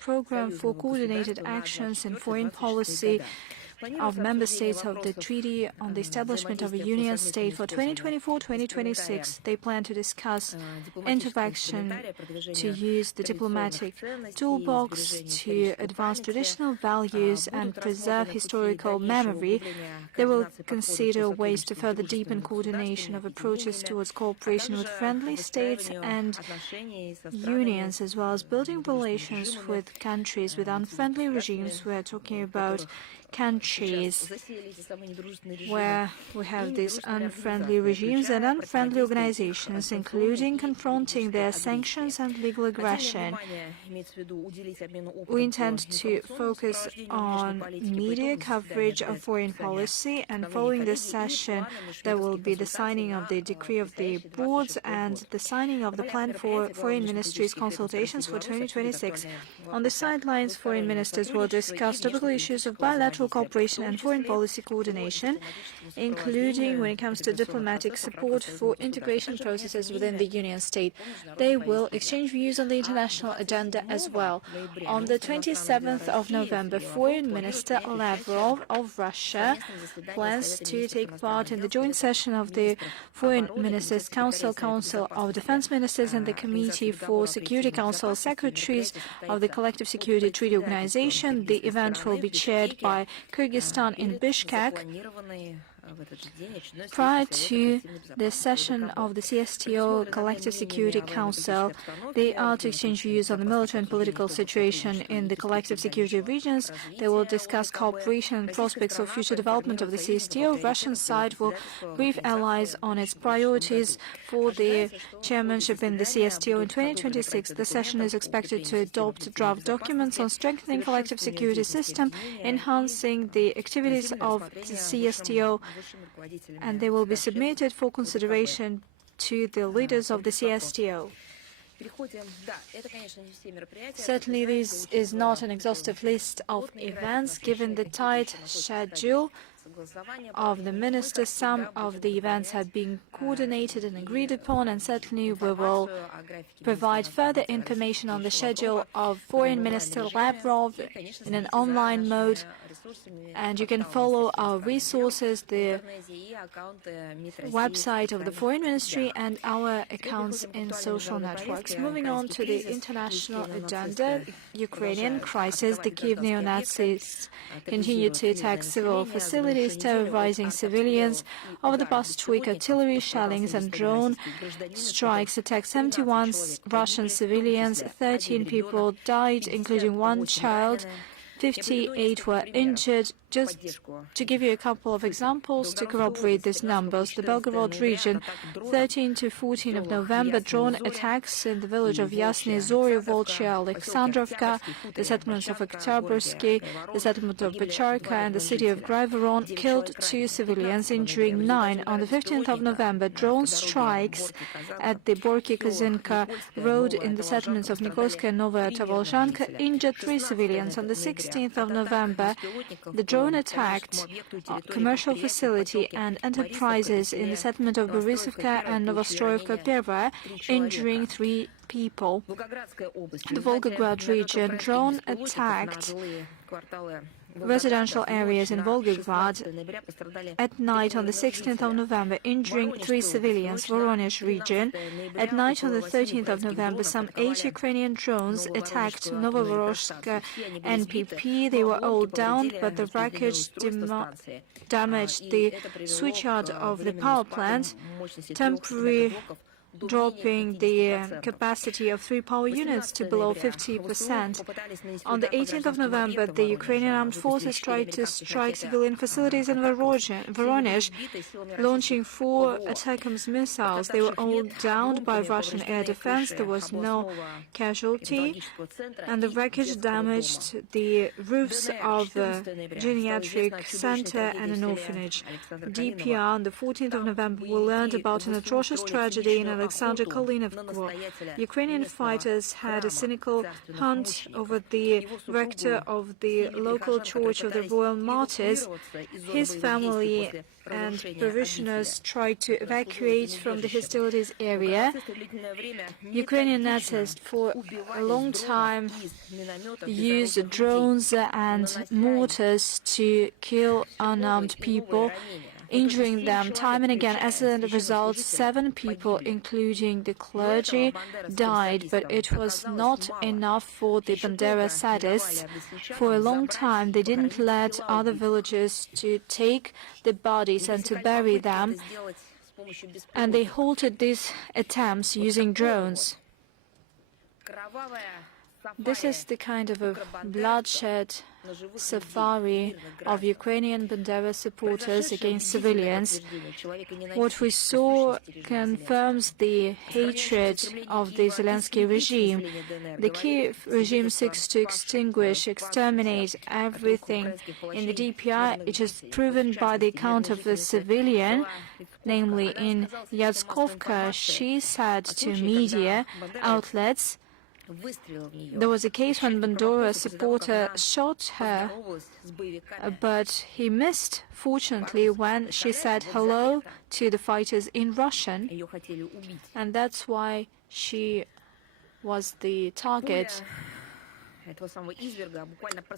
program for coordinated actions in foreign policy of member states of the Treaty on the Establishment of a Union State for 2024-2026. They plan to discuss interaction to use the diplomatic toolbox to advance traditional values and preserve historical memory. They will consider ways to further deepen coordination of approaches towards cooperation with friendly states and unions, as well as building relations with countries with unfriendly regimes. We are talking about countries where we have these unfriendly regimes and unfriendly organizations, including confronting their sanctions and legal aggression. We intend to focus on media coverage of foreign policy, and following this session there will be the signing of the decree of the boards and the signing of the plan for foreign ministries consultations for 2026. On the sidelines, foreign ministers will discuss topical issues of bilateral cooperation and foreign policy coordination, including when it comes to diplomatic support for integration processes within the Union State. They will exchange views on the international agenda as well. On the 27th of November, Foreign Minister Lavrov of Russia plans to take part in the joint session of the Foreign Ministers' Council, Council of Defense Ministers, and the Committee for Security Council Secretaries of the Collective Security Treaty Organization. The event will be chaired by Kyrgyzstan in Bishkek. Prior to the session of the CSTO Collective Security Council, they are to exchange views on the military and political situation in the collective security regions. They will discuss cooperation and prospects of future development of the CSTO. Russian side will brief allies on its priorities for the chairmanship in the CSTO in 2026. The session is expected to adopt draft documents on strengthening collective security system, enhancing the activities of the CSTO, and they will be submitted for consideration to the leaders of the CSTO. Certainly, this is not an exhaustive list of events. Given the tight schedule of the ministers, some of the events have been coordinated and agreed upon, and certainly we will provide further information on the schedule of Foreign Minister Lavrov in an online mode. And you can follow our resources, the website of the Foreign Ministry, and our accounts in social networks. Moving on to the international agenda, Ukrainian crisis. The Kiev neo-Nazis continue to attack civil facilities, terrorizing civilians. Over the past week, artillery shellings and drone strikes attacked 71 Russian civilians. 13 people died, including one child. 58 were injured. Just to give you a couple of examples to corroborate these numbers, the Belgorod region, 13 to 14 of November, drone attacks in the village of Yasny Zori, Volchya, Alexandrovka, the settlements of Oktyabrski, the settlement of Bacharka, and the city of Graivoron killed 2 civilians, injuring 9. On the 15th of November, drone strikes at the Borki-Kazinka road in the settlements of Nikolska and Novaya Tobolzhanka injured 3 civilians. On the 16th of November, the drone attacked a commercial facility and enterprises in the settlement of Borisovka and Novostroyevka Первая, injuring 3 people. The Volgograd region, drone attacked residential areas in Volgograd at night on the 16th of November, injuring 3 civilians. Voronezh region, at night on the 13th of November, some 8 Ukrainian drones attacked Novorossiysk NPP. They were all downed, but the wreckage damaged the switchyard of the power plant, temporarily dropping the capacity of 3 power units to below 50%. On the 18th of November, the Ukrainian armed forces tried to strike civilian facilities in Voronezh, launching 4 ATACMS missiles. They were all downed by Russian air defense. There was no casualty, and the wreckage damaged the roofs of the geriatric center and an orphanage. DPR on the 14th of November, we learned about an atrocious tragedy in an Alexander Kolinenko. Ukrainian fighters had a cynical hunt over the rector of the local church of the Royal Martyrs. His family and parishioners tried to evacuate from the hostilities area. Ukrainian Nazis for a long time used drones and mortars to kill unarmed people, injuring them time and again. As a result, 7 people, including the clergy, died, but it was not enough for the Bandera sadists. For a long time, they didn't let other villagers to take the bodies and to bury them, and they halted these attempts using drones. This is the kind of a bloodshed safari of Ukrainian Bandera supporters against civilians. What we saw confirms the hatred of the Zelensky regime. The Kiev regime seeks to exterminate everything in the DPI. It is proven by the account of a civilian, namely in Yatskovka. She said to media outlets, there was a case when Bandera supporter shot her, but he missed, fortunately, when she said hello to the fighters in Russian, and that's why she was the target.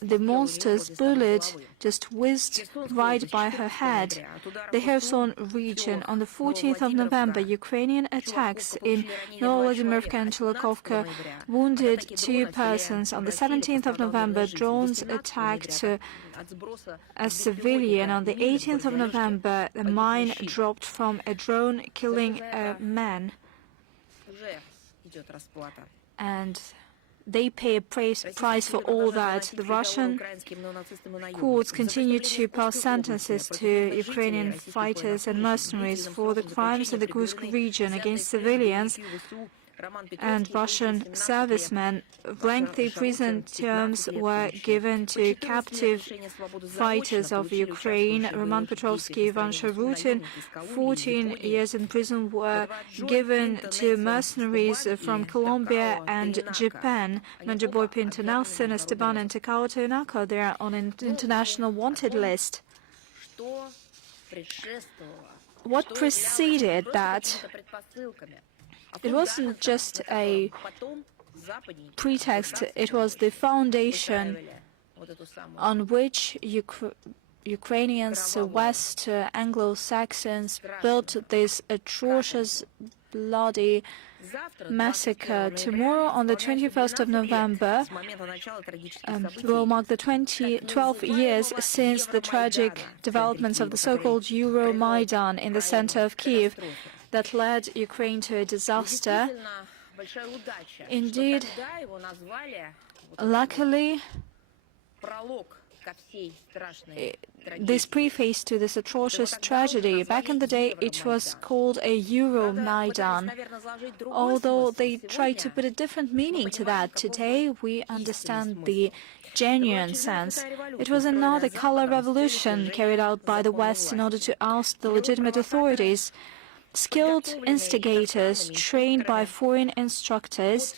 The monster's bullet just whizzed right by her head. The Kherson region. On the 14th of November, Ukrainian attacks in Novodimirka and Chelakovka wounded 2 persons. On the 17th of November, drones attacked a civilian. On the 18th of November, a mine dropped from a drone, killing a man. And they pay a price for all that. The Russian courts continue to pass sentences to Ukrainian fighters and mercenaries for the crimes in the Kursk region against civilians and Russian servicemen. Lengthy prison terms were given to captive fighters of Ukraine. Roman Petrovsky, Ivan Sharutin, 14 years in prison were given to mercenaries from Colombia and Japan. Menjiboy Pintanelson, Esteban and Takao Tonako, they are on an international wanted list. What preceded that? It wasn't just a pretext, it was the foundation on which Ukrainians, West Anglo-Saxons built this atrocious, bloody massacre. Tomorrow, on the 21st of November, will mark the 12 years since the tragic developments of the so-called Euromaidan in the center of Kiev that led Ukraine to a disaster. Indeed, luckily, this preface to this atrocious tragedy. Back in the day, it was called a Euromaidan, although they tried to put a different meaning to that. Today, we understand the genuine sense. It was another color revolution carried out by the West in order to oust the legitimate authorities. Skilled instigators trained by foreign instructors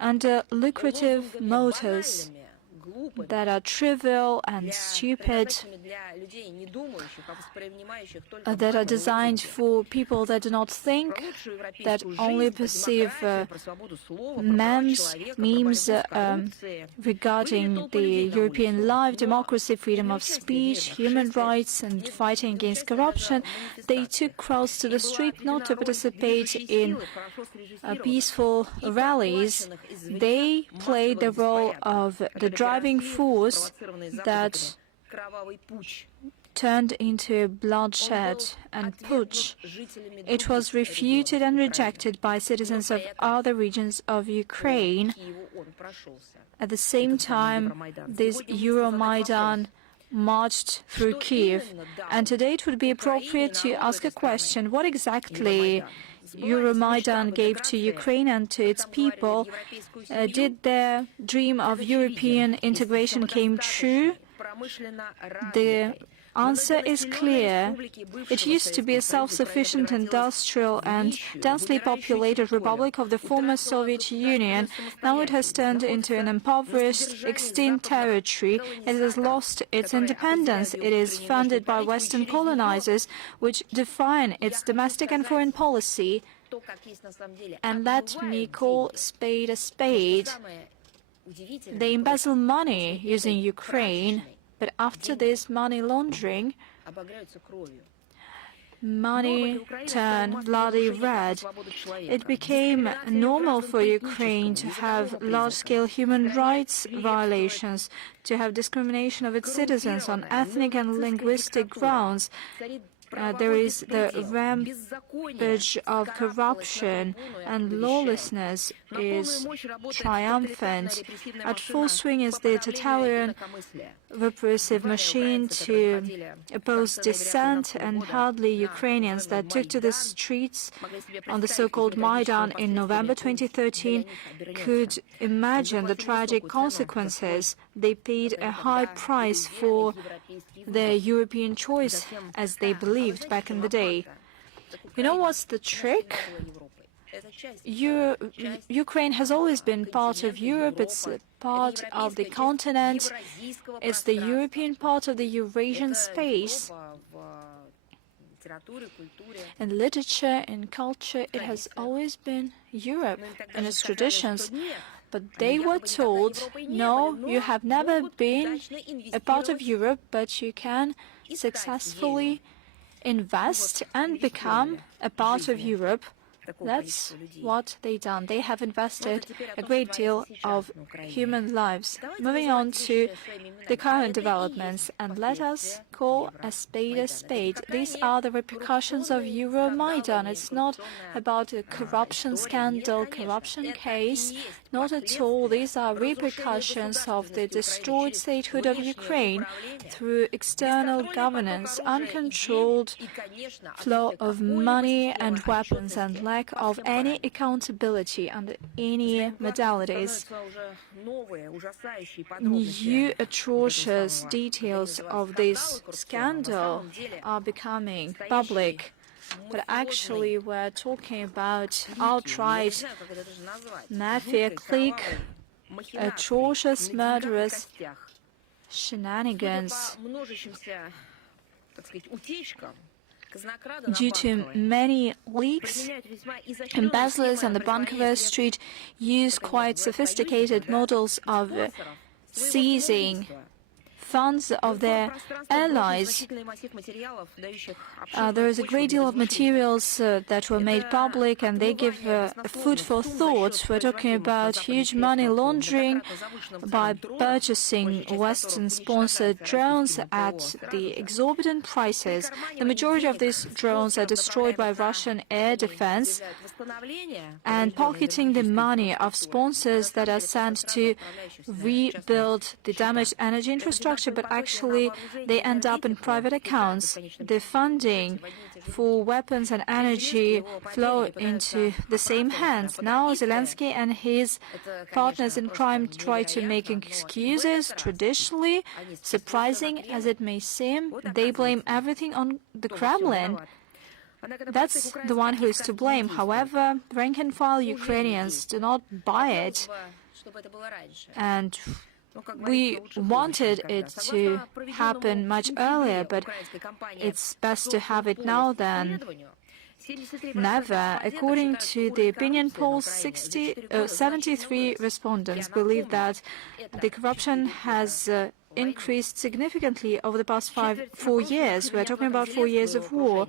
under lucrative motives that are trivial and stupid, that are designed for people that do not think, that only perceive memes regarding the European life, democracy, freedom of speech, human rights, and fighting against corruption. They took crowds to the street not to participate in peaceful rallies. They played the role of the driving force that turned into bloodshed and putsch. It was refuted and rejected by citizens of other regions of Ukraine. At the same time, this Euromaidan marched through Kiev. And today it would be appropriate to ask a question: what exactly Euromaidan gave to Ukraine and to its people? Did their dream of European integration came true? The answer is clear. It used to be a self-sufficient industrial and densely populated republic of the former Soviet Union. Now it has turned into an impoverished, extinct territory. It has lost its independence. It is funded by Western colonizers, which define its domestic and foreign policy. And let me call spade a spade. They embezzle money using Ukraine, but after this money laundering, money turned bloody red. It became normal for Ukraine to have large-scale human rights violations, to have discrimination of its citizens on ethnic and linguistic grounds. There is the rampage of corruption, and lawlessness is triumphant. At full swing is the totalitarian repressive machine to oppose dissent, and hardly Ukrainians that took to the streets on the so-called Maidan in November 2013 could imagine the tragic consequences. They paid a high price for their European choice, as they believed back in the day. You know what's the trick? Ukraine has always been part of Europe. It's a part of the continent. It's the European part of the Eurasian space. In literature, in culture, it has always been Europe and its traditions. But they were told, no, you have never been a part of Europe, but you can successfully invest and become a part of Europe. That's what they've done. They have invested a great deal of human lives. Moving on to the current developments, and let us call a spade a spade. These are the repercussions of Euromaidan. It's not about a corruption scandal, corruption case. Not at all. These are repercussions of the destroyed statehood of Ukraine through external governance, uncontrolled flow of money and weapons, and lack of any accountability under any modalities. New atrocious details of this scandal are becoming public. But actually, we're talking about outright mafia clique, atrocious, murderous shenanigans. Due to many leaks, embezzlers on the Bankovo Street use quite sophisticated models of seizing funds of their allies. There is a great deal of materials that were made public, and they give food for thought. We're talking about huge money laundering by purchasing Western-sponsored drones at the exorbitant prices. The majority of these drones are destroyed by Russian air defense, and pocketing the money of sponsors that are sent to rebuild the damaged energy infrastructure, but actually they end up in private accounts. The funding for weapons and energy flow into the same hands. Now Zelensky and his partners in crime try to make excuses. Traditionally, surprising as it may seem, they blame everything on the Kremlin. That's the one who is to blame. However, rank-and-file Ukrainians do not buy it, and we wanted it to happen much earlier, but it's best to have it now than never. According to the opinion polls, 73 respondents believe that the corruption has increased significantly over the past 4 years. We're talking about 4 years of war.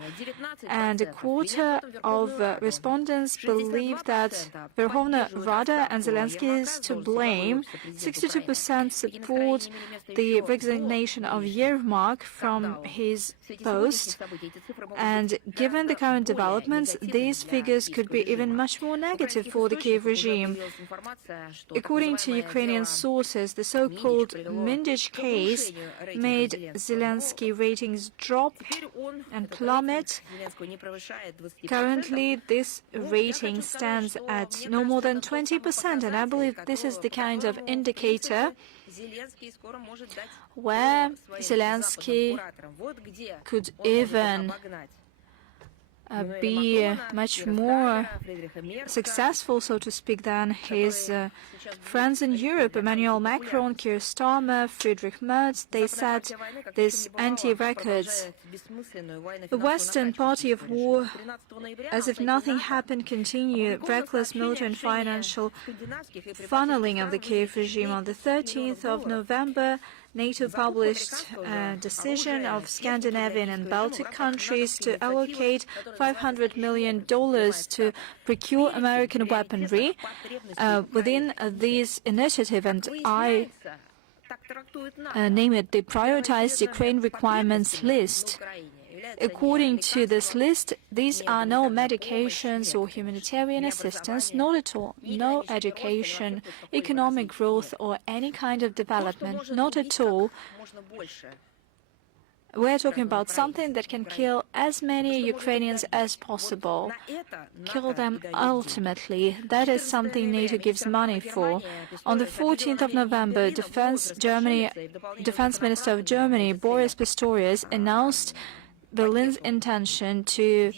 And a quarter of respondents believe that Verkhovna Rada and Zelensky is to blame. 62% support the resignation of Yermak from his post. And given the current developments, these figures could be even much more negative for the Kiev regime. According to Ukrainian sources, the so-called Mindich case made Zelensky ratings drop and plummet. Currently, this rating stands at no more than 20%, and I believe this is the kind of indicator where Zelensky could even be much more successful, so to speak, than his friends in Europe, Emmanuel Macron, Keir Starmer, Friedrich Merz. They set these anti-records. The Western party of war, as if nothing happened, continue reckless military and financial funneling of the Kiev regime. On the 13th of November, NATO published a decision of Scandinavian and Baltic countries to allocate $500 million to procure American weaponry within this initiative, and I name it the Prioritized Ukraine Requirements List. According to this list, these are no medications or humanitarian assistance, not at all, no education, economic growth, or any kind of development, not at all. We're talking about something that can kill as many Ukrainians as possible, kill them ultimately. That is something NATO gives money for. On the 14th of November, Defense Minister of Germany, Boris Pistorius, announced Berlin's intention to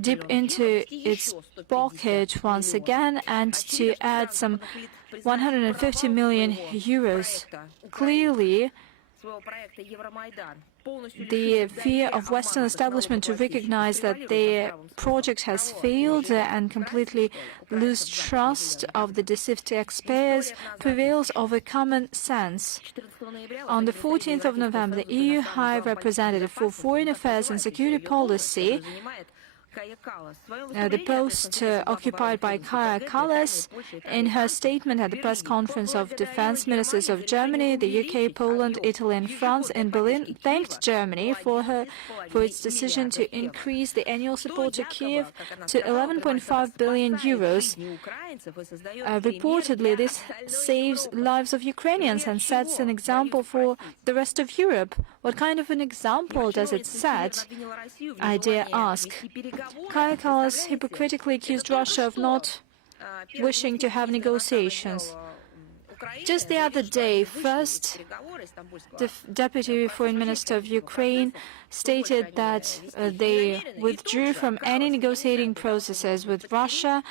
dip into its pocket once again and to add some 150 million euros. Clearly, the fear of Western establishment to recognize that their project has failed and completely lose trust of the deceived taxpayers prevails over common sense. On the 14th of November, the EU High Representative for Foreign Affairs and Security Policy, the post occupied by Kaja Kallas, in her statement at the press conference of defense ministers of Germany, the UK, Poland, Italy and France in Berlin, thanked Germany for its decision to increase the annual support to Kiev to 11.5 billion euros. Reportedly, this saves lives of Ukrainians and sets an example for the rest of Europe. What kind of an example does it set, I dare ask? Kaja Kallas hypocritically accused Russia of not wishing to have negotiations. Just the other day, first, the Deputy Foreign Minister of Ukraine stated that they withdrew from any negotiating processes with Russia,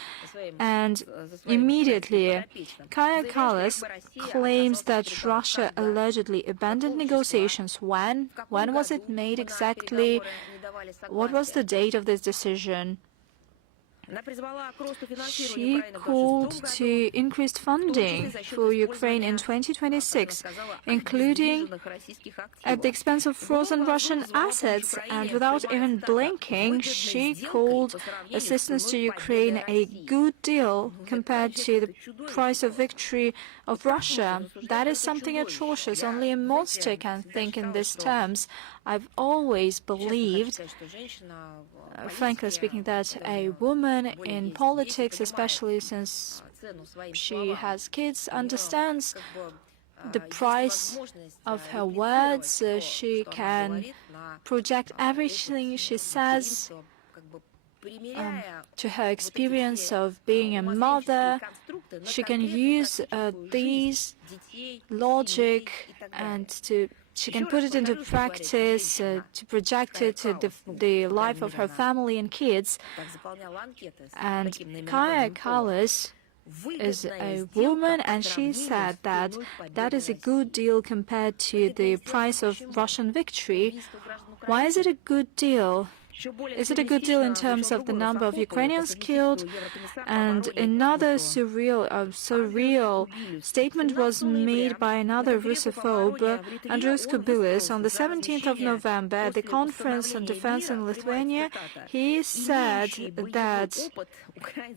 and immediately Kaja Kallas claims that Russia allegedly abandoned negotiations. When was it made exactly? What was the date of this decision? She called to increased funding for Ukraine in 2026, including at the expense of frozen Russian assets, and without even blinking, she called assistance to Ukraine a good deal compared to the price of victory of Russia. That is something atrocious. Only a monster can think in these terms. I've always believed, frankly speaking, that a woman in politics, especially since she has kids, understands the price of her words. She can project everything she says to her experience of being a mother. She can use these logic and she can put it into practice to project it to the life of her family and kids. And Kaja Kallas is a woman, and she said that that is a good deal compared to the price of Russian victory. Why is it a good deal? Is it a good deal in terms of the number of Ukrainians killed? And another surreal statement was made by another Russophobe, Andrius Kubilius, on the 17th of November at the Conference on Defense in Lithuania. He said that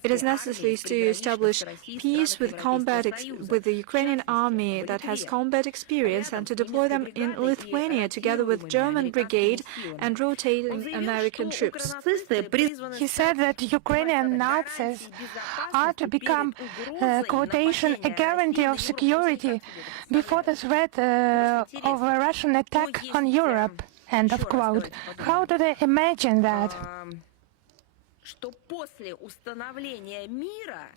it is necessary to establish peace with the Ukrainian army that has combat experience and to deploy them in Lithuania together with German brigade and rotating American troops. He said that Ukrainian Nazis are to become, quotation, a guarantee of security before the threat of a Russian attack on Europe, end of quote. How do they imagine that?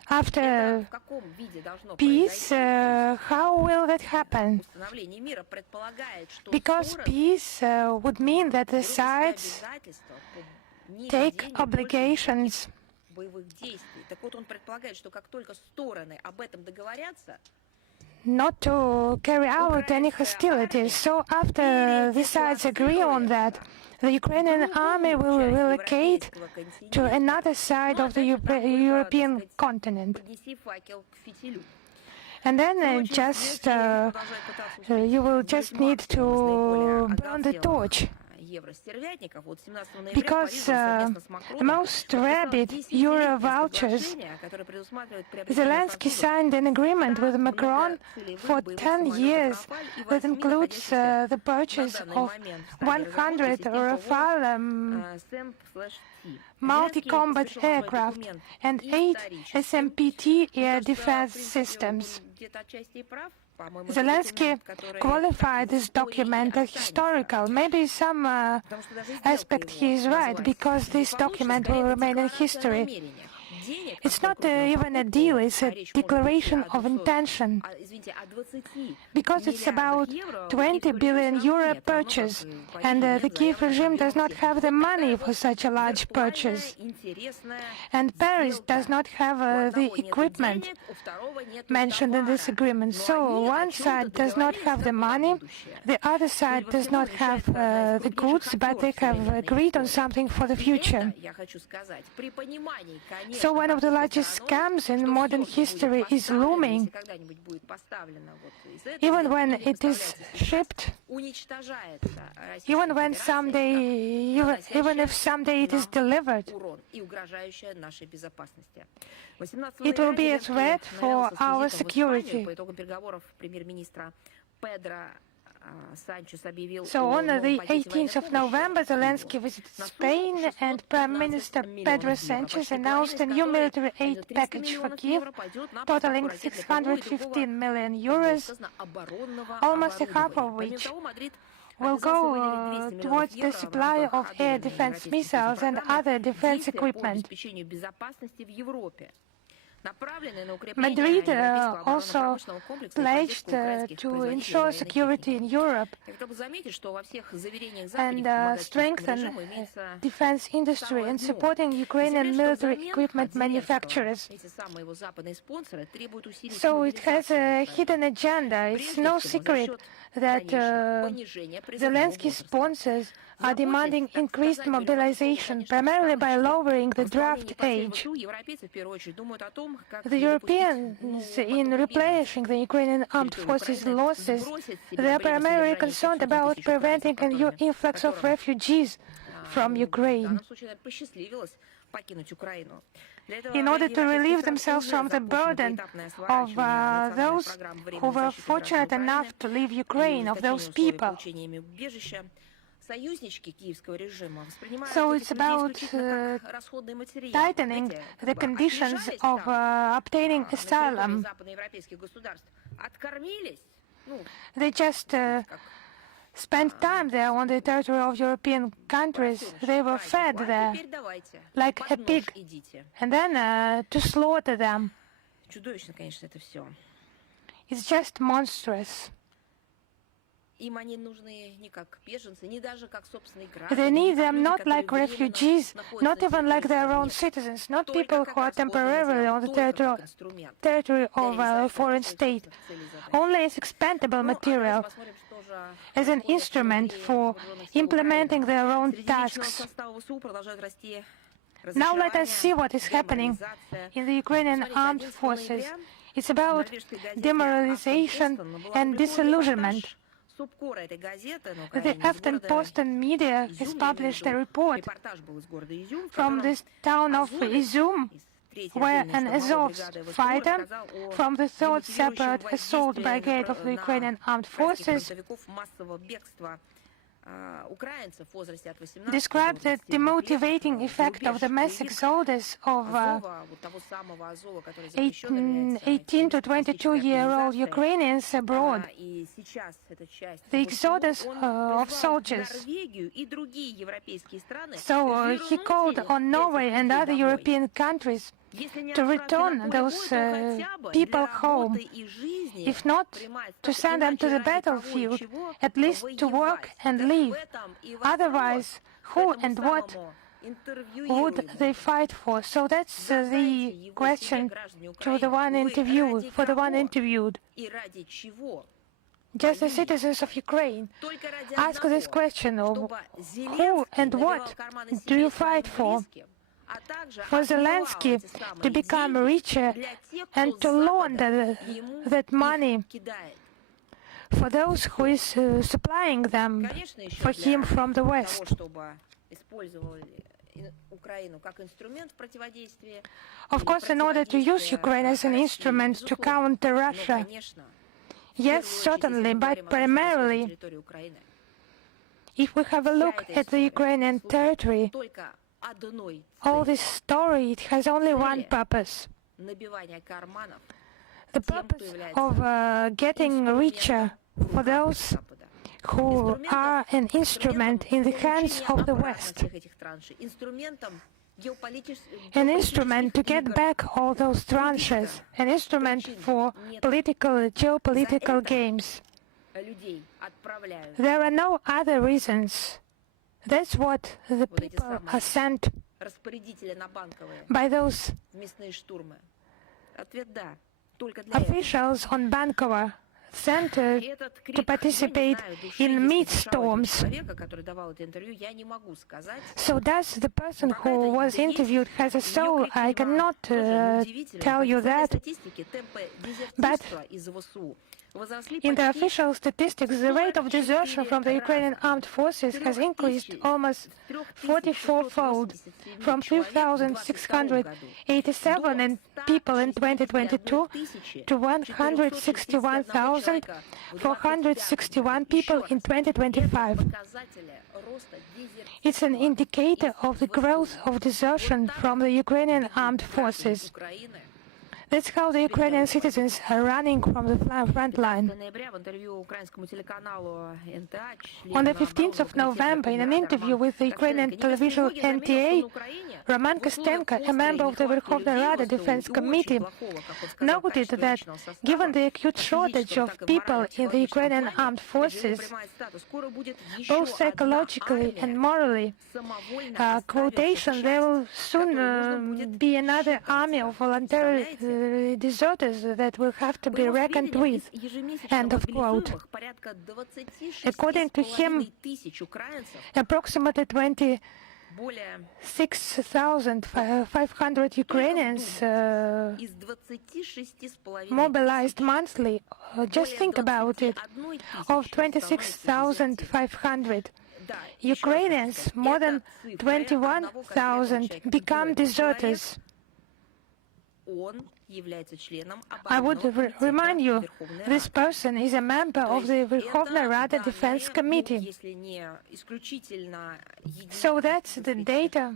after peace, how will that happen? Because peace would mean that the sides take obligations not to carry out any hostilities. So after the sides agree on that, the Ukrainian army will relocate to another side of the European continent. And then you will just need to burn the torch. Because the most rabid Euro vouchers, Zelensky signed an agreement with Macron for 10 years that includes the purchase of 100 Rafale multi-combat aircraft and 8 SMPT air defense systems. Zelensky qualified this document as historical. Maybe some aspect he is right, because this document will remain in history. It's not even a deal, it's a declaration of intention, because it's about 20 billion euro purchase, and the Kiev regime does not have the money for such a large purchase. And Paris does not have the equipment mentioned in this agreement. So one side does not have the money, the other side does not have the goods, but they have agreed on something for the future. So one of the largest scams in modern history is looming. Even when it is shipped, even if someday it is delivered, it will be a threat for our security. So on the 18th of November, Zelensky visited Spain, and Prime Minister Pedro Sanchez announced a new military aid package for Kiev, totaling 615 million euros, almost a half of which will go towards the supply of air defense missiles and other defense equipment. Madrid also pledged to ensure security in Europe and strengthen defense industry and supporting Ukrainian military equipment manufacturers. So it has a hidden agenda. It's no secret that Zelensky's sponsors are demanding increased mobilization, primarily by lowering the draft age. The Europeans, in replenishing the Ukrainian armed forces' losses, they are primarily concerned about preventing a new influx of refugees from Ukraine. In order to relieve themselves from the burden of those who were fortunate enough to leave Ukraine, of those people. So it's about tightening the conditions of obtaining asylum. They just spent time there on the territory of European countries. They were fed there like a pig, and then to slaughter them. It's just monstrous. They need them not like refugees, not even like their own citizens, not people who are temporarily on the territory of a foreign state, only as expendable material, as an instrument for implementing their own tasks. Now let us see what is happening in the Ukrainian armed forces. It's about demoralization and disillusionment. The Aftenposten media has published a report from this town of Izum, where an Azov fighter from the 3rd Separate Assault Brigade of the Ukrainian Armed Forces described the demotivating effect of the mass exodus of 18 to 22-year-old Ukrainians abroad, the exodus of soldiers. So he called on Norway and other European countries to return those people home, if not to send them to the battlefield, at least to work and live. Otherwise, who and what would they fight for? So that's the question to the one interviewed, for the one interviewed. Just the citizens of Ukraine ask this question of who and what do you fight for? For Zelensky to become richer and to launder that money for those who is supplying them for him from the West. Of course, in order to use Ukraine as an instrument to counter Russia, yes, certainly, but primarily, if we have a look at the Ukrainian territory, all this story, it has only one purpose. The purpose of getting richer for those who are an instrument in the hands of the West. An instrument to get back all those tranches, an instrument for political, geopolitical games. There are no other reasons. That's what the people are sent by those officials on Bankova, sent to participate in meat storms. So does the person who was interviewed has a soul? I cannot tell you that. But in the official statistics, the rate of desertion from the Ukrainian armed forces has increased almost 44-fold, from 3,687 people in 2022 to 161,461 people in 2025. It's an indicator of the growth of desertion from the Ukrainian armed forces. That's how the Ukrainian citizens are running from the front line. On the 15th of November, in an interview with the Ukrainian television NTA, Roman Kostenko, a member of the Verkhovna Rada Defense Committee, noted that given the acute shortage of people in the Ukrainian armed forces, both psychologically and morally, quotation, there will soon be another army of voluntary deserters that will have to be reckoned with. End of quote. According to him, approximately 26,500 Ukrainians mobilized monthly. Just think about it. Of 26,500 Ukrainians, more than 21,000 become deserters. I would remind you, this person is a member of the Verkhovna Rada Defense Committee. So that's the data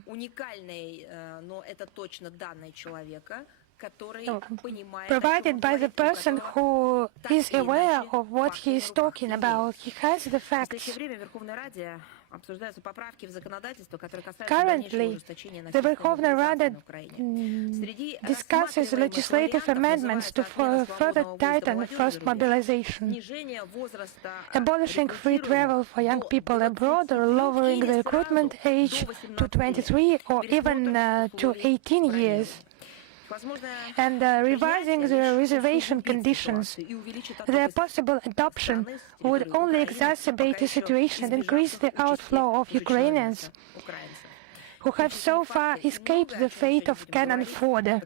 provided by the person who is aware of what he is talking about. He has the facts. Currently, the Verkhovna Rada discusses legislative amendments to further tighten forced mobilization, abolishing free travel for young people abroad, or lowering the recruitment age to 23 or even to 18 years, and revising the reservation conditions. Their possible adoption would only exacerbate the situation and increase the outflow of Ukrainians. who have so far escaped the fate of cannon fodder.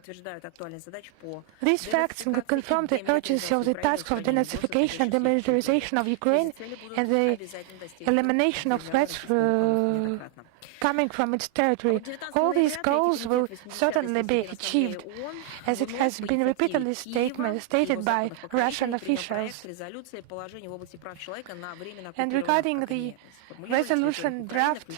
These facts confirm the urgency of the tasks of denazification and demilitarization of Ukraine and the elimination of threats coming from its territory. All these goals will certainly be achieved, as it has been repeatedly stated by Russian officials. And regarding the resolution draft,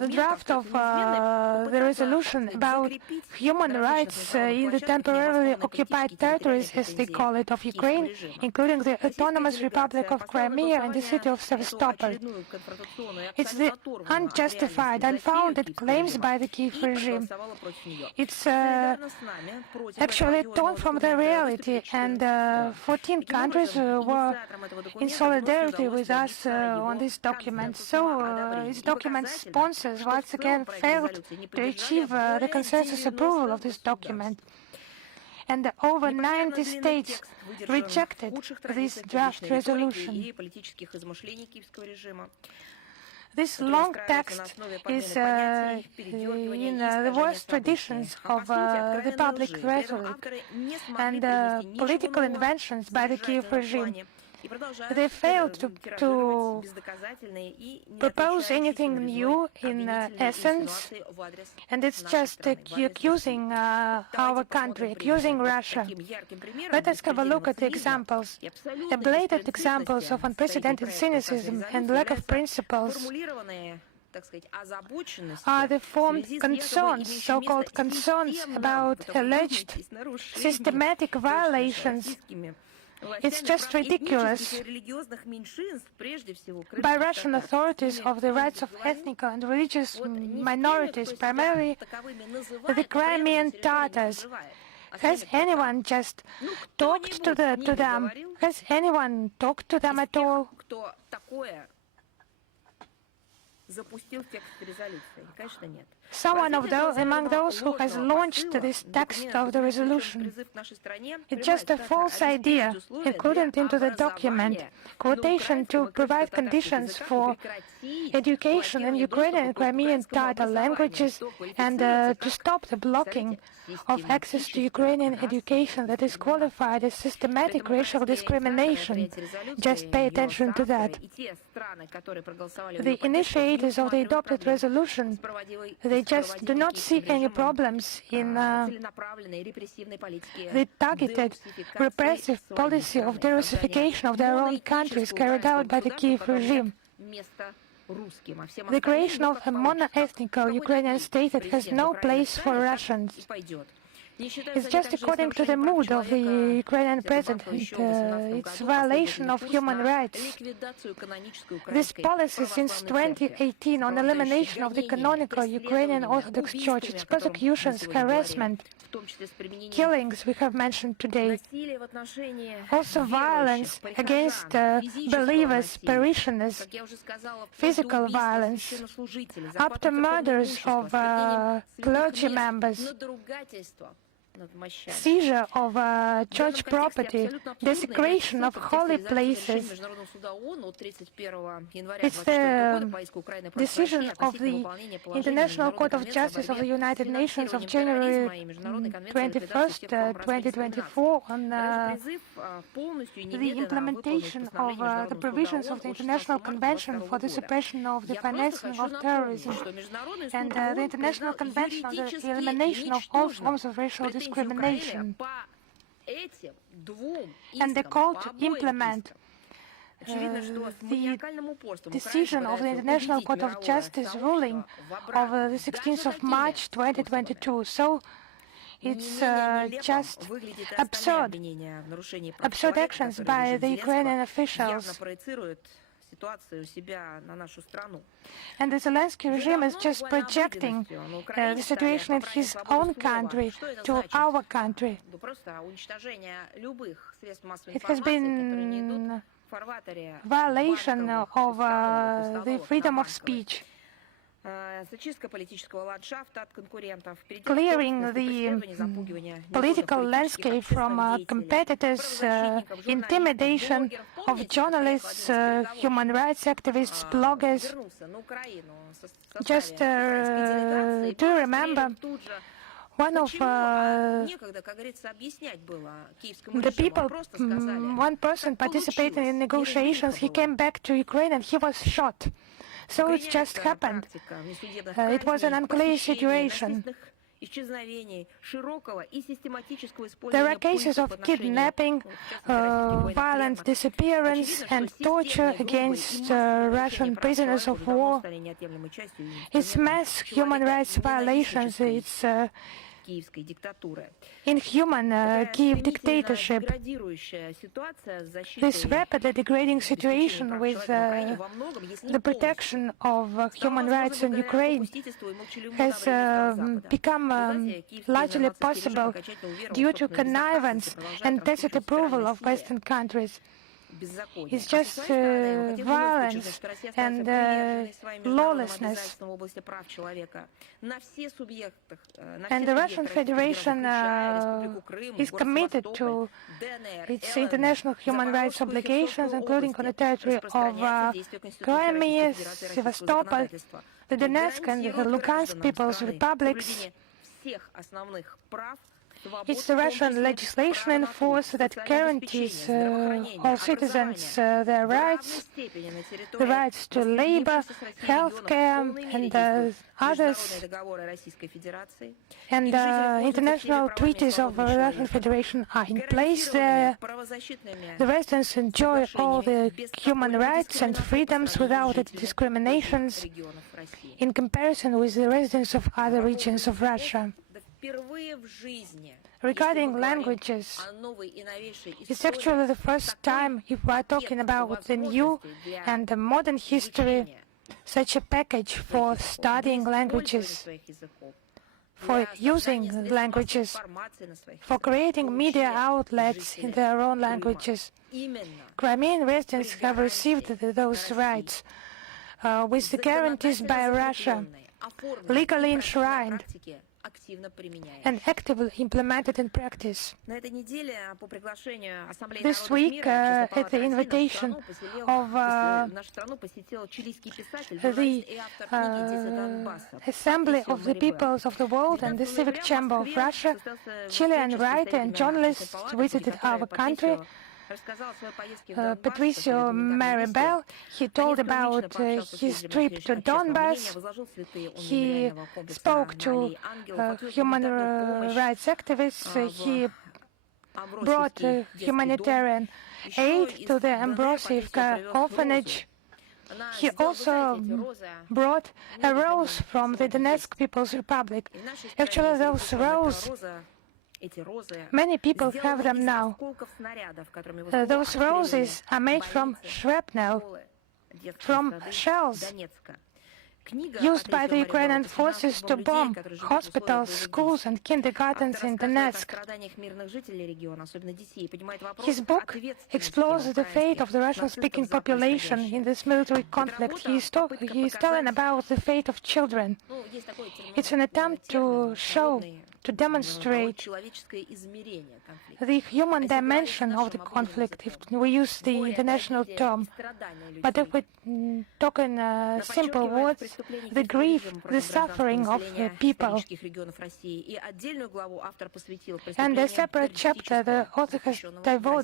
the draft of the resolution about human rights in the temporarily occupied territories, as they call it, of Ukraine, including the Autonomous Republic of Crimea and the city of Sevastopol. It's the unjustified, unfounded claims by the Kiev regime. It's actually torn from the reality, and 14 countries were in solidarity with us on this document. So, its document sponsors once again failed to achieve the consensus approval of this document. And over 90 states rejected this draft resolution. This long text is in the worst traditions of the public rhetoric and political inventions by the Kiev regime. They failed to propose anything new in essence, and it's just accusing our country, accusing Russia. Let us have a look at the examples. The blatant examples of unprecedented cynicism and lack of principles are the formed concerns, so-called concerns about alleged systematic violations. It's just ridiculous by Russian authorities of the rights of ethnic and religious minorities, primarily the Crimean Tatars. Has anyone just talked to them? Has anyone talked to them at all? Someone among those who has launched this text of the resolution. It's just a false idea, included into the document, quotation to provide conditions for education in Ukrainian and Crimean Tatar languages and to stop the blocking of access to Ukrainian education that is qualified as systematic racial discrimination. Just pay attention to that. The initiators of the adopted resolution, they just do not see any problems in the targeted repressive policy of derussification of their own countries carried out by the Kiev regime. The creation of a mono-ethnic Ukrainian state that has no place for Russians. It's just according to the mood of the Ukrainian president. It's violation of human rights. This policy since 2018 on elimination of the canonical Ukrainian Orthodox Church, its persecutions, harassment, killings we have mentioned today, also violence against believers, parishioners, physical violence, up to murders of clergy members, seizure of church property, desecration of holy places. It's the decision of the International Court of Justice of the United Nations of January 21st, 2024 on the implementation of the provisions of the International Convention for the Suppression of the Financing of Terrorism and the International Convention on the Elimination of all forms of racial discrimination, and the call to implement the decision of the International Court of Justice ruling of the 16th of March 2022. So it's just absurd actions by the Ukrainian officials. And the Zelensky regime is just projecting the situation in his own country to our country. It has been violation of the freedom of speech. clearing the political landscape from competitors, intimidation of journalists, human rights activists, bloggers. Just do remember one of the people, one person participating in negotiations, he came back to Ukraine and he was shot. So it just happened. It was an unclear situation. There are cases of kidnapping, violent disappearance and torture against Russian prisoners of war. It's mass human rights violations. It's inhuman Kiev dictatorship. This rapidly degrading situation with the protection of human rights in Ukraine has become largely possible due to connivance and tacit approval of Western countries. It's just violence and lawlessness. And the Russian Federation is committed to its international human rights obligations, including on the territory of Crimea, Sevastopol, the Donetsk and the Lugansk People's Republics. It's the Russian legislation in force that guarantees all citizens their rights, the rights to labor, healthcare, and others. And international treaties of the Russian Federation are in place there. The residents enjoy all the human rights and freedoms without discriminations in comparison with the residents of other regions of Russia. Regarding languages, it's actually the first time, if we are talking about the new and the modern history, such a package for studying languages, for using languages, for creating media outlets in their own languages. Crimean residents have received those rights with the guarantees by Russia, legally enshrined and actively implemented in practice. This week, at the invitation of the Assembly of the Peoples of the World and the Civic Chamber of Russia, Chilean writer and journalist visited our country. Patricio Maribel, he told about his trip to Donbass. He spoke to human rights activists. He brought humanitarian aid to the Ambrosievka orphanage. He also brought a rose from the Donetsk People's Republic. Actually, those roses, many people have them now. Those roses are made from shrapnel, from shells used by the Ukrainian forces to bomb hospitals, schools and kindergartens in Donetsk. His book explores the fate of the Russian-speaking population in this military conflict. He is telling about the fate of children. It's an attempt to show, to demonstrate the human dimension of the conflict, if we use the international term. But if we talk in simple words, the grief, the suffering of the people. And a separate chapter the author has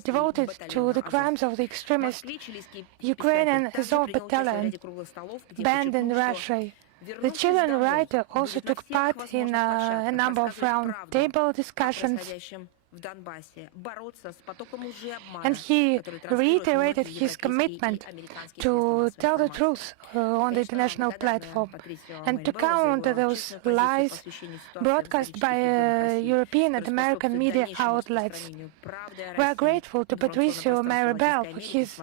devoted to the crimes of the extremist Ukrainian Azov battalion banned in Russia. The Chilean writer also took part in a number of round-table discussions, and he reiterated his commitment to tell the truth on the international platform and to counter those lies broadcast by European and American media outlets. We are grateful to Patricio Maribel for his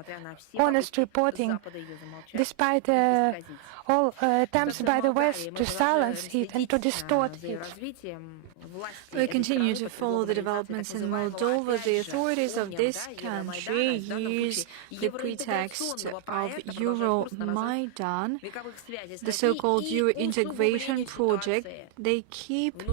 honest reporting, despite all attempts by the West to silence it and to distort it. We continue to follow the developments in Moldova. The authorities of this country use the pretext of Euromaidan, the so-called Euro integration project. They keep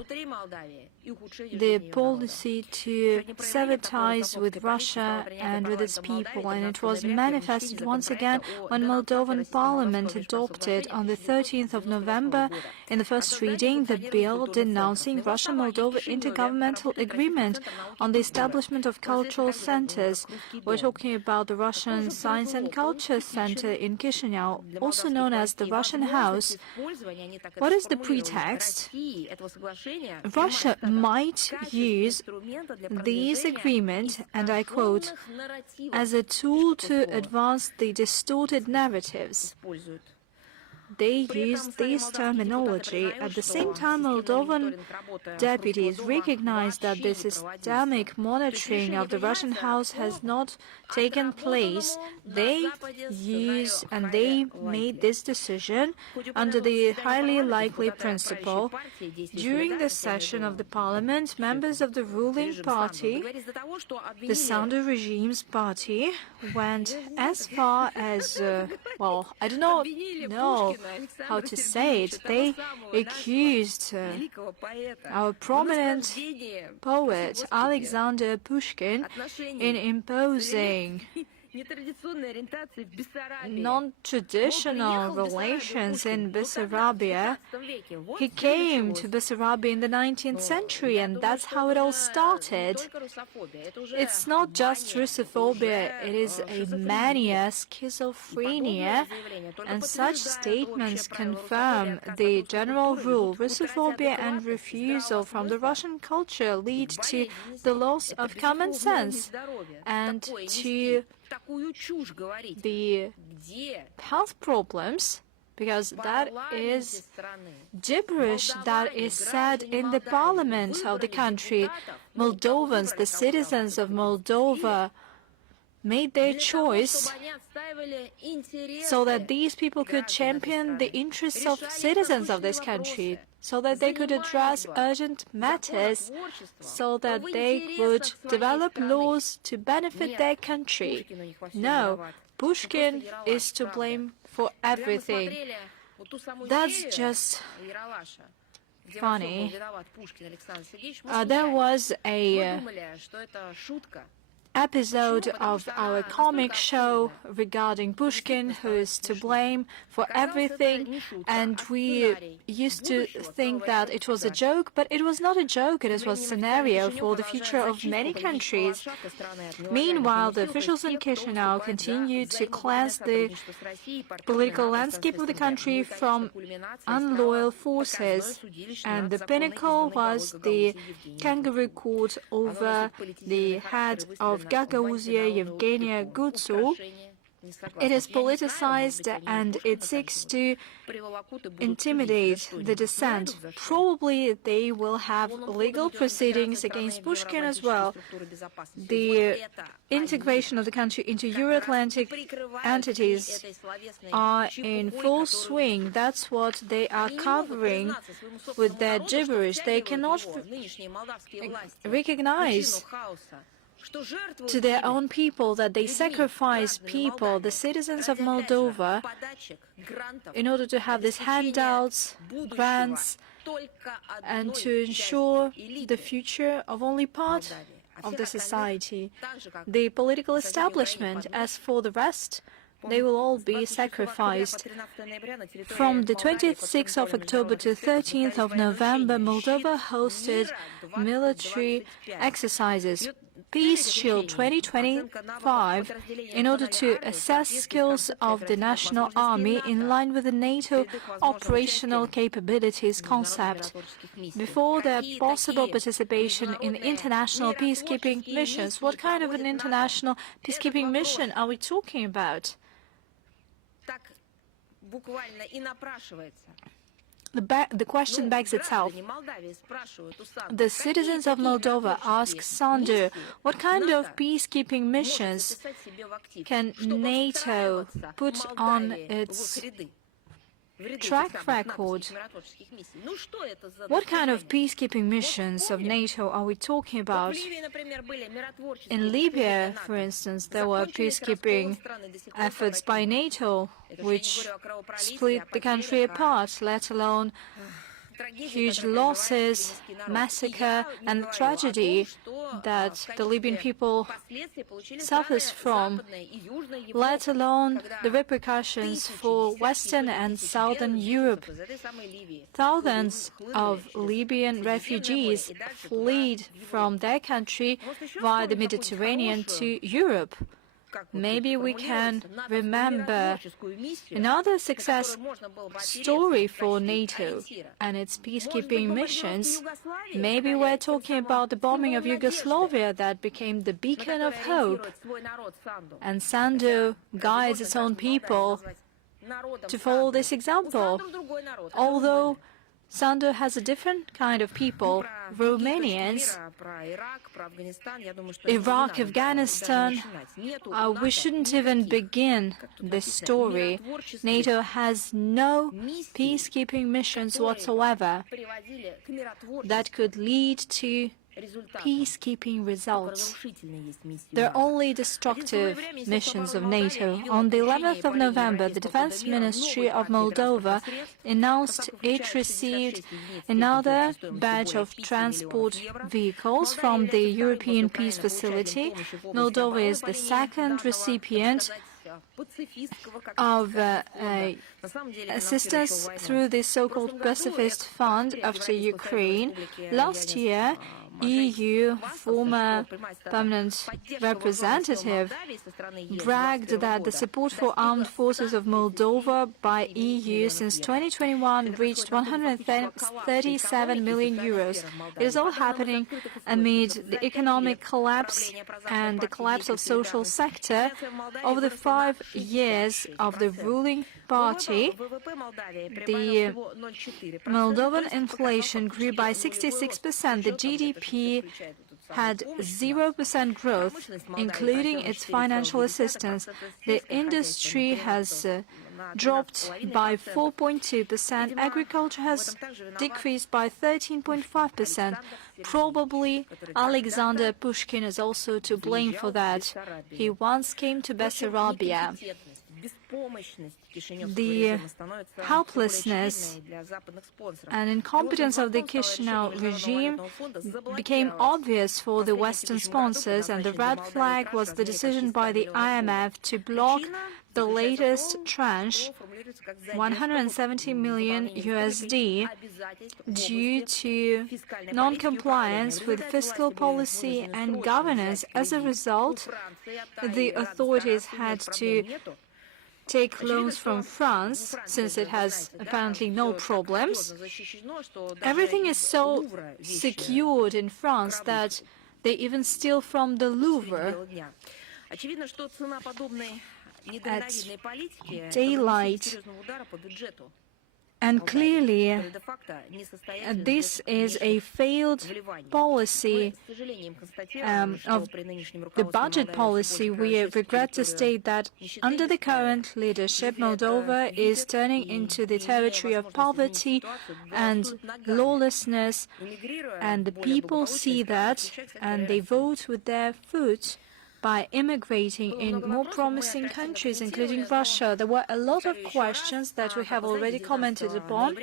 the policy to sever ties with Russia and with its people, and it was manifested once again when Moldovan Parliament adopted on the 13th of November in the first reading the bill denouncing Russia-Moldova intergovernmental agreement on the establishment of cultural centers. We're talking about the Russian Science and Culture Center in Chisinau, also known as the Russian House. What is the pretext? Russia might use this agreement, and I quote, as a tool to advance the distorted narratives. They use this terminology. At the same time, Moldovan deputies recognize that the systemic monitoring of the Russian House has not taken place. They use and they made this decision under the highly likely principle. During the session of the parliament, members of the ruling party, the Sandu regime's party, went as far as, well, I do not know how to say it. They accused our prominent poet Alexander Pushkin in imposing non-traditional relations in Bessarabia. He came to Bessarabia in the 19th century, and that's how it all started. It's not just Russophobia, it is a mania, schizophrenia, and such statements confirm the general rule. Russophobia and refusal from the Russian culture lead to the loss of common sense and to the health problems, because that is gibberish that is said in the parliament of the country. Moldovans, the citizens of Moldova, made their choice so that these people could champion the interests of citizens of this country, so that they could address urgent matters, so that they would develop laws to benefit their country. No, Pushkin is to blame for everything. That's just funny. There was a episode of our comic show regarding Pushkin, who is to blame for everything, and we used to think that it was a joke, but it was not a joke. It was a scenario for the future of many countries. Meanwhile, the officials in Chisinau continue to cleanse the political landscape of the country from unloyal forces, and the pinnacle was the kangaroo court over the head of Gagauzia Yevgenia Gutsu. It is politicized and it seeks to intimidate the dissent. Probably they will have legal proceedings against Pushkin as well. The integration of the country into Euro-Atlantic entities are in full swing. That's what they are covering with their gibberish. They cannot recognize to their own people that they sacrifice people, the citizens of Moldova, in order to have these handouts, grants, and to ensure the future of only part of the society. The political establishment, as for the rest, they will all be sacrificed. From the 26th of October to 13th of November, Moldova hosted military exercises, Peace Shield 2025, in order to assess skills of the national army in line with the NATO operational capabilities concept. Before their possible participation in international peacekeeping missions, what kind of an international peacekeeping mission are we talking about? The question begs itself. The citizens of Moldova ask Sandu, what kind of peacekeeping missions can NATO put on its track record. What kind of peacekeeping missions of NATO are we talking about? In Libya, for instance, there were peacekeeping efforts by NATO, which split the country apart, let alone huge losses, massacre, and tragedy that the Libyan people suffers from, let alone the repercussions for Western and Southern Europe. Thousands of Libyan refugees fled from their country via the Mediterranean to Europe. Maybe we can remember another success story for NATO and its peacekeeping missions. Maybe we're talking about the bombing of Yugoslavia that became the beacon of hope. And Sandu guides its own people to follow this example. Although Sandu has a different kind of people, Romanians, Iraq, Afghanistan, we shouldn't even begin this story. NATO has no peacekeeping missions whatsoever that could lead to peacekeeping results. They're only destructive missions of NATO. On the 11th of November, the Defense Ministry of Moldova announced it received another batch of transport vehicles from the European Peace Facility. Moldova is the second recipient of assistance through the so-called pacifist fund after Ukraine. Last year, EU former permanent representative bragged that the support for armed forces of Moldova by EU since 2021 reached 137 million euros. It is all happening amid the economic collapse and the collapse of social sector. Over the 5 years of the ruling party, the Moldovan inflation grew by 66%. The GDP had 0% growth, including its financial assistance. The industry has dropped by 4.2%. Agriculture has decreased by 13.5%. Probably Alexander Pushkin is also to blame for that. He once came to Bessarabia. The helplessness and incompetence of the Chisinau regime became obvious for the Western sponsors, and the red flag was the decision by the IMF to block the latest tranche, 170 million USD, due to non-compliance with fiscal policy and governance. As a result, the authorities had to take loans from France, since it has apparently no problems. Everything is so secured in France that they even steal from the Louvre at daylight. And clearly, this is a failed policy of the budget policy. We regret to state that under the current leadership, Moldova is turning into the territory of poverty and lawlessness, and the people see that, and they vote with their foot by immigrating in more promising countries, including Russia. There were a lot of questions that we have already commented upon.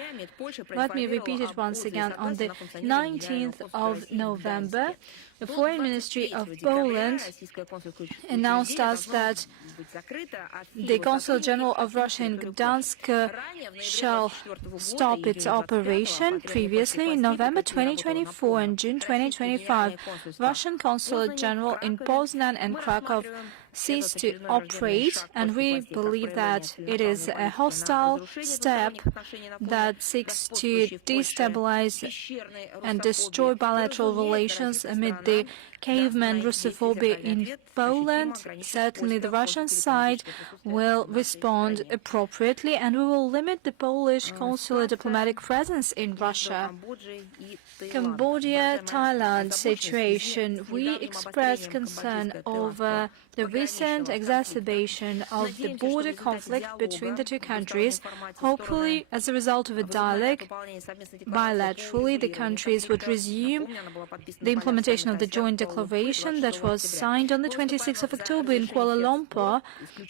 Let me repeat it once again. On the 19th of November, the Foreign Ministry of Poland announced us that the Consul General of Russia in Gdansk shall stop its operation. Previously, in November 2024 and June 2025, Russian Consulate General in Poznan and Krakow ceased to operate, and we believe that it is a hostile step that seeks to destabilize and destroy bilateral relations amid the caveman Russophobia in Poland. Certainly the Russian side will respond appropriately, and we will limit the Polish consular diplomatic presence in Russia. Cambodia-Thailand situation. We express concern over the recent exacerbation of the border conflict between the two countries. Hopefully, as a result of a dialogue, bilaterally, the countries would resume the implementation of the joint declaration that was signed on the 26th of October in Kuala Lumpur.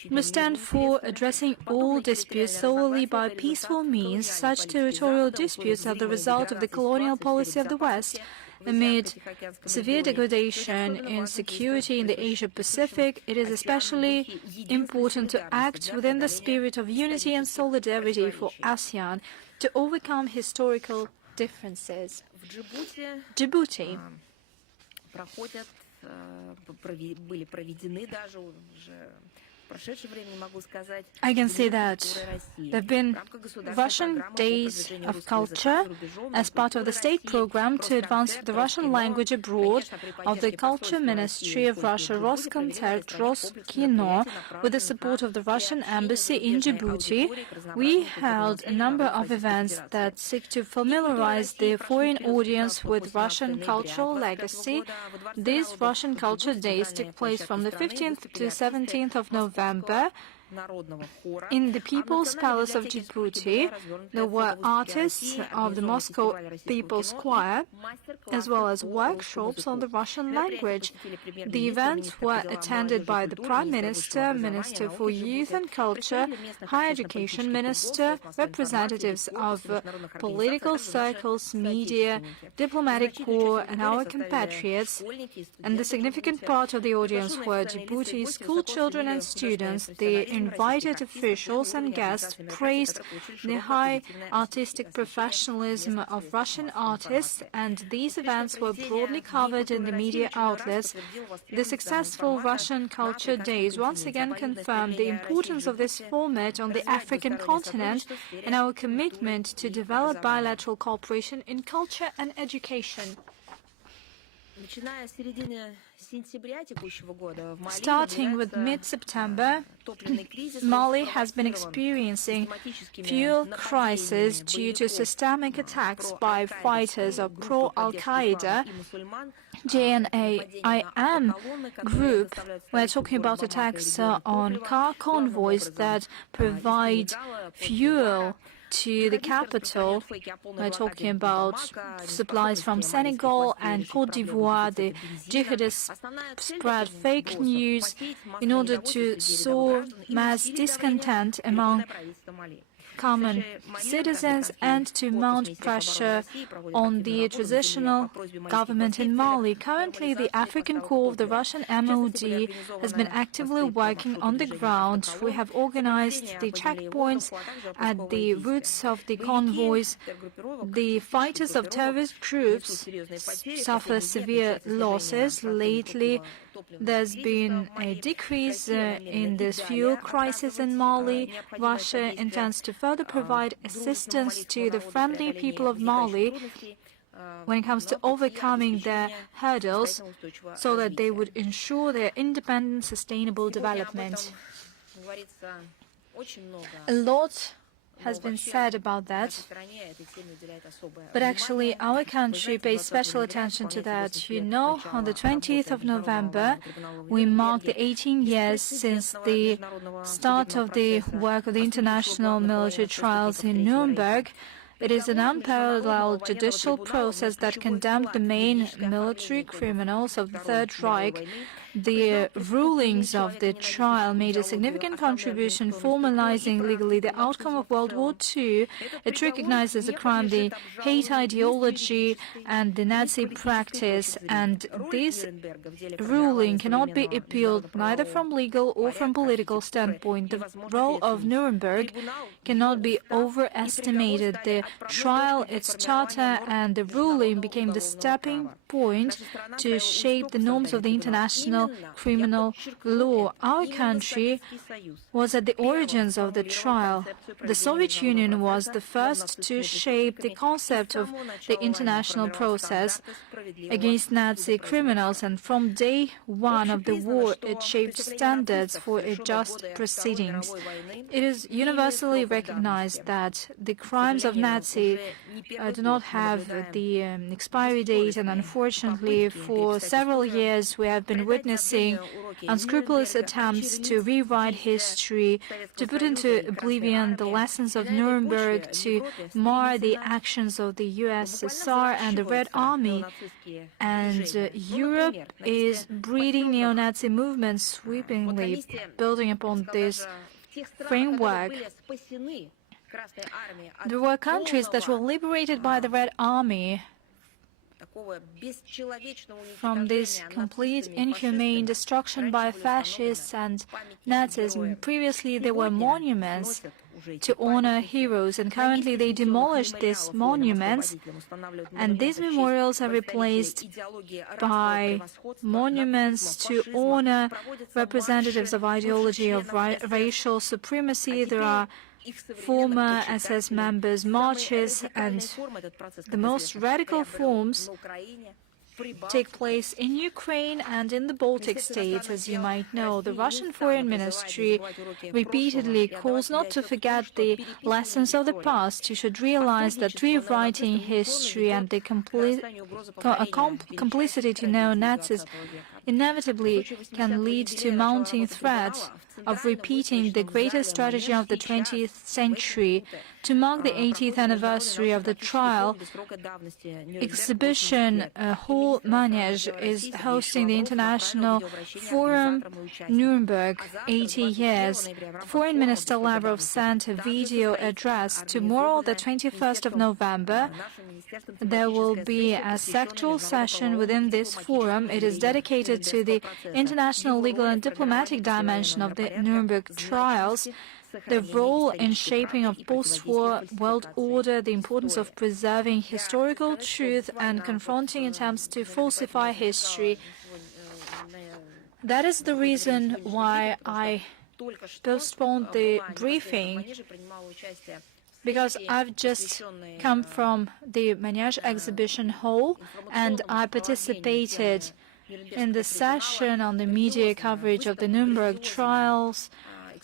We stand for addressing all disputes solely by peaceful means. Such territorial disputes are the result of the colonial policy of the West. Amid severe degradation in security in the Asia-Pacific, it is especially important to act within the spirit of unity and solidarity for ASEAN to overcome historical differences. Djibouti. I can say that there have been Russian Days of Culture as part of the state program to advance the Russian language abroad of the Culture Ministry of Russia, Roskontakt, Roskino, with the support of the Russian Embassy in Djibouti. We held a number of events that seek to familiarize the foreign audience with Russian cultural legacy. These Russian Culture Days took place from the 15th to 17th of November. In the People's Palace of Djibouti, there were artists of the Moscow People's Choir, as well as workshops on the Russian language. The events were attended by the Prime Minister, Minister for Youth and Culture, Higher Education Minister, representatives of political circles, media, diplomatic corps, and our compatriots. And the significant part of the audience were Djibouti's school children and students. The invited officials and guests praised the high artistic professionalism of Russian artists, and these events were broadly covered in the media outlets. The successful Russian Culture Days once again confirmed the importance of this format on the African continent and our commitment to develop bilateral cooperation in culture and education. Starting with mid-September, Mali has been experiencing fuel crisis due to systemic attacks by fighters of pro-Al-Qaeda JNAIM group. We're talking about attacks on car convoys that provide fuel to the capital. We're talking about supplies from Senegal and Côte d'Ivoire. The jihadists spread fake news in order to sow mass discontent among common citizens and to mount pressure on the transitional government in Mali. Currently, the African Corps of the Russian MOD has been actively working on the ground. We have organized the checkpoints at the routes of the convoys. The fighters of terrorist groups suffer severe losses. Lately, there's been a decrease in this fuel crisis in Mali. Russia intends to further provide assistance to the friendly people of Mali when it comes to overcoming their hurdles so that they would ensure their independent, sustainable development. A lot has been said about that, but actually our country pays special attention to that. You know, on the 20th of November, we marked the 18 years since the start of the work of the international military trials in Nuremberg. It is an unparalleled judicial process that condemned the main military criminals of the Third Reich. The rulings of the trial made a significant contribution formalizing legally the outcome of World War II. It recognizes the crime, the hate ideology, and the Nazi practice, and this ruling cannot be appealed neither from legal or from political standpoint. The role of Nuremberg cannot be overestimated. The trial, its charter, and the ruling became the stepping point to shape the norms of the international criminal law. Our country was at the origins of the trial. The Soviet Union was the first to shape the concept of the international process against Nazi criminals, and from day one of the war it shaped standards for a just proceedings. It is universally recognized that the crimes of Nazi do not have the expiry date, and unfortunately for several years we have been witnessing unscrupulous attempts to rewrite history, to put into oblivion the lessons of Nuremberg, to mar the actions of the USSR and the Red Army. And Europe is breeding neo-Nazi movements sweepingly, building upon this framework. There were countries that were liberated by the Red Army from this complete inhumane destruction by fascists and Nazis. Previously, there were monuments to honor heroes, and currently they demolished these monuments, and these memorials are replaced by monuments to honor representatives of ideology of racial supremacy. There are former SS members' marches, and the most radical forms take place in Ukraine and in the Baltic states. As you might know, the Russian Foreign Ministry repeatedly calls not to forget the lessons of the past. You should realize that rewriting history and the complicity to neo-Nazis inevitably can lead to mounting threat of repeating the greatest strategy of the 20th century. To mark the 80th anniversary of the trial, exhibition Hall Manège is hosting the International Forum Nuremberg 80 years. Foreign Minister Lavrov sent a video address. Tomorrow, the 21st of November, there will be a sectoral session within this forum. It is dedicated to the international legal and diplomatic dimension of the Nuremberg trials, the role in shaping of post-war world order, the importance of preserving historical truth and confronting attempts to falsify history. That is the reason why I postponed the briefing, because I've just come from the Manège exhibition hall and I participated in the session on the media coverage of the Nuremberg trials.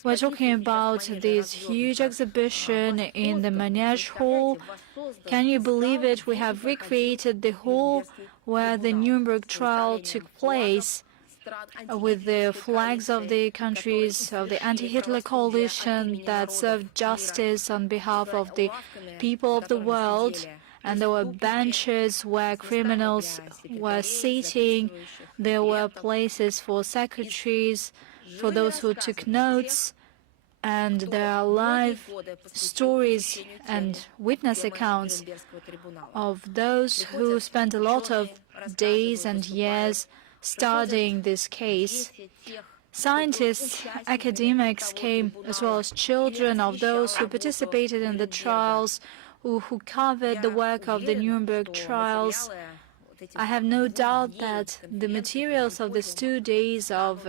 We're talking about this huge exhibition in the Manège hall. Can you believe it? We have recreated the hall where the Nuremberg trial took place, with the flags of the countries of the anti-Hitler coalition that served justice on behalf of the people of the world. And there were benches where criminals were sitting. There were places for secretaries, for those who took notes, and there are live stories and witness accounts of those who spent a lot of days and years studying this case. Scientists, academics came, as well as children of those who participated in the trials, who covered the work of the Nuremberg trials. I have no doubt that the materials of these 2 days of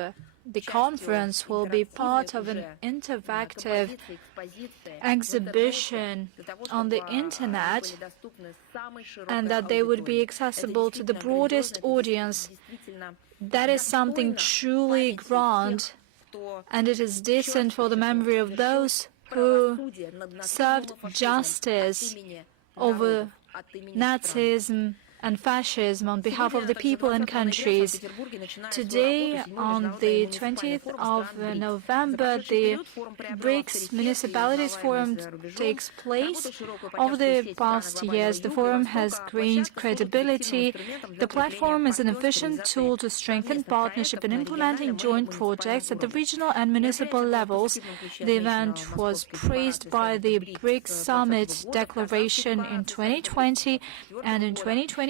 the conference will be part of an interactive exhibition on the internet, and that they would be accessible to the broadest audience. That is something truly grand, and it is decent for the memory of those who served justice over Nazism and fascism on behalf of the people and countries. Today, on the 20th of November, the BRICS Municipalities Forum takes place. Over the past years, the forum has gained credibility. The platform is an efficient tool to strengthen partnership in implementing joint projects at the regional and municipal levels. The event was praised by the BRICS Summit Declaration in 2020 and in 2024.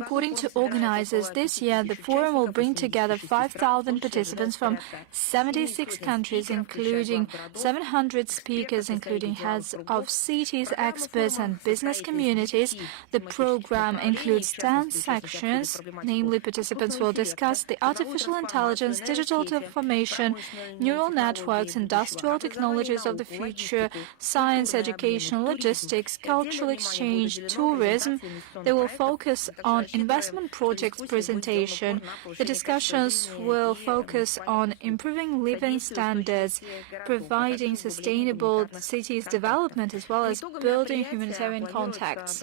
According to organizers, this year the forum will bring together 5,000 participants from 76 countries, including 700 speakers, including heads of cities, experts and business communities. The program includes 10 sections, namely participants will discuss the artificial intelligence, digital transformation, neural networks, industrial technologies of the future, science, education, logistics, cultural exchange, tourism, They will focus on investment projects presentation. The discussions will focus on improving living standards, providing sustainable cities development, as well as building humanitarian contacts.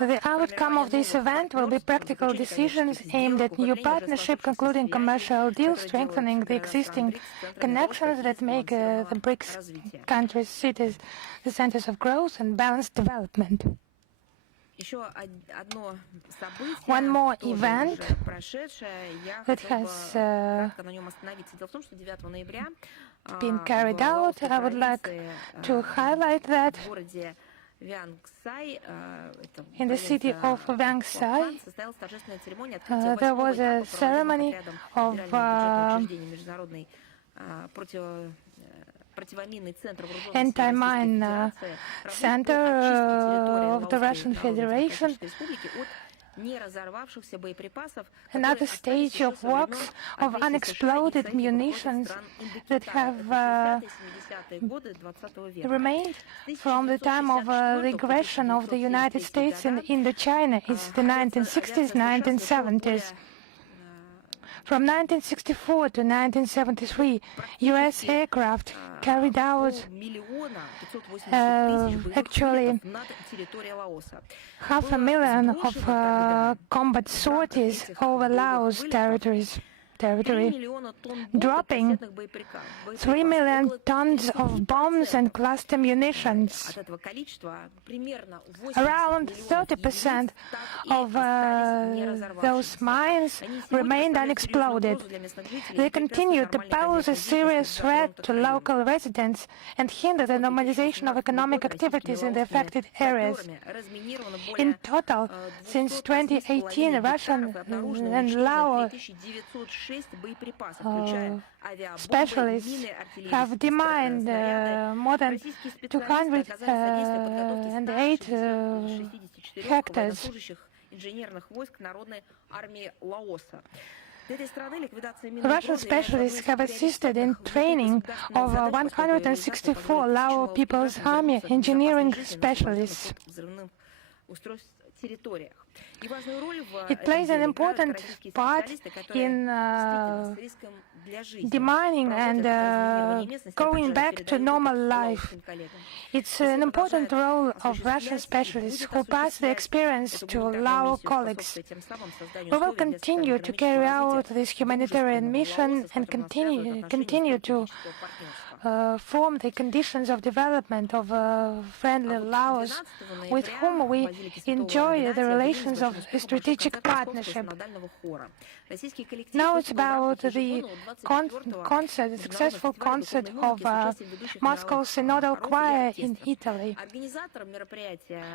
The outcome of this event will be practical decisions aimed at new partnership, concluding commercial deals, strengthening the existing connections that make the BRICS countries' cities the centers of growth and balanced development. One more event that has been carried out, I would like to highlight that in the city of Vangsai, there was a ceremony of anti-mine center of the Russian Federation. Another stage of works of unexploded munitions that have remained from the time of the aggression of the United States in Indochina. It's the 1960s, 1970s. From 1964 to 1973, U.S. aircraft carried out actually 500,000 of combat sorties over Laos territory, dropping 3 million tons of bombs and cluster munitions. Around 30% of those mines remained unexploded. They continued to pose a serious threat to local residents and hinder the normalization of economic activities in the affected areas. In total, since 2018, Russia and Laos specialists have demined more than 208 hectares. Russian specialists have assisted in training of 164 Lao People's Army engineering specialists. It plays an important part in demining and going back to normal life. It's an important role of Russian specialists who pass the experience to Lao colleagues. We will continue to carry out this humanitarian mission and continue to form the conditions of development of friendly Laos, with whom we enjoy the relations of strategic partnership. Now it's about the successful concert of Moscow Synodal Choir in Italy.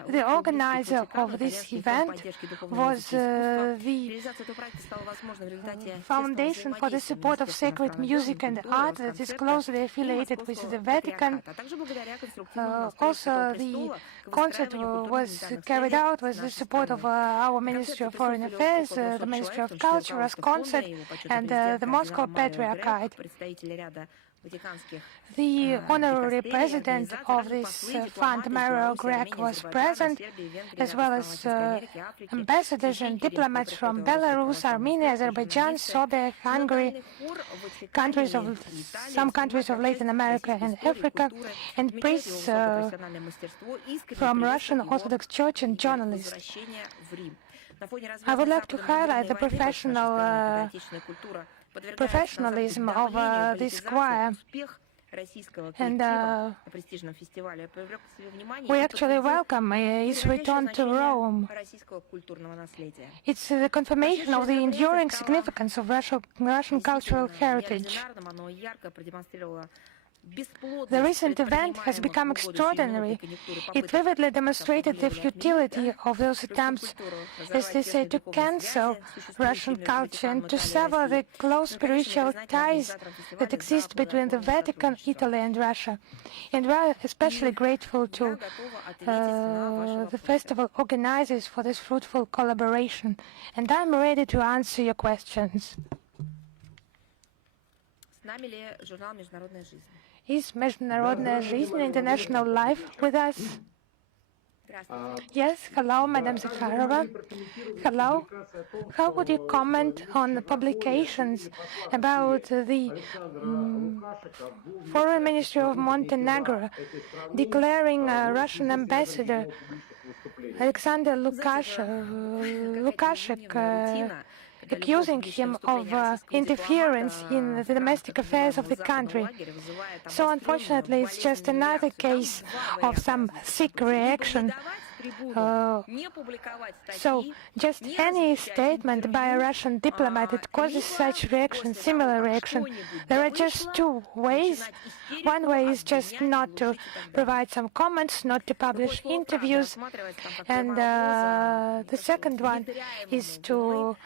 The organizer of this event was the Foundation for the Support of Sacred Music and Art that is closely affiliated with the Vatican. Also, the concert was carried out with the support of our Ministry of Foreign Affairs, the Ministry of Culture, Concert, and the Moscow Patriarchate. The honorary president of this fund, Mario Grech, was present, as well as ambassadors and diplomats from Belarus, Armenia, Azerbaijan, Serbia, Hungary, some countries of Latin America and Africa, and priests from Russian Orthodox Church and journalists. I would like to highlight the professionalism of this choir, and we actually welcome its return to Rome. It's the confirmation of the enduring significance of Russian cultural heritage. The recent event has become extraordinary. It vividly demonstrated the futility of those attempts, as they say, to cancel Russian culture and to sever the close spiritual ties that exist between the Vatican, Italy, and Russia. And we are especially grateful to the festival organizers for this fruitful collaboration. And I'm ready to answer your questions. Is Международная жизнь, international life, with us? Yes, hello, Madam Zakharova. Hello. How would you comment on the publications about the Foreign Ministry of Montenegro declaring Russian ambassador Alexander Lukashek accusing him of interference in the domestic affairs of the country? So unfortunately, it's just another case of some sick reaction. So just any statement by a Russian diplomat that causes such reaction, similar reaction, there are just two ways. One way is just not to provide some comments, not to publish interviews, and the second one is to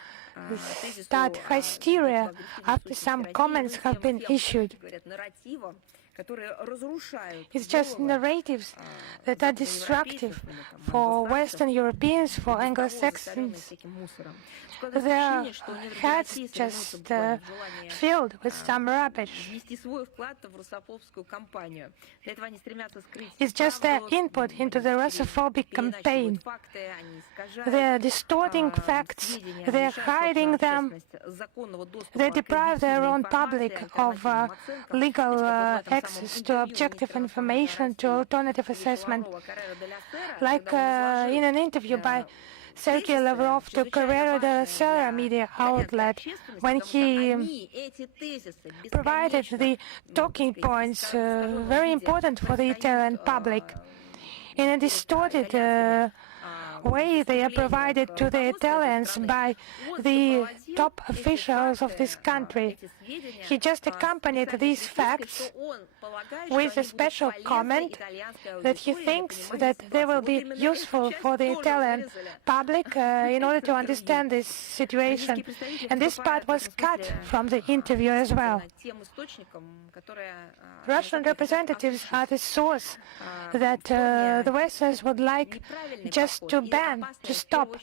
start hysteria after some comments have been issued. It's just narratives that are destructive for Western Europeans, for Anglo-Saxons. Their heads just filled with some rubbish. It's just their input into the Russophobic campaign. They're distorting facts, they're hiding them, they deprive their own public of legal access to objective information, to alternative assessment. Like in an interview by Sergei Lavrov to Corriere della Sera media outlet, when he provided the talking points very important for the Italian public. In a distorted way, they are provided to the Italians by the top officials of this country. He just accompanied these facts with a special comment that he thinks that they will be useful for the Italian public in order to understand this situation. And this part was cut from the interview as well. Russian representatives are the source that the Westerners would like just to ban, to stop.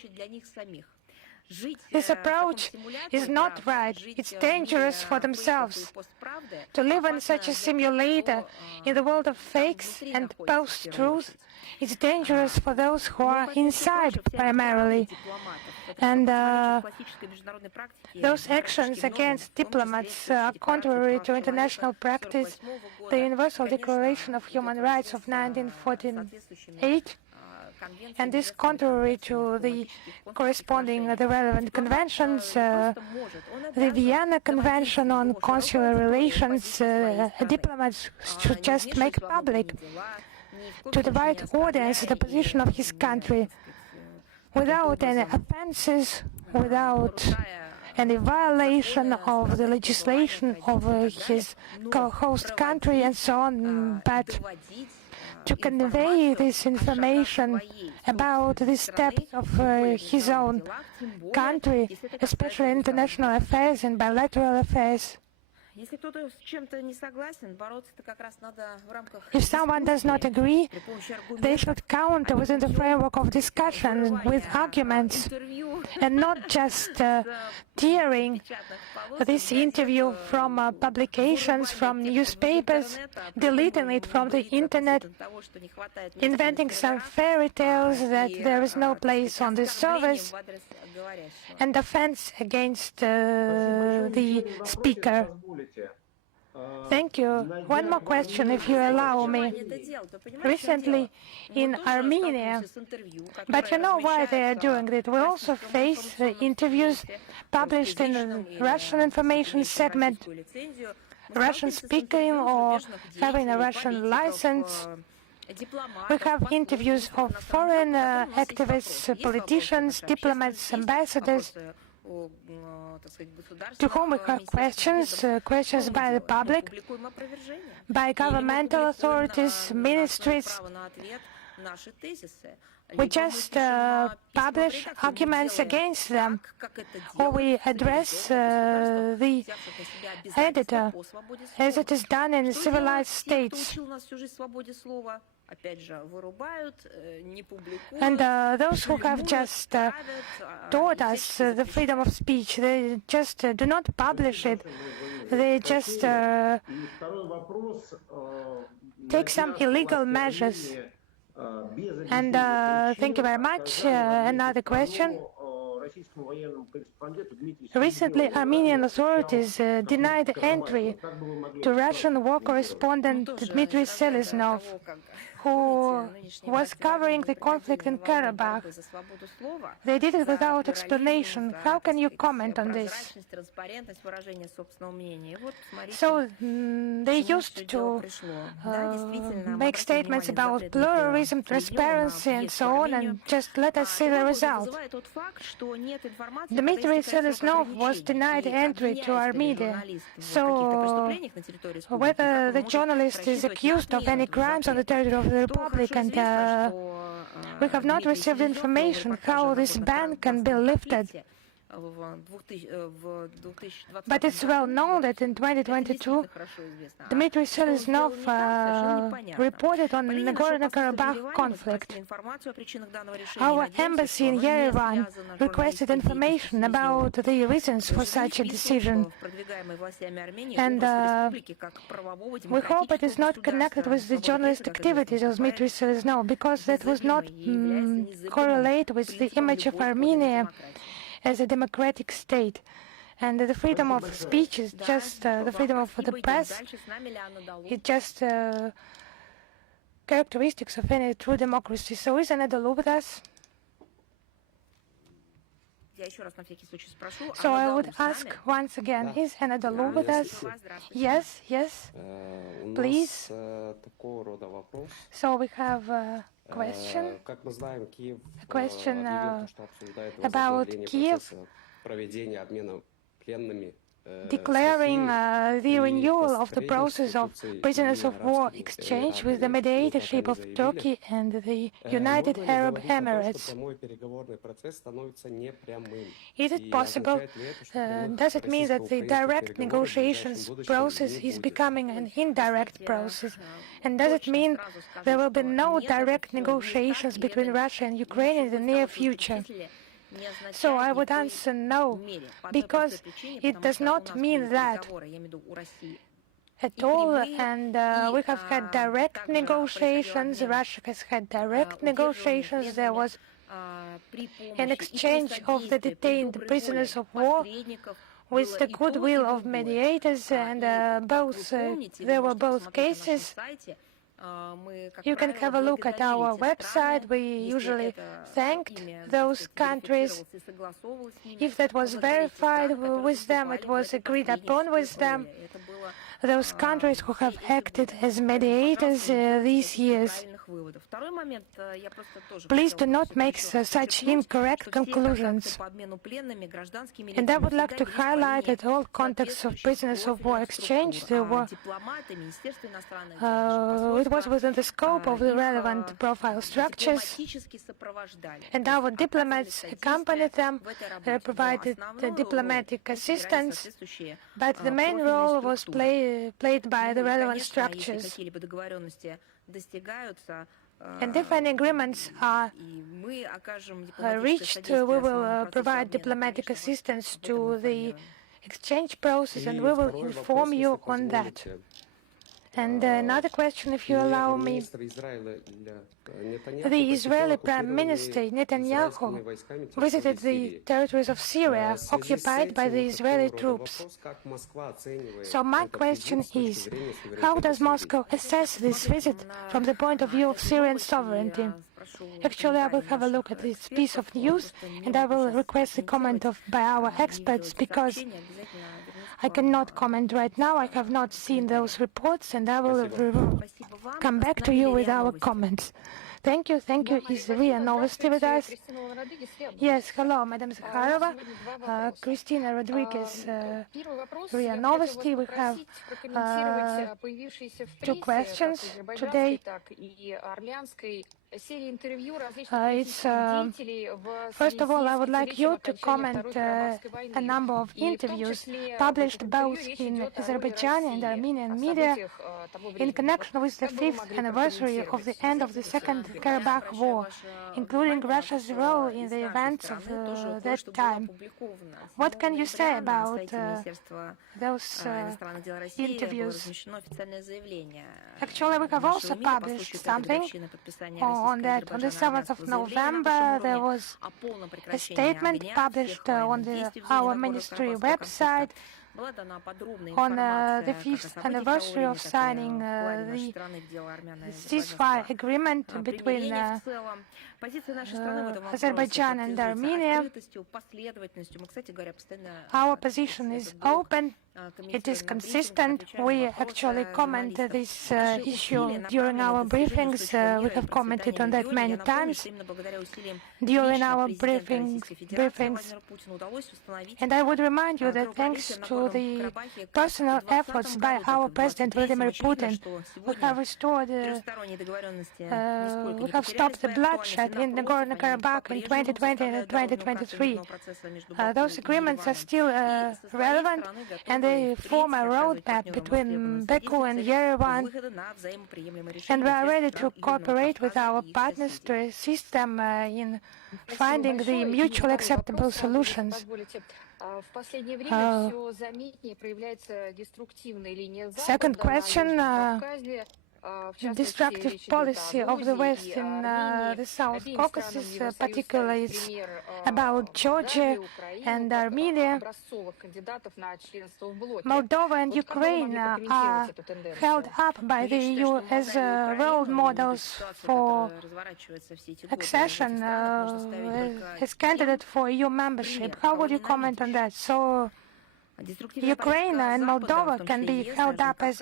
This approach is not right. It's dangerous for themselves. To live in such a simulator in the world of fakes and post-truth, it's dangerous for those who are inside primarily. And those actions against diplomats are contrary to international practice, the Universal Declaration of Human Rights of 1948, and is contrary to the corresponding the relevant conventions, the Vienna Convention on Consular Relations. Diplomats should just make public to the right audience the position of his country, without any offenses, without any violation of the legislation of his co-host country and so on, but to convey this information about the steps of his own country, especially international affairs and bilateral affairs. If someone does not agree, they should counter within the framework of discussion with arguments, and not just tearing this interview from publications, from newspapers, deleting it from the internet, inventing some fairy tales that there is no place on this service, and offense against the speaker. Thank you. One more question, if you allow me. Recently in Armenia, but you know why they are doing it. We also face interviews published in the Russian information segment, Russian speaking or having a Russian license. We have interviews of foreign activists, politicians, diplomats, ambassadors, to whom we have questions by the public, by governmental authorities, ministries. We just publish arguments against them, or we address the editor, as it is done in civilized states. And those who have just taught us the freedom of speech, they just do not publish it. They just take some illegal measures. And thank you very much. Another question. Recently, Armenian authorities denied entry to Russian war correspondent Dmitry Seleznov, who was covering the conflict in Karabakh. They did it without explanation. How can you comment on this? So they used to make statements about pluralism, transparency, and so on, and just let us see the result. Dmitry Seleznov was denied entry to Armenia. So whether the journalist is accused of any crimes on the territory of the Republic, and we have not received information how this ban can be lifted. But it's well known that in 2022, Dmitry Seleznov reported on the Nagorno-Karabakh conflict. Our embassy in Yerevan requested information about the reasons for such a decision. And we hope it is not connected with the journalist activities of Dmitry Seleznov, because that was not correlate with the image of Armenia as a democratic state. And the freedom of speech is just the freedom of the press. It's just characteristics of any true democracy. So is Anadolu with us? So I would ask once again, is Anadolu with us? Yes, yes, please. So we have a question about Kiev declaring the renewal of the process of prisoners of war exchange with the mediatorship of Turkey and the United Arab Emirates. Is it possible? Does it mean that the direct negotiations process is becoming an indirect process? And does it mean there will be no direct negotiations between Russia and Ukraine in the near future? So I would answer no, because it does not mean that at all, and we have had direct negotiations, Russia has had direct negotiations, there was an exchange of the detained prisoners of war with the goodwill of mediators, and there were both cases. You can have a look at our website. We usually thanked those countries. If that was verified with them, it was agreed upon with them. Those countries who have acted as mediators these years. Please do not make such incorrect conclusions. And I would like to highlight that all contexts of prisoners of war exchange, it was within the scope of the relevant profile structures, and our diplomats accompanied them, they provided diplomatic assistance, but the main role was played by the relevant structures. And if any agreements are reached, we will provide diplomatic assistance to the exchange process, and we will inform you on that. And another question, if you allow me. The Israeli Prime Minister Netanyahu visited the territories of Syria occupied by the Israeli troops. So my question is, how does Moscow assess this visit from the point of view of Syrian sovereignty? Actually, I will have a look at this piece of news, and I will request a comment by our experts, because I cannot comment right now. I have not seen those reports, and I will come back to you with our comments. Thank you. Thank you. Is RIA Novosti with us? Yes, hello, Madam Zakharova. Christina Rodriguez, RIA Novosti. We have two questions today. First of all, I would like you to comment a number of interviews published both in Azerbaijan and Armenian media in connection with the 5th anniversary of the end of the Second Karabakh War, including Russia's role in the events of that time. What can you say about those interviews? Actually, we have also published something on that. On the 7th of November, there was a statement published on our ministry website on the 5th anniversary of signing the ceasefire agreement between Azerbaijan and Armenia. Our position is open. It is consistent. We actually commented this issue during our briefings. We have commented on that many times during our briefings. And I would remind you that thanks to the personal efforts by our President Vladimir Putin, we have restored, we have stopped the bloodshed in Nagorno-Karabakh in 2020 and 2023. Those agreements are still relevant, and they form a roadmap between Baku and Yerevan, and we are ready to cooperate with our partners to assist them in finding the mutually acceptable solutions. Second question, destructive policy of the West in the South Caucasus, particularly it's about Georgia and Armenia. Moldova and Ukraine are held up by the EU as role models for accession, as candidate for EU membership. How would you comment on that? So Ukraine and Moldova can be held up as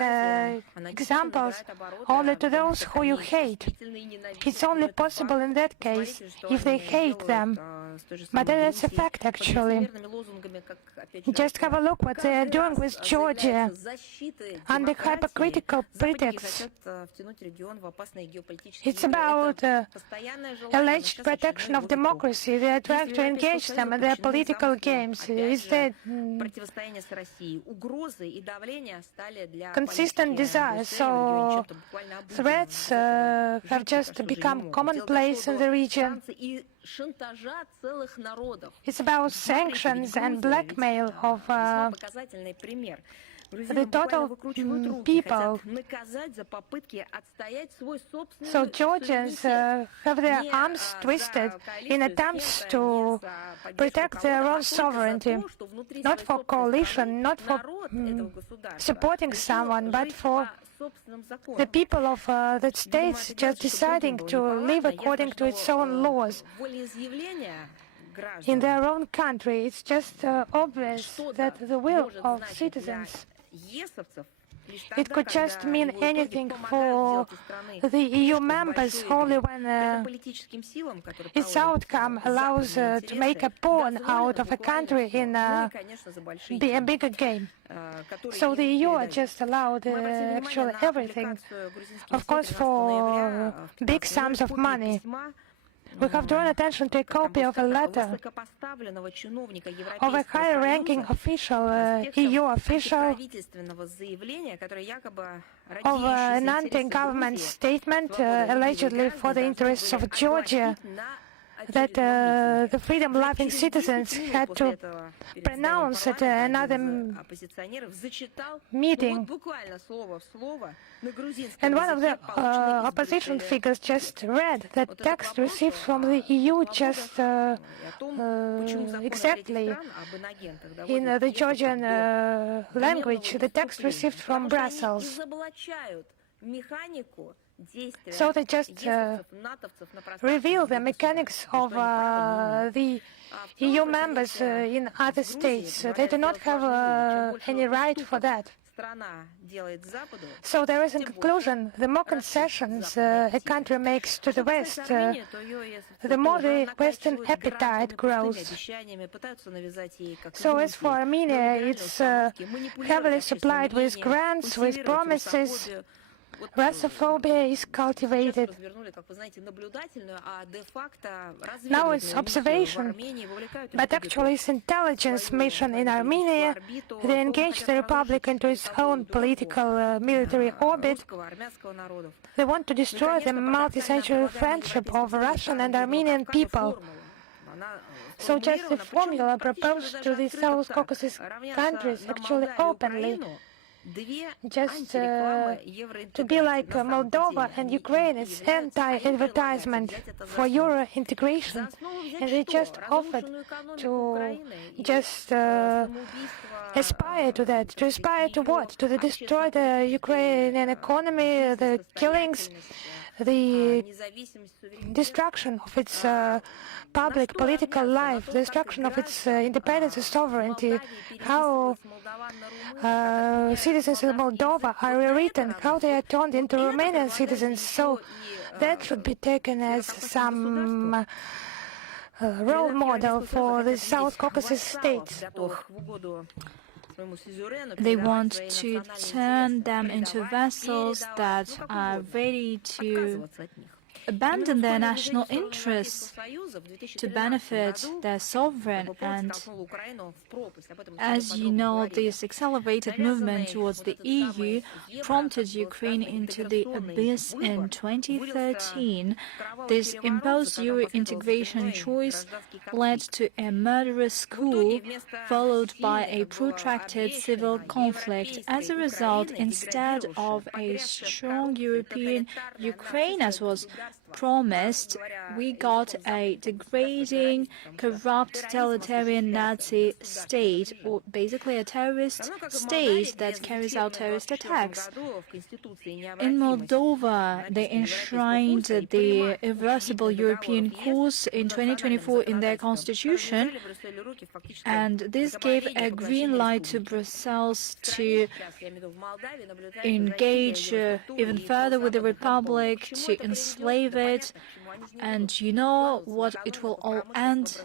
examples only to those who you hate. It's only possible in that case if they hate them. But that's a fact, actually. Just have a look what they are doing with Georgia under hypocritical pretext. It's about alleged protection of democracy. They are trying to engage them in their political games. Is that consistent desire? So threats have just become commonplace in the region. It's about sanctions and blackmail of the total people. So Georgians have their arms twisted in attempts to protect their own sovereignty, not for coalition, not for supporting someone, but for the people of that state just deciding to live according to its own laws in their own country. It's just obvious that the will of citizens, it could just mean anything for the EU members only when its outcome allows to make a pawn out of a country in a bigger game. So the EU are just allowed actually everything, of course, for big sums of money. We have drawn attention to a copy of a letter of a high-ranking official, EU official, of an anti-government statement allegedly for the interests of Georgia, that the freedom-loving citizens had to pronounce at another meeting. And one of the opposition figures just read that text received from the EU just exactly in the Georgian language, the text received from Brussels. So they just reveal the mechanics of the EU members in other states. They do not have any right for that. So there is, in conclusion, the more concessions a country makes to the West, the more the Western appetite grows. So as for Armenia, it's heavily supplied with grants, with promises. Russophobia is cultivated. Now it's observation, but actually it's intelligence mission in Armenia. They engage the republic into its own political military orbit. They want to destroy the multi-century friendship of Russian and Armenian people. So just the formula proposed to the South Caucasus countries actually openly just to be like Moldova and Ukraine. It's anti-advertisement for Euro integration, and they just offered to just aspire to that. To aspire to what? To destroy the Ukrainian economy, the killings, the destruction of its public political life, the destruction of its independence and sovereignty, how citizens of Moldova are rewritten, how they are turned into Romanian citizens. So that should be taken as some role model for the South Caucasus states. They want to turn them into vessels that are ready to abandon their national interests to benefit their sovereign. And as you know, this accelerated movement towards the EU prompted Ukraine into the abyss in 2013. This imposed Euro integration choice led to a murderous coup, followed by a protracted civil conflict. As a result, instead of a strong European Ukraine, as was promised, we got a degrading, corrupt, totalitarian Nazi state, or basically a terrorist state that carries out terrorist attacks. In Moldova, they enshrined the irreversible European course in 2024 in their constitution, and this gave a green light to Brussels to engage even further with the Republic, to enslave it. And you know what it will all end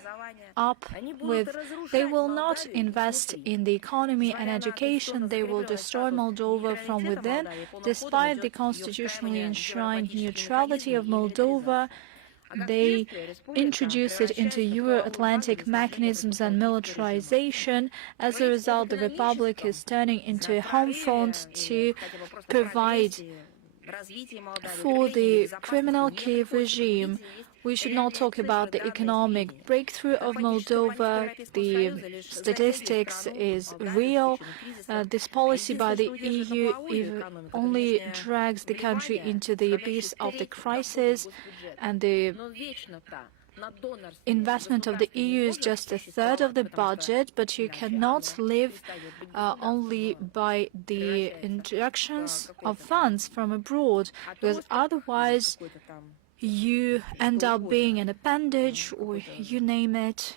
up with? They will not invest in the economy and education. They will destroy Moldova from within. Despite the constitutionally enshrined neutrality of Moldova, they introduce it into Euro-Atlantic mechanisms and militarization. As a result, the Republic is turning into a home front to provide for the criminal Kiev regime. We should not talk about the economic breakthrough of Moldova. The statistics is real. This policy by the EU only drags the country into the abyss of the crisis, and the investment of the EU is just a third of the budget, but you cannot live only by the injections of funds from abroad, because otherwise you end up being an appendage, or you name it.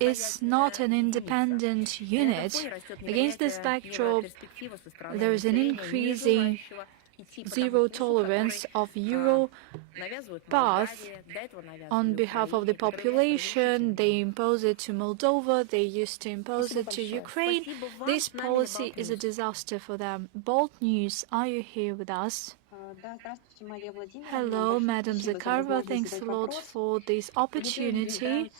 It's not an independent unit. Against this backdrop, there is an increasing zero tolerance of Euro path on behalf of the population. They impose it to Moldova, they used to impose it to Ukraine. This policy is a disaster for them. Bold News, are you here with us? Hello, Madam Zakharova. Thanks a lot for this opportunity.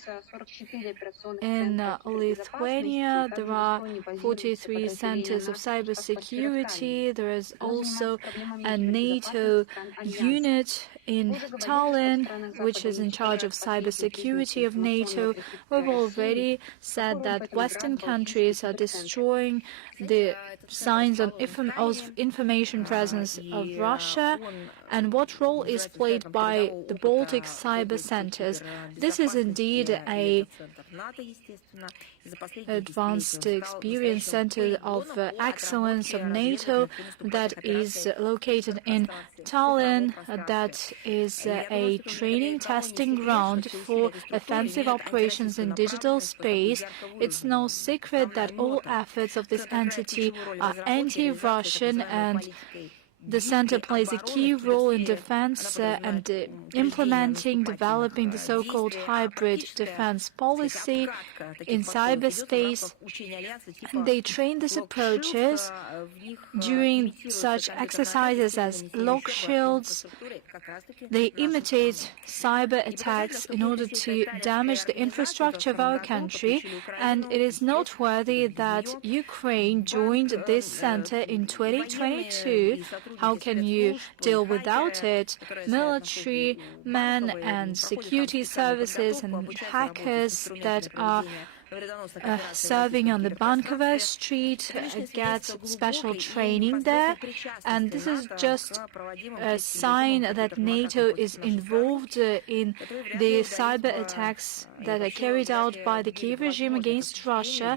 In Lithuania, there are 43 centers of cybersecurity. There is also a NATO unit in Tallinn, which is in charge of cybersecurity of NATO. We've already said that Western countries are destroying the signs of information presence of Russia, and what role is played by the Baltic cyber centers. This is indeed a advanced experience center of excellence of NATO that is located in Tallinn, that is a training testing ground for offensive operations in digital space. It's no secret that all efforts of this entity are anti-Russian, and the center plays a key role in defense and implementing, developing the so-called hybrid defense policy in cyberspace. And they train these approaches during such exercises as lock shields. They imitate cyber attacks in order to damage the infrastructure of our country. And it is noteworthy that Ukraine joined this center in 2022. How can you deal without it? Military men and security services and hackers that are serving on the Bankover Street get special training there, and this is just a sign that NATO is involved in the cyber attacks that are carried out by the Kiev regime against Russia.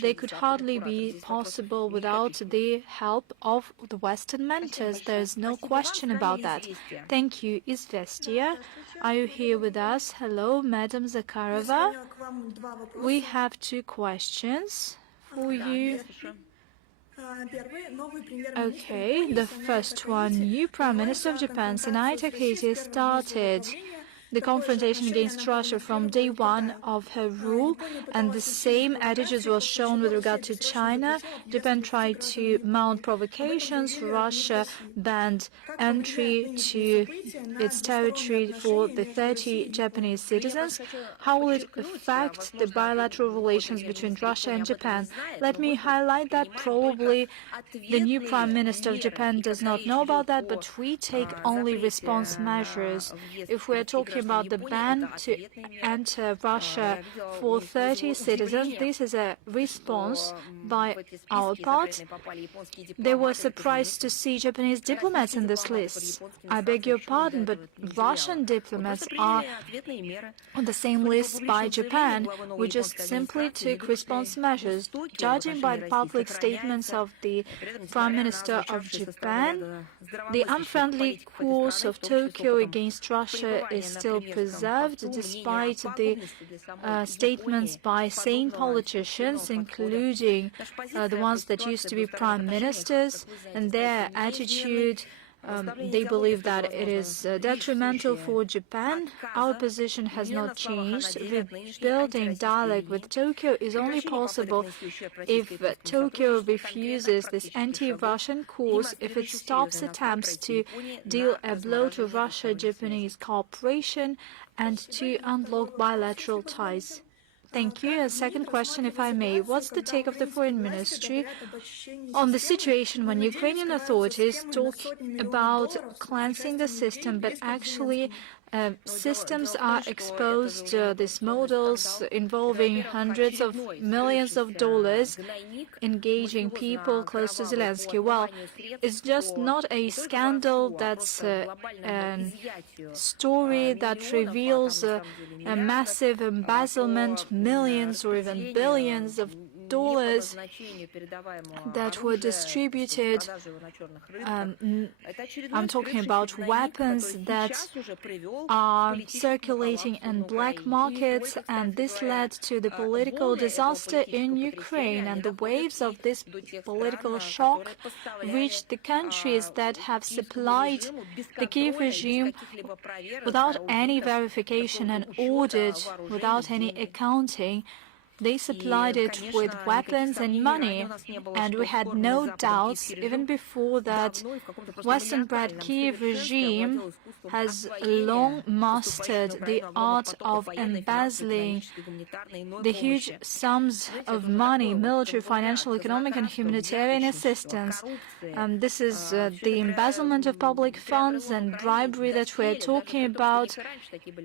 They could hardly be possible without the help of the Western mentors. There's no question about that. Thank you. Izvestia, are you here with us? Hello, Madam Zakharova. We have two questions for you. Okay, the first one. New Prime Minister of Japan, Sanai Takaichi, started the confrontation against Russia from day one of her rule, and the same attitude was shown with regard to China. Japan tried to mount provocations. Russia banned entry to its territory for the 30 Japanese citizens. How will it affect the bilateral relations between Russia and Japan? Let me highlight that probably the new Prime Minister of Japan does not know about that, but we take only response measures. If we are talking about the ban to enter Russia for 30 citizens, this is a response by our part. They were surprised to see Japanese diplomats in this list. I beg your pardon, but Russian diplomats are on the same list by Japan. We just simply took response measures. Judging by the public statements of the Prime Minister of Japan, the unfriendly course of Tokyo against Russia is still preserved, despite the statements by sane politicians, including the ones that used to be prime ministers, and their attitude. They believe that it is detrimental for Japan. Our position has not changed. Rebuilding dialogue with Tokyo is only possible if Tokyo refuses this anti-Russian course, if it stops attempts to deal a blow to Russia-Japanese cooperation, and to unlock bilateral ties. Thank you. A second question, if I may. What's the take of the Foreign Ministry on the situation when Ukrainian authorities talk about cleansing the system, but actually systems are exposed, these models involving hundreds of millions of dollars, engaging people close to Zelensky? Well, it's just not a scandal, that's a story that reveals a massive embezzlement, millions or even billions of dollars that were distributed. I'm talking about weapons that are circulating in black markets, and this led to the political disaster in Ukraine, and the waves of this political shock reached the countries that have supplied the Kiev regime without any verification and audit, without any accounting. They supplied it with weapons and money, and we had no doubts, even before that, Western-bred Kiev regime has long mastered the art of embezzling the huge sums of money, military, financial, economic, and humanitarian assistance. This is the embezzlement of public funds and bribery that we're talking about.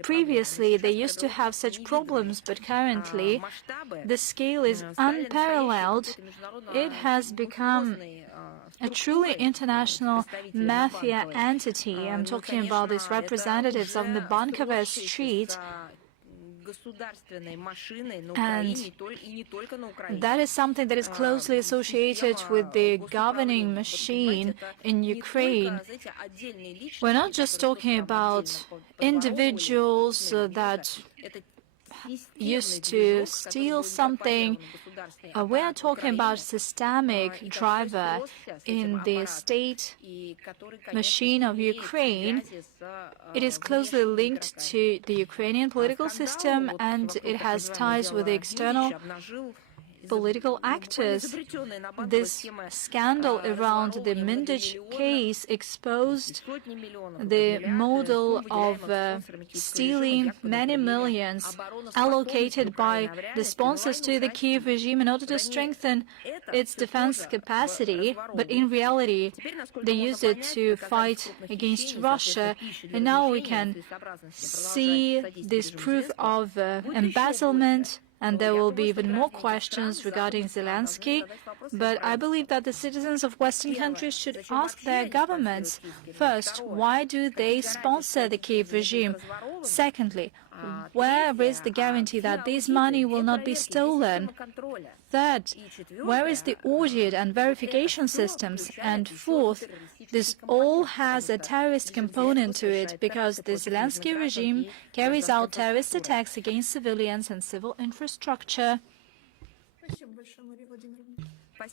Previously, they used to have such problems, but currently, the scale is unparalleled. It has become a truly international mafia entity. I'm talking about these representatives on the Bankover Street. And that is something that is closely associated with the governing machine in Ukraine. We're not just talking about individuals that used to steal something. We are talking about systemic driver in the state machine of Ukraine. It is closely linked to the Ukrainian political system, and it has ties with the external political actors. This scandal around the Mindich case exposed the model of stealing many millions allocated by the sponsors to the Kiev regime in order to strengthen its defense capacity, but in reality they used it to fight against Russia, and now we can see this proof of embezzlement and there will be even more questions regarding Zelensky. But I believe that the citizens of Western countries should ask their governments, first, why do they sponsor the Kiev regime? Secondly, where is the guarantee that this money will not be stolen? Third, where is the audit and verification systems? And fourth, this all has a terrorist component to it because the Zelensky regime carries out terrorist attacks against civilians and civil infrastructure.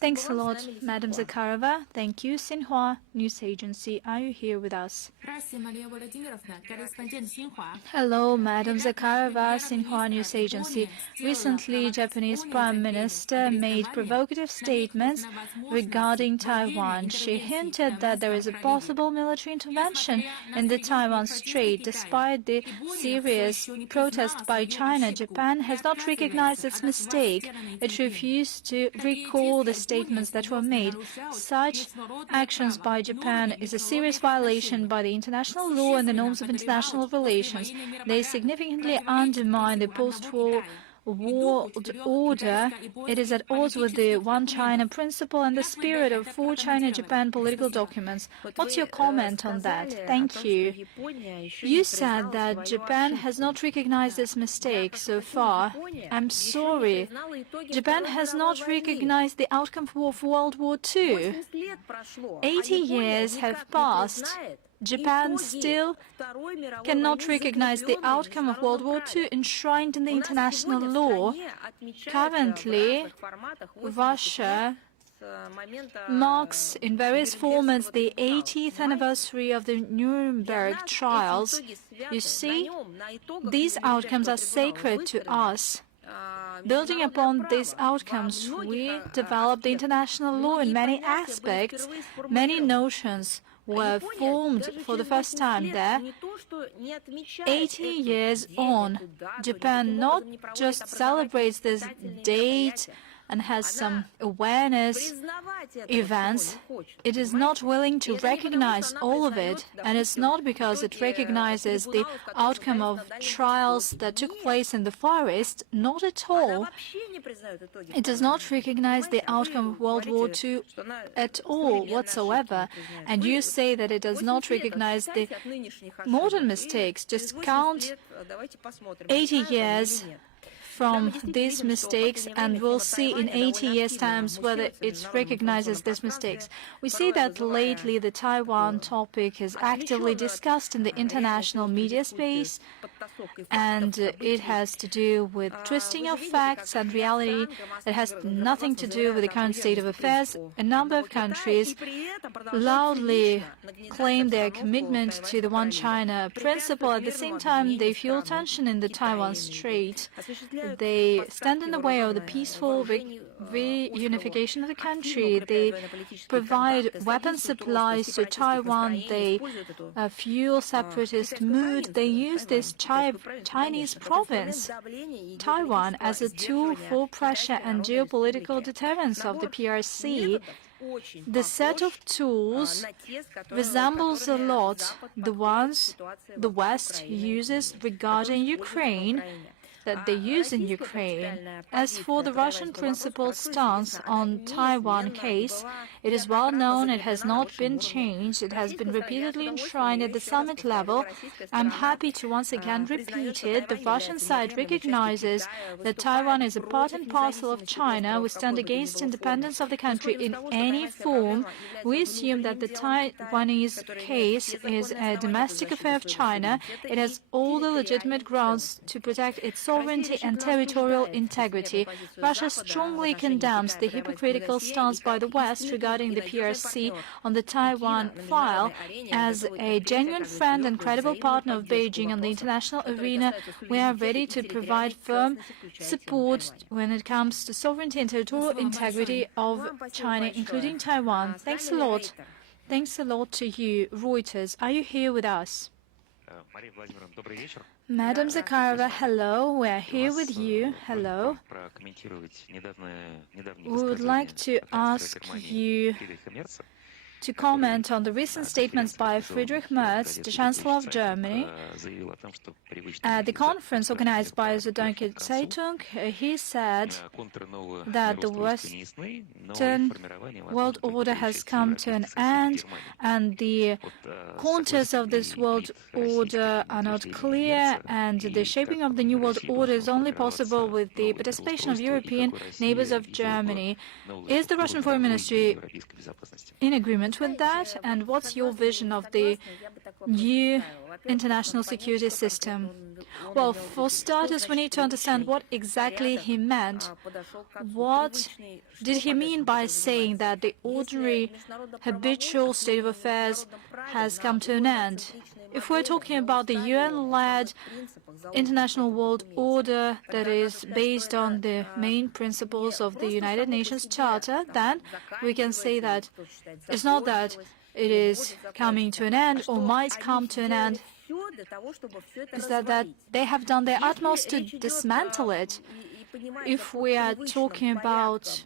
Thanks a lot, Madam Zakharova. Thank you, Xinhua News Agency. Are you here with us? Hello, Madam Zakharova, Xinhua News Agency. Recently, Japanese Prime Minister made provocative statements regarding Taiwan. She hinted that there is a possible military intervention in the Taiwan Strait. Despite the serious protest by China, Japan has not recognized its mistake. It refused to recall the statements that were made. Such actions by Japan is a serious violation by the international law and the norms of international relations. They significantly undermine the post-war world order. It is at odds with the One China principle and the spirit of four China-Japan political documents. What's your comment on that? Thank you. You said that Japan has not recognized this mistake so far. I'm sorry. Japan has not recognized the outcome of World War II. 80 years have passed. Japan still cannot recognize the outcome of World War II enshrined in the international law. Currently, Russia marks in various formats the 80th anniversary of the Nuremberg trials. You see, these outcomes are sacred to us. Building upon these outcomes, we developed the international law in many aspects. Many notions were formed for the first time there. 80 years on, Japan not just celebrates this date and has some awareness events, it is not willing to recognize all of it, and it's not because it recognizes the outcome of trials that took place in the Far East, not at all. It does not recognize the outcome of World War II at all whatsoever, and you say that it does not recognize the modern mistakes. Just count 80 years from these mistakes, and we'll see in 80 years' time whether it recognizes these mistakes. We see that lately the Taiwan topic is actively discussed in the international media space, and it has to do with twisting of facts and reality. It has nothing to do with the current state of affairs. A number of countries loudly claim their commitment to the One China principle. At the same time, they fuel tension in the Taiwan Strait. They stand in the way of the peaceful reunification of the country. They provide weapon supplies to Taiwan. They fuel separatist mood. They use this Chinese province, Taiwan, as a tool for pressure and geopolitical deterrence of the PRC. The set of tools resembles a lot the ones the West uses regarding Ukraine, that they use in Ukraine. As for the Russian principled stance on Taiwan case, it is well known, it has not been changed, it has been repeatedly enshrined at the summit level. I'm happy to once again repeat it. The Russian side recognizes that Taiwan is a part and parcel of China. We stand against independence of the country in any form. We assume that the Taiwanese case is a domestic affair of China. It has all the legitimate grounds to protect its sovereignty and territorial integrity. Russia strongly condemns the hypocritical stance by the West regarding the PRC on the Taiwan file. As a genuine friend and credible partner of Beijing on the international arena, we are ready to provide firm support when it comes to sovereignty and territorial integrity of China, including Taiwan. Thanks a lot. Thanks a lot to you. Reuters, are you here with us? Madam Zakharova, hello. We are here with you. Hello. We would like to ask you to comment on the recent statements by Friedrich Merz, the Chancellor of Germany. At the conference organized by the Deutsche Zeitung, he said that the Western world order has come to an end, and the contours of this world order are not clear, and the shaping of the new world order is only possible with the participation of European neighbors of Germany. Is the Russian Foreign Ministry in agreement with that? And what's your vision of the new international security system? Well, for starters, we need to understand what exactly he meant. What did he mean by saying that the ordinary, habitual state of affairs has come to an end? If we're talking about the UN-led international world order that is based on the main principles of the United Nations Charter, then we can say that it's not that it is coming to an end or might come to an end, is that they have done their utmost to dismantle it. If we are talking about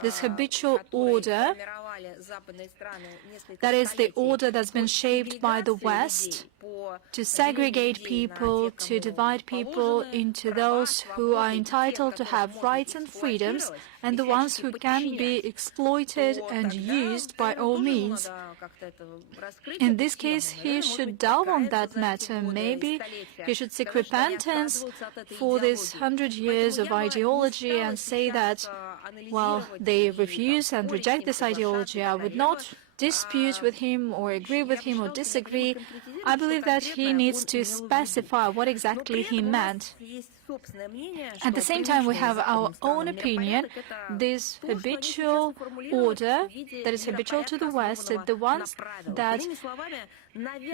this habitual order, that is the order that's been shaped by the West to segregate people, to divide people into those who are entitled to have rights and freedoms, and the ones who can be exploited and used by all means. In this case, he should delve on that matter. Maybe he should seek repentance for this 100 years of ideology and say that, well, they refuse and reject this ideology. I would not dispute with him or agree with him or disagree. I believe that he needs to specify what exactly he meant. At the same time, we have our own opinion. This habitual order that is habitual to the West, the ones that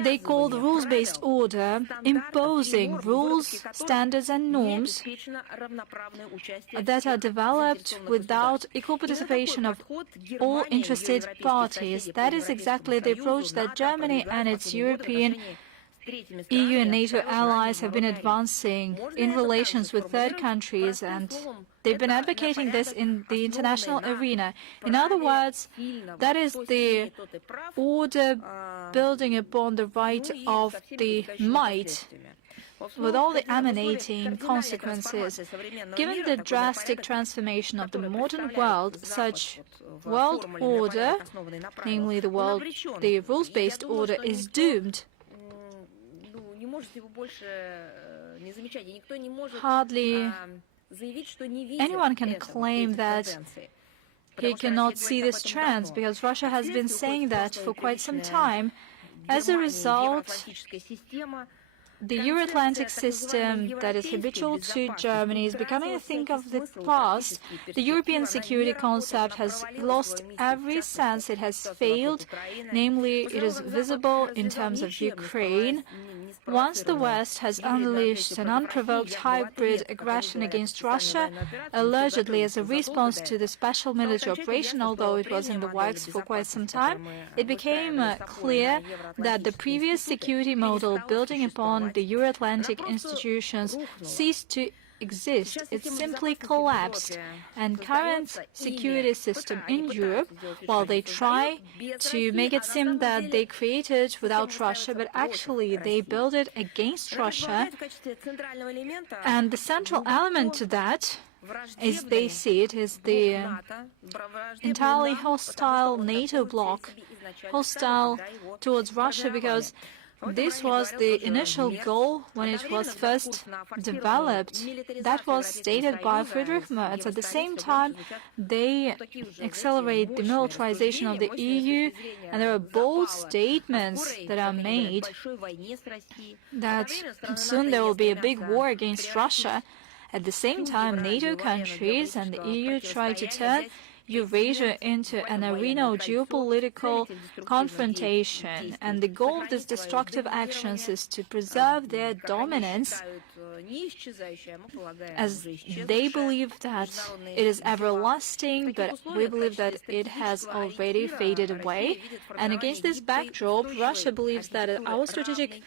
they call the rules-based order, imposing rules, standards and norms that are developed without equal participation of all interested parties. That is exactly the approach that Germany and its European EU and NATO allies have been advancing in relations with third countries, and they've been advocating this in the international arena. In other words, that is the order building upon the right of the might, with all the emanating consequences. Given the drastic transformation of the modern world, such world order, namely the rules-based order, is doomed. Hardly anyone can claim that he cannot see this trend, because Russia has been saying that for quite some time. As a result, the Euro-Atlantic system that is habitual to Germany is becoming a thing of the past. The European security concept has lost every sense. It has failed. Namely, it is visible in terms of Ukraine. Once the West has unleashed an unprovoked hybrid aggression against Russia, allegedly as a response to the special military operation, although it was in the works for quite some time, it became clear that the previous security model building upon the Euro-Atlantic institutions ceased to exist. It simply collapsed, and current security system in Europe, while they try to make it seem that they created without Russia, but actually they build it against Russia, and the central element to that, as they see it, is the entirely hostile NATO bloc, hostile towards Russia, because this was the initial goal when it was first developed. That was stated by Friedrich Merz. At the same time, they accelerate the militarization of the EU, and there are bold statements that are made that soon there will be a big war against Russia. At the same time, NATO countries and the EU try to turn Eurasia into an arena of geopolitical confrontation, and the goal of these destructive actions is to preserve their dominance, as they believe that it is everlasting, but we believe that it has already faded away. And against this backdrop, Russia believes that our strategic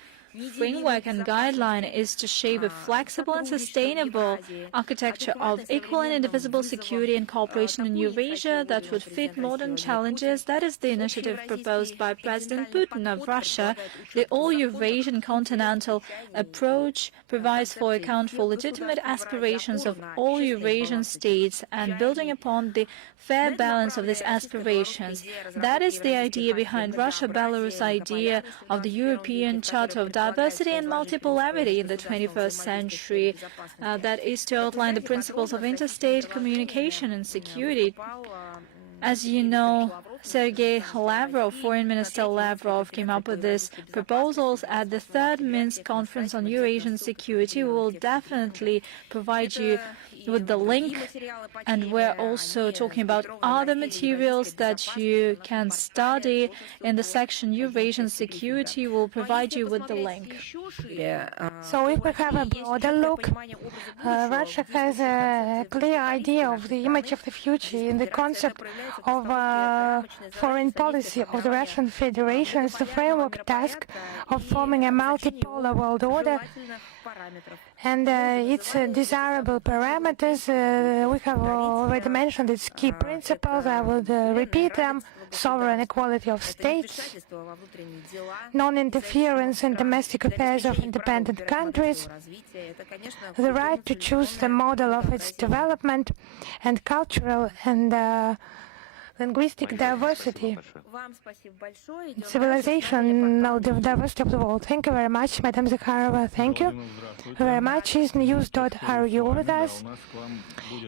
framework and guideline is to shape a flexible and sustainable architecture of equal and indivisible security and cooperation in Eurasia that would fit modern challenges. That is the initiative proposed by President Putin of Russia. The all-Eurasian continental approach provides for account for legitimate aspirations of all Eurasian states and building upon the fair balance of these aspirations. That is the idea behind Russia-Belarus idea of the European Charter of Diversity and Multipolarity in the 21st century. That is to outline the principles of interstate communication and security. As you know, Sergei Lavrov, Foreign Minister Lavrov, came up with these proposals at the third Minsk Conference on Eurasian Security. We will definitely provide you with the link, and we're also talking about other materials that you can study in the section Eurasian Security. We'll provide you with the link. So if we have a broader look, Russia has a clear idea of the image of the future in the concept of foreign policy of the Russian Federation as the framework task of forming a multipolar world order and its desirable parameters. We have already mentioned its key principles. I would repeat them: sovereign equality of states, non-interference in domestic affairs of independent countries, the right to choose the model of its development, and cultural and linguistic diversity, civilizational diversity of the world. Thank you very much, Madam Zakharova. Thank you very much. Is news.ru with us?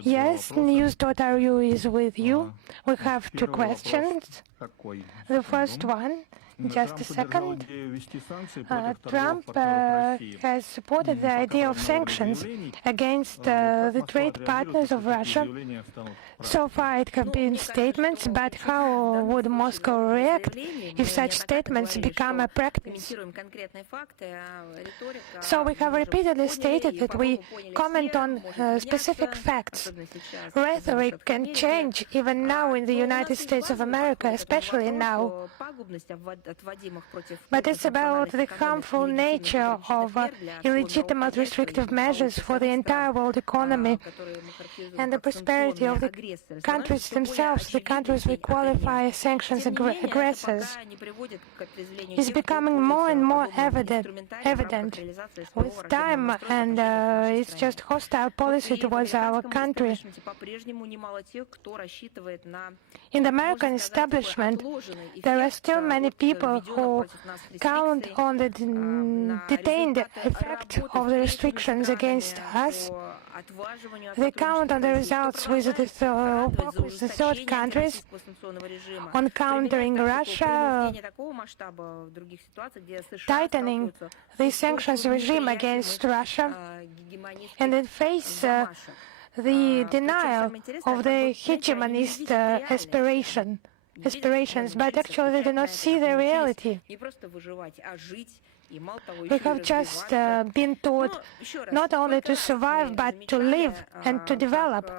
Yes, news.ru is with you. We have two questions. The first one, just a second. Trump has supported the idea of sanctions against the trade partners of Russia. So far it have been statements, but how would Moscow react if such statements become a practice? So we have repeatedly stated that we comment on specific facts. Rhetoric can change even now in the United States of America, especially now. But it's about the harmful nature of illegitimate restrictive measures for the entire world economy and the prosperity of the countries themselves, the countries we qualify as sanctions aggressors. Is becoming more and more evident with time, and it's just hostile policy towards our country. In the American establishment, there are still many people who count on the detained effect of the restrictions against us. They count on the results with the third countries, on countering Russia, tightening the sanctions regime against Russia, and then face the denial of the hegemonist aspirations, but actually they do not see the reality. We have just been taught not only to survive, but to live and to develop.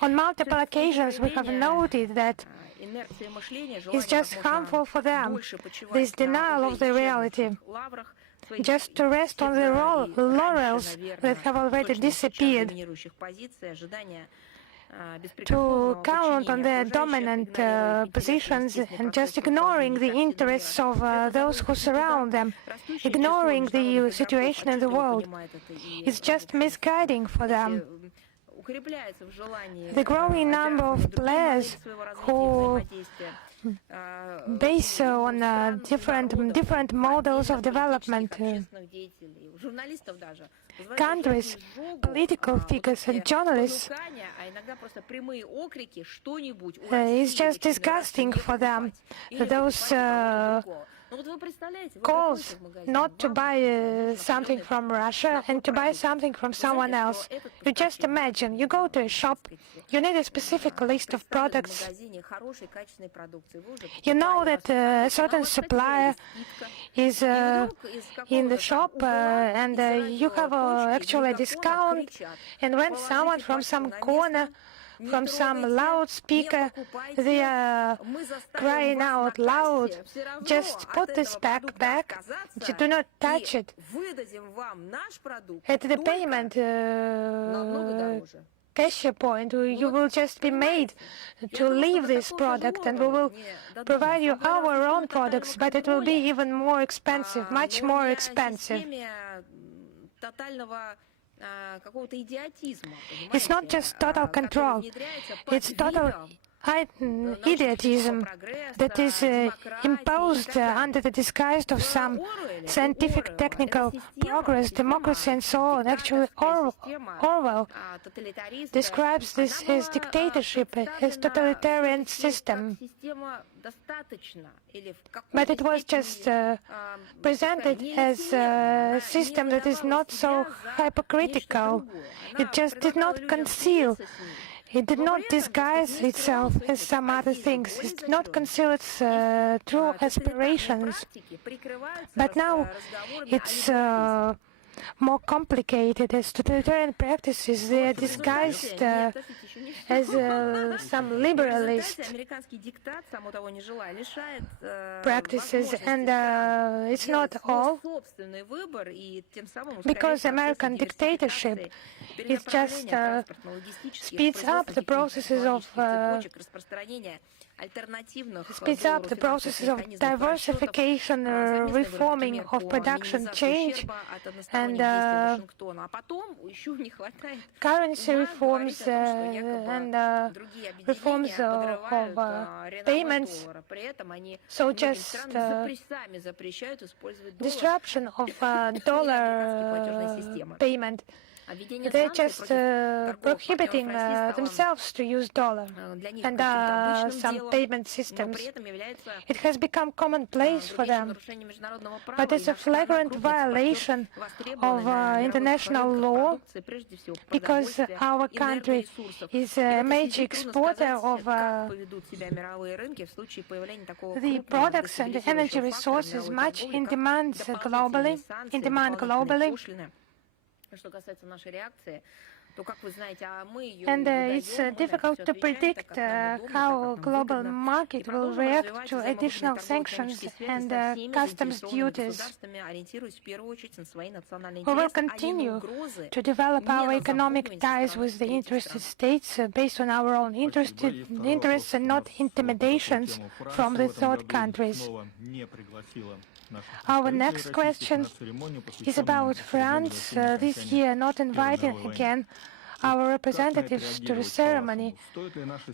On multiple occasions, we have noted that it's just harmful for them, this denial of the reality, just to rest on the laurels that have already disappeared, to count on their dominant positions and just ignoring the interests of those who surround them, ignoring the situation in the world. It's just misguiding for them. The growing number of players who based on different models of development, countries, political figures and journalists. It's just disgusting for them, those calls not to buy something from Russia and to buy something from someone else. You just imagine, you go to a shop, you need a specific list of products. You know that a certain supplier is in the shop and you have actually a discount, and when someone from some corner from some loudspeaker. They are crying out loud, just put this bag back, do not touch it. At the payment cashier point, you will just be made to leave this product, and we will provide you our own products, but it will be even more expensive, much more expensive. It's not just total control, it's total idiotism that is imposed under the disguise of some scientific, technical progress, democracy, and so on. Actually, Orwell describes this as dictatorship, as totalitarian system. But it was just presented as a system that is not so hypocritical. It just did not conceal. It did not disguise itself as some other things. It did not conceal its true aspirations. But now it's more complicated. As totalitarian practices, they are disguised as some liberalist practices, and it's not all, because American dictatorship, it just speeds up the processes of diversification, reforming of production, change, and currency reforms and reforms of payments. So just disruption of dollar payment. They're just prohibiting themselves to use dollar and some payment systems. It has become commonplace for them, but it's a flagrant violation of international law, because our country is a major exporter of the products and the energy resources much in demand globally. And it's difficult to predict how global market will react to additional sanctions and customs duties. We will continue to develop our economic ties with the interested states based on our own interests and not intimidations from the third countries. Our next question is about France this year not inviting again our representatives to the ceremony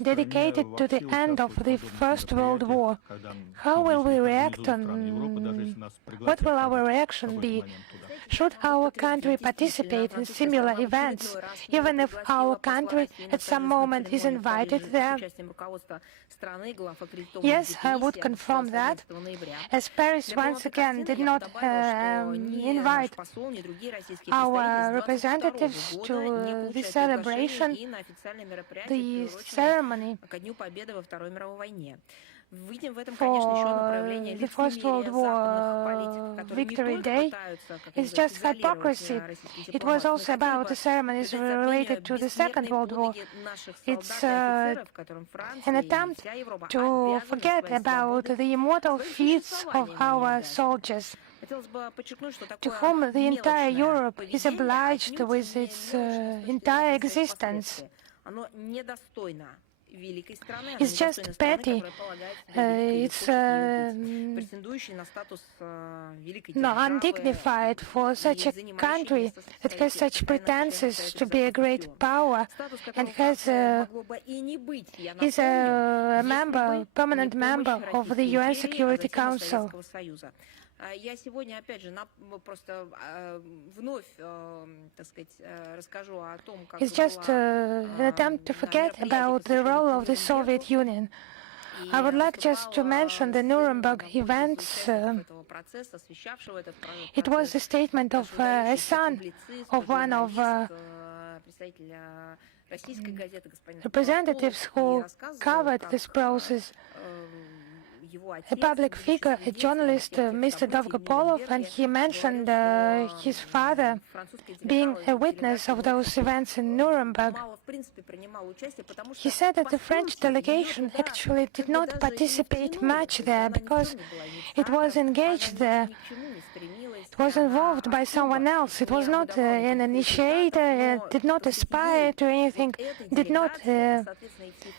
dedicated to the end of the First World War. How will we react what will our reaction be? Should our country participate in similar events, even if our country at some moment is invited there? Yes, I would confirm that, as Paris once again did not invite our representatives to the celebration, the ceremony for the First World War Victory Day. It's just hypocrisy. It was also about the ceremonies related to the Second World War. It's an attempt to forget about the immortal feats of our soldiers, to whom the entire Europe is obliged with its entire existence. It's just petty. It's undignified for such a country that has such pretenses to be a great power and is a permanent member of the UN Security Council. It's just an attempt to forget about the role of the Soviet Union. I would like just to mention the Nuremberg events. It was a statement of a son of one of representatives who covered this process. a public figure, a journalist, Mr. Dolgopolov, and he mentioned his father being a witness of those events in Nuremberg. He said that the French delegation actually did not participate much there because it was engaged there. It was involved by someone else. It was not an initiator, it did not aspire to anything, did not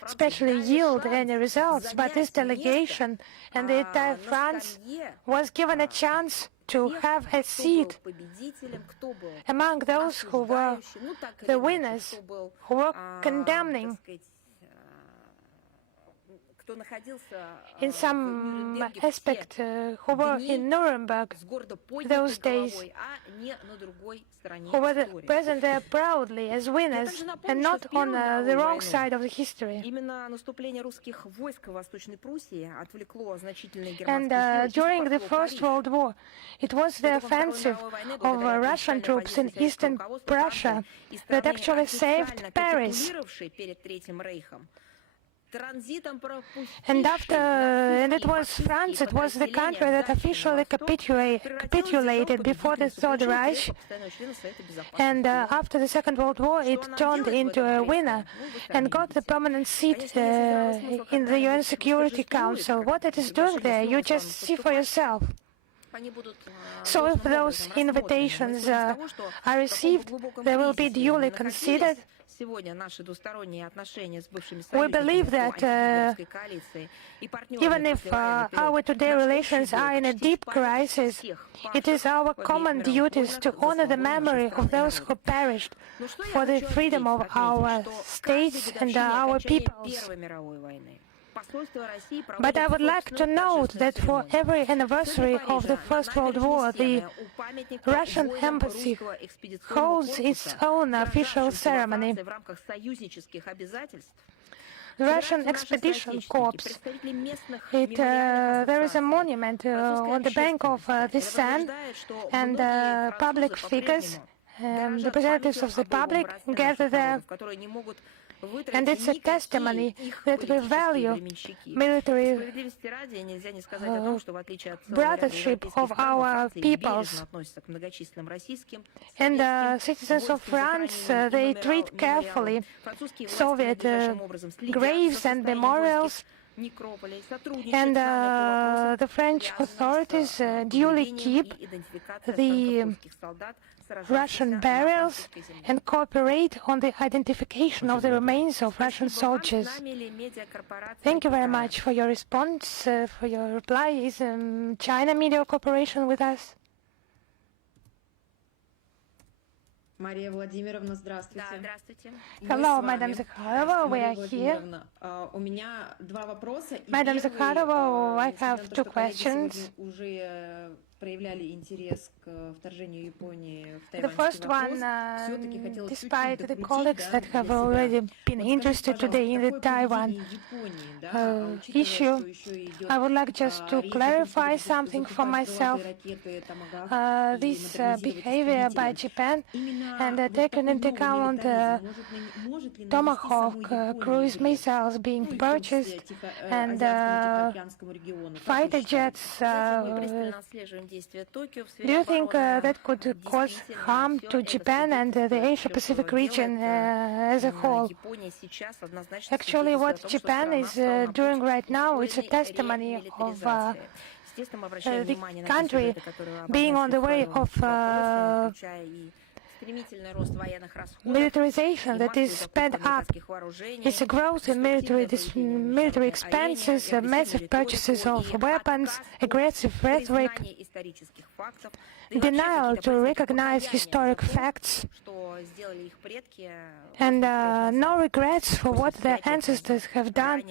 especially yield any results, but this delegation and the entire France was given a chance to have a seat among those who were the winners, who were condemning in some aspect who were in Nuremberg those days, who were present there proudly as winners and not on the wrong side of the history. And during the First World War, it was the offensive of Russian troops in eastern Prussia that actually saved Paris. And it was France, it was the country that officially capitulated before the Third Reich, and after the Second World War it turned into a winner and got the permanent seat in the UN Security Council. What it is doing there, you just see for yourself. So if those invitations are received, they will be duly considered. We believe that even if our today relations are in a deep crisis, it is our common duties to honor the memory of those who perished for the freedom of our states and our peoples. But I would like to note that for every anniversary of the First World War, the Russian embassy holds its own official ceremony. The Russian Expedition Corps, there is a monument on the bank of the Seine, and public figures, representatives of the public gather there. And it's a testimony that we value military brothership of our peoples. And citizens of France, they treat carefully Soviet graves and memorials, and the French authorities duly keep the Russian burials and cooperate on the identification of the remains of Russian soldiers. Thank you very much for your response, for your reply. Is China Media Corporation with us? Мария Владимировна, здравствуйте. Hello, Madam Zakharova, we are here. У меня два вопроса. Madam Zakharova, I have two questions. The first one, despite the colleagues that have already been interested today in the Taiwan issue, I would like just to clarify something for myself. This behavior by Japan, and taking into account Tomahawk cruise missiles being purchased and fighter jets, do you think that could cause harm to Japan and the Asia-Pacific region as a whole? Actually, what Japan is doing right now is a testimony of the country being on the way of militarization that is sped up. It's a growth in military expenses, massive purchases of weapons, aggressive rhetoric, denial to recognize historic facts, and no regrets for what their ancestors have done,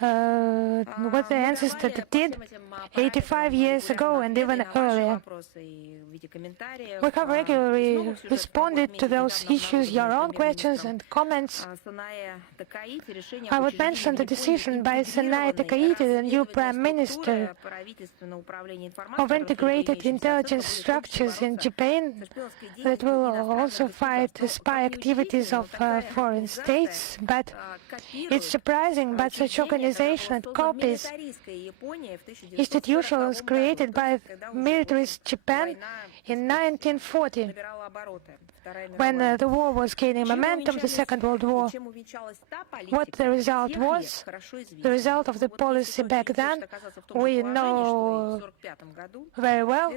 what the ancestors did 85 years ago and even earlier. We have regularly responded to those issues, your own questions and comments. I would mention the decision by Sanai Takaichi, the new Prime Minister, of integrated intelligence structures in Japan that will also fight spy activities of foreign states. But it's surprising, but such organizations organization that copies institutions created by militarist Japan in 1940, when the war was gaining momentum, the Second World War. What the result was? The result of the policy back then, we know very well.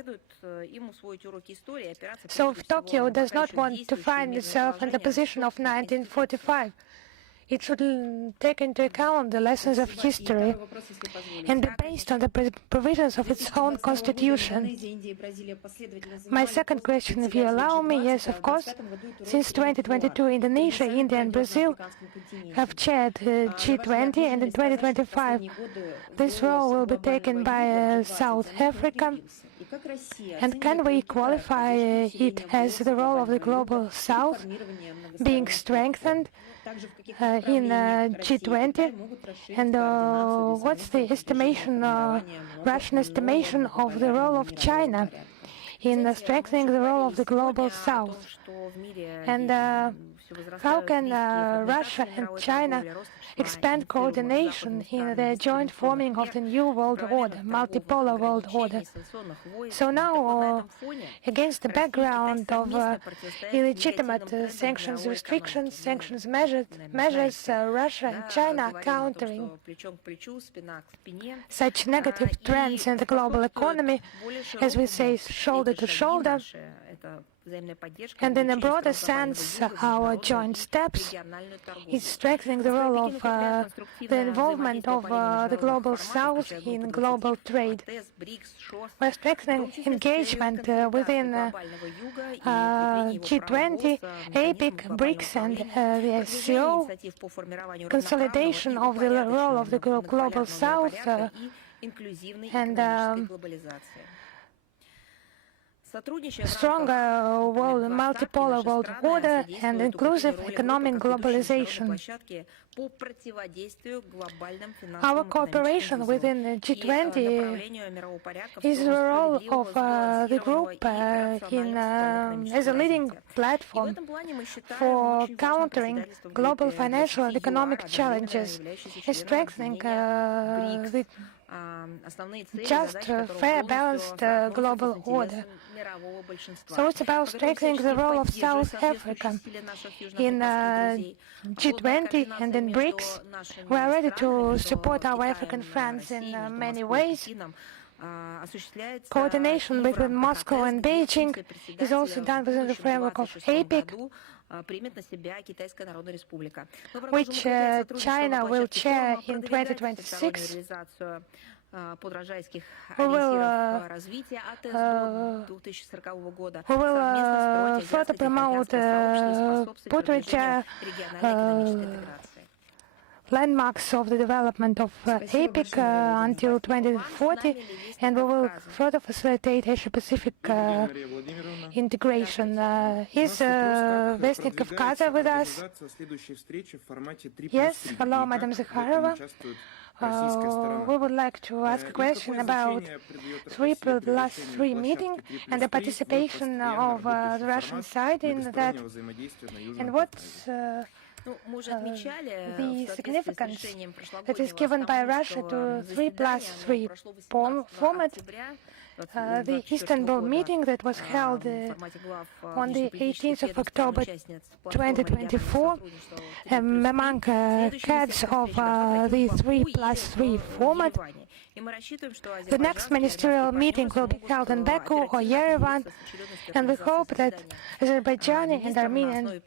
So if Tokyo does not want to find itself in the position of 1945, it should take into account the lessons of history and be based on the provisions of its own constitution. My second question, if you allow me, yes, of course. Since 2022, Indonesia, India and Brazil have chaired G20, and in 2025 this role will be taken by South Africa. And can we qualify it as the role of the Global South being strengthened in G20? And what's the estimation, Russian estimation of the role of China in strengthening the role of the Global South? And how can Russia and China expand coordination in the joint forming of the new world order, multipolar world order? So now, against the background of illegitimate sanctions restrictions, sanctions measures, Russia and China are countering such negative trends in the global economy, as we say, shoulder to shoulder. And in a broader sense, our joint steps is strengthening the role of the involvement of the Global South in global trade. We're strengthening engagement within G20, APEC, BRICS and the SCO, consolidation of the role of the Global South and stronger world, multipolar world order and inclusive economic globalization. Our cooperation within the G20 is the role of the group as a leading platform for countering global financial and economic challenges and strengthening the just, fair, balanced global order. So it's about strengthening the role of South Africa in G20 and in BRICS. We are ready to support our African friends in many ways. Coordination between Moscow and Beijing is also done within the framework of APEC, which China will chair in 2026. We will further promote portraiture landmarks of the development of APEC until 2040, and we will further facilitate Asia-Pacific integration. Is Vestnik Kavkaza with us? Yes, hello, Madam Zakharova. We would like to ask a question about 3+3 meeting and the participation of the Russian side in that, and what's the significance that is given by Russia to 3+3 format. The Istanbul meeting that was held on the 18th of October 2024 among heads of the 3+3 format. The next ministerial meeting will be held in Baku or Yerevan, and we hope that Azerbaijani and Armenian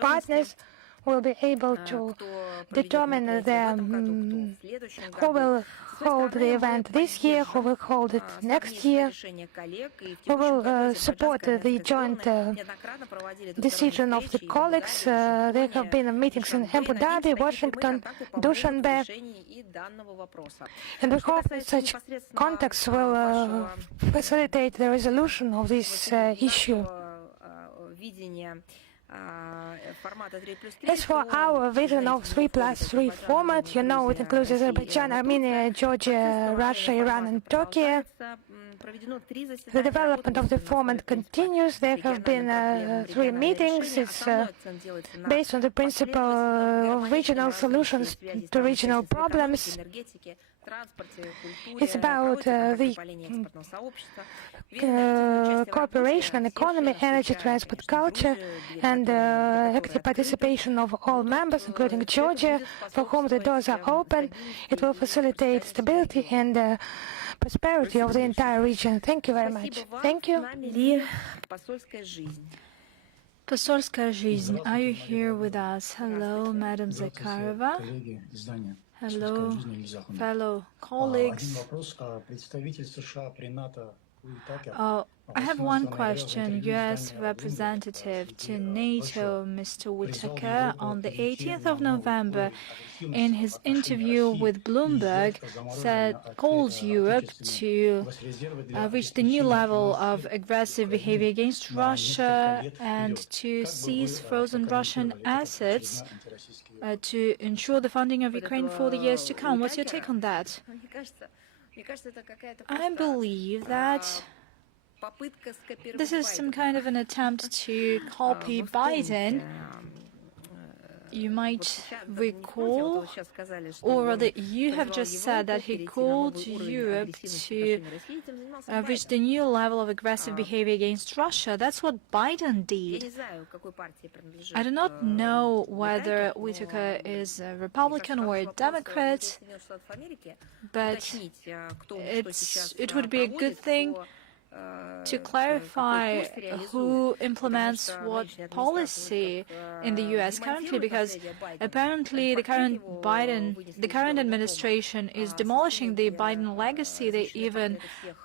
partners will be able to determine who will hold the event this year, who will hold it next year. We will support the joint decision of the colleagues. There have been meetings in Abu Dhabi, Washington, Dushanbe, and we hope that such contacts will facilitate the resolution of this issue. As for our vision of 3+3 format, you know it includes Azerbaijan, Armenia, Georgia, Russia, Iran and Turkey. The development of the format continues. There have been 3 meetings. It's based on the principle of regional solutions to regional problems. It's about the cooperation and economy, energy, transport, culture, and active participation of all members, including Georgia, for whom the doors are open. It will facilitate stability and prosperity of the entire region. Thank you very much. Thank you. Посольская жизнь, are you here with us? Hello, Madam Zakharova. Hello, fellow colleagues. I have one question. U.S. representative to NATO, Mr. Whitaker, on the 18th of November, in his interview with Bloomberg, calls Europe to reach the new level of aggressive behavior against Russia and to seize frozen Russian assets to ensure the funding of Ukraine for the years to come. What's your take on that? I believe that this is some kind of an attempt to copy Biden. You might recall, or rather you have just said that he called Europe to reach the new level of aggressive behavior against Russia. That's what Biden did. I do not know whether Whitaker is a Republican or a Democrat, but it would be a good thing to clarify who implements what policy in the U.S. currently, because apparently the current administration is demolishing the Biden legacy. They even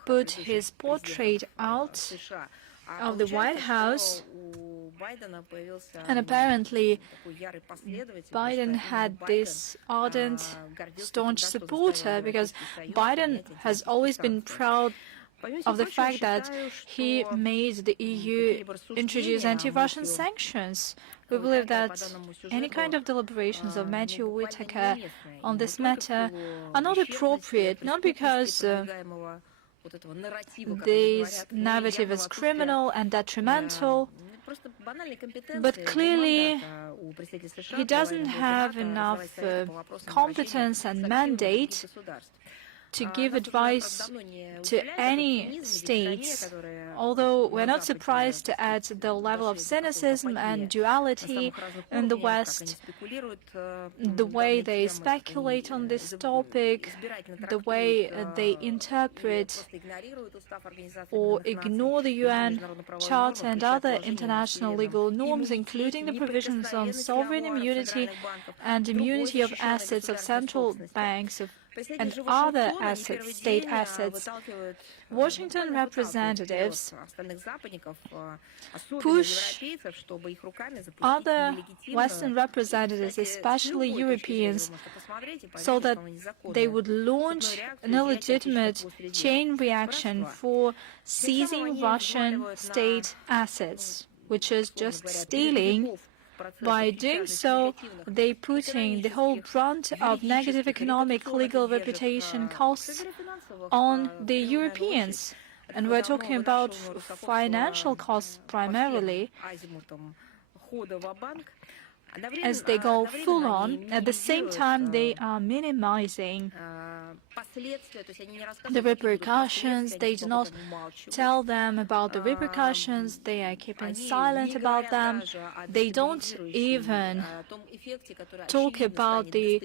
put his portrait out of the White House, and apparently Biden had this ardent, staunch supporter, because Biden has always been proud of the fact that he made the EU introduce anti-Russian sanctions. We believe that any kind of deliberations of Matthew Whitaker on this matter are not appropriate, not because this narrative is criminal and detrimental, but clearly he doesn't have enough competence and mandate to give advice to any states, although we're not surprised at the level of cynicism and duality in the West, the way they speculate on this topic, the way they interpret or ignore the UN Charter and other international legal norms, including the provisions on sovereign immunity and immunity of assets of central banks and other assets, state assets. Washington representatives push other Western representatives, especially Europeans, so that they would launch an illegitimate chain reaction for seizing Russian state assets, which is just stealing. By doing so, they're putting the whole brunt of negative economic, legal, reputation costs on the Europeans. And we're talking about financial costs primarily, as they go full on. At the same time, they are minimizing the repercussions. They do not tell them about the repercussions. They are keeping silent about them. They don't even talk about the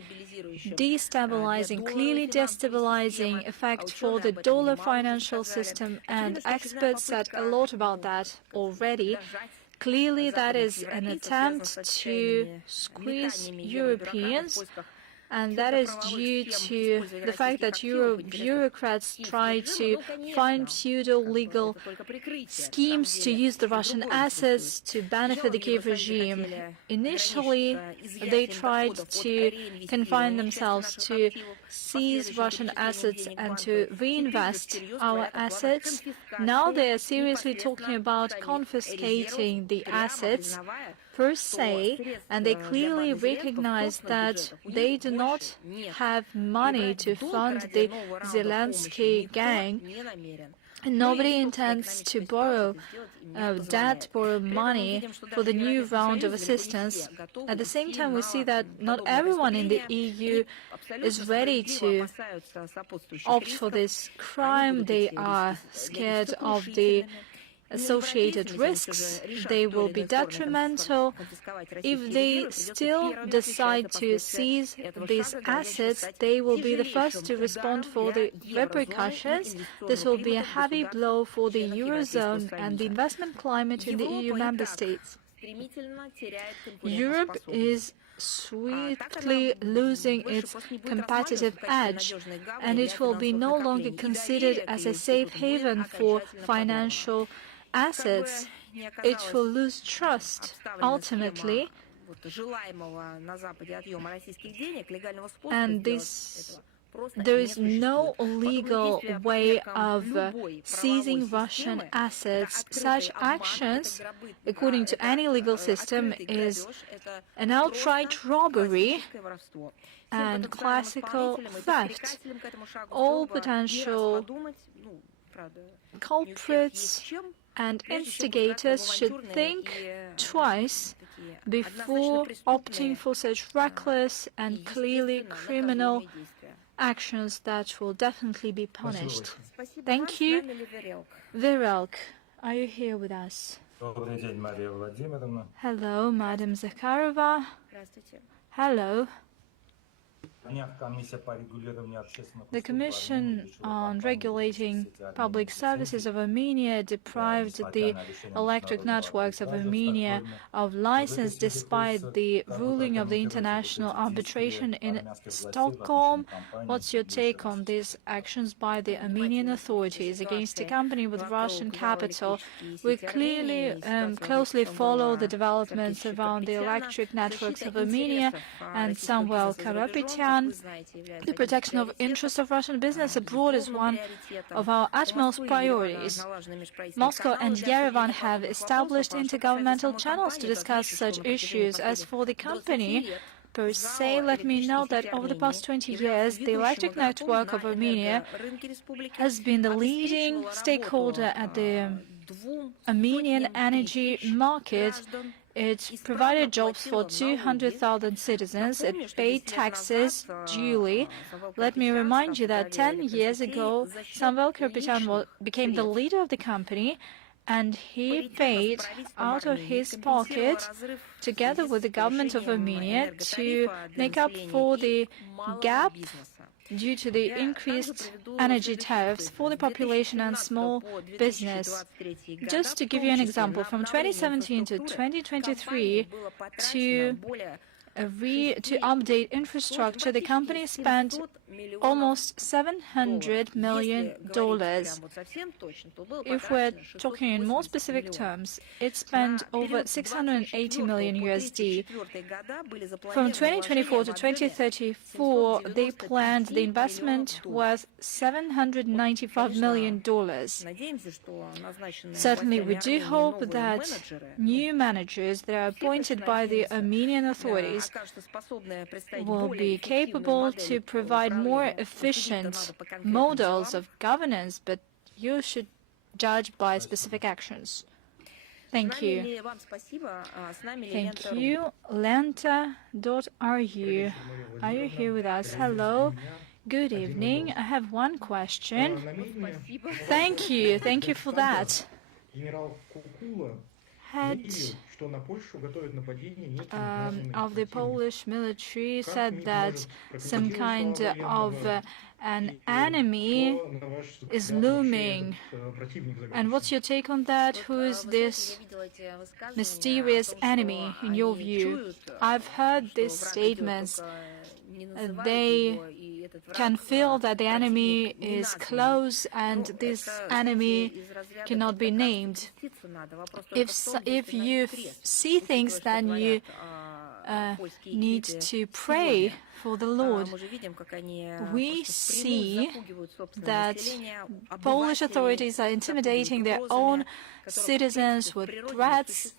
destabilizing, clearly destabilizing effect for the dollar financial system, and experts said a lot about that already. Clearly, that is an attempt to squeeze Europeans, and that is due to the fact that Euro bureaucrats try to find pseudo-legal schemes to use the Russian assets to benefit the Kiev regime. Initially, they tried to confine themselves to seize Russian assets and to reinvest our assets. Now they are seriously talking about confiscating the assets per se, and they clearly recognize that they do not have money to fund the Zelensky gang. Nobody intends to borrow borrow money for the new round of assistance. At the same time, we see that not everyone in the EU is ready to opt for this crime. They are scared of the associated risks. They will be detrimental. If they still decide to seize these assets, they will be the first to respond for the repercussions. This will be a heavy blow for the Eurozone and the investment climate in the EU member states. Europe is swiftly losing its competitive edge, and it will be no longer considered as a safe haven for financial assets. It will lose trust ultimately, and there is no legal way of seizing Russian assets. Such actions, according to any legal system, is an outright robbery and classical theft. All potential culprits and instigators should think twice before opting for such reckless and clearly criminal actions that will definitely be punished. Thank you. Virelk, are you here with us? Hello, Madam Zakharova. Hello. The Commission on Regulating Public Services of Armenia deprived the electric networks of Armenia of license despite the ruling of the International Arbitration in Stockholm. What's your take on these actions by the Armenian authorities against a company with Russian capital? We closely follow the developments around the electric networks of Armenia and Samuel Karapetyan. The protection of interests of Russian business abroad is one of our utmost priorities. Moscow and Yerevan have established intergovernmental channels to discuss such issues. As for the company per se, let me note that over the past 20 years, the electric network of Armenia has been the leading stakeholder at the Armenian energy market. It provided jobs for 200,000 citizens. It paid taxes duly. Let me remind you that 10 years ago, Samuel Karapetyan became the leader of the company, and he paid out of his pocket, together with the government of Armenia, to make up for the gap due to the increased energy tariffs for the population and small business. Just to give you an example, from 2017 to 2023, to update infrastructure, the company spent almost $700 million. If we're talking in more specific terms, it spent over $680 million USD. From 2024 to 2034, they planned the investment worth $795 million. Certainly, we do hope that new managers that are appointed by the Armenian authorities will be capable to provide more efficient models of governance, but you should judge by specific actions. Thank you. Thank you. Lenta.ru. Are you here with us? Hello. Good evening. I have one question. Thank you. Thank you for that. Head of the Polish military said that some kind of an enemy is looming. And what's your take on that? Who is this mysterious enemy, in your view? I've heard these statements. They can feel that the enemy is close and this enemy cannot be named. If you see things, then you need to pray for the Lord. We see that Polish authorities are intimidating their own citizens with threats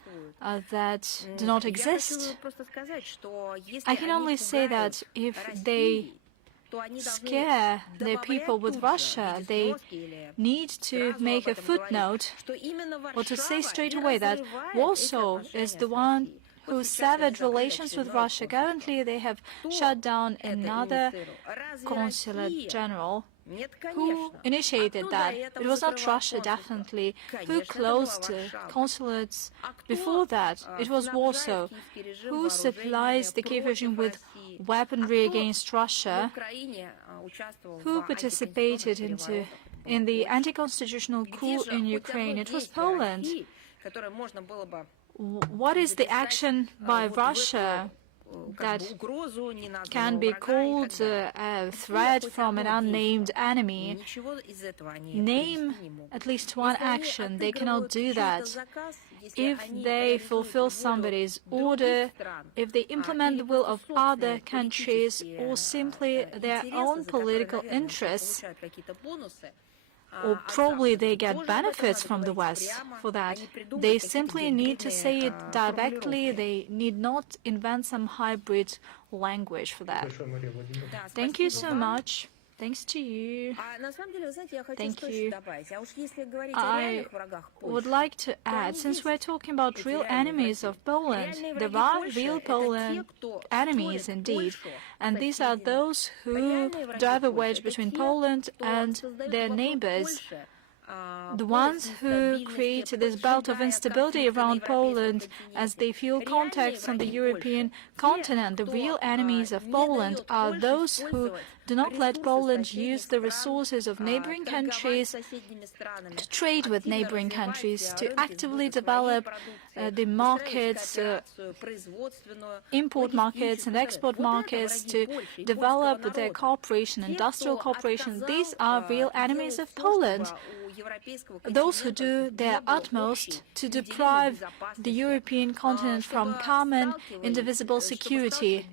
that do not exist. I can only say that if they scare their people with Russia, they need to make a footnote or to say straight away that Warsaw is the one who severed relations with Russia. Currently, they have shut down another consulate general. Who initiated that? It was not Russia, definitely. Who closed consulates before that? It was Warsaw. Who supplies the Kiev regime with weaponry against Russia? Who participated in the anti-constitutional coup in Ukraine? It was Poland. What is the action by Russia that can be called a threat from an unnamed enemy? Name at least one action. They cannot do that. If they fulfill somebody's order, if they implement the will of other countries, or simply their own political interests, or probably they get benefits from the West for that. They simply need to say it directly. They need not invent some hybrid language for that. Thank you so much. Thanks to you. Thank you. I would like to add, since we're talking about real enemies of Poland, there are real Poland enemies indeed, and these are those who drive a wedge between Poland and their neighbors. The ones who create this belt of instability around Poland as they feel contacts on the European continent. The real enemies of Poland are those who do not let Poland use the resources of neighboring countries to trade with neighboring countries, to actively develop the markets, import markets and export markets, to develop their cooperation, industrial cooperation. These are real enemies of Poland. Those who do their utmost to deprive the European continent from common, indivisible security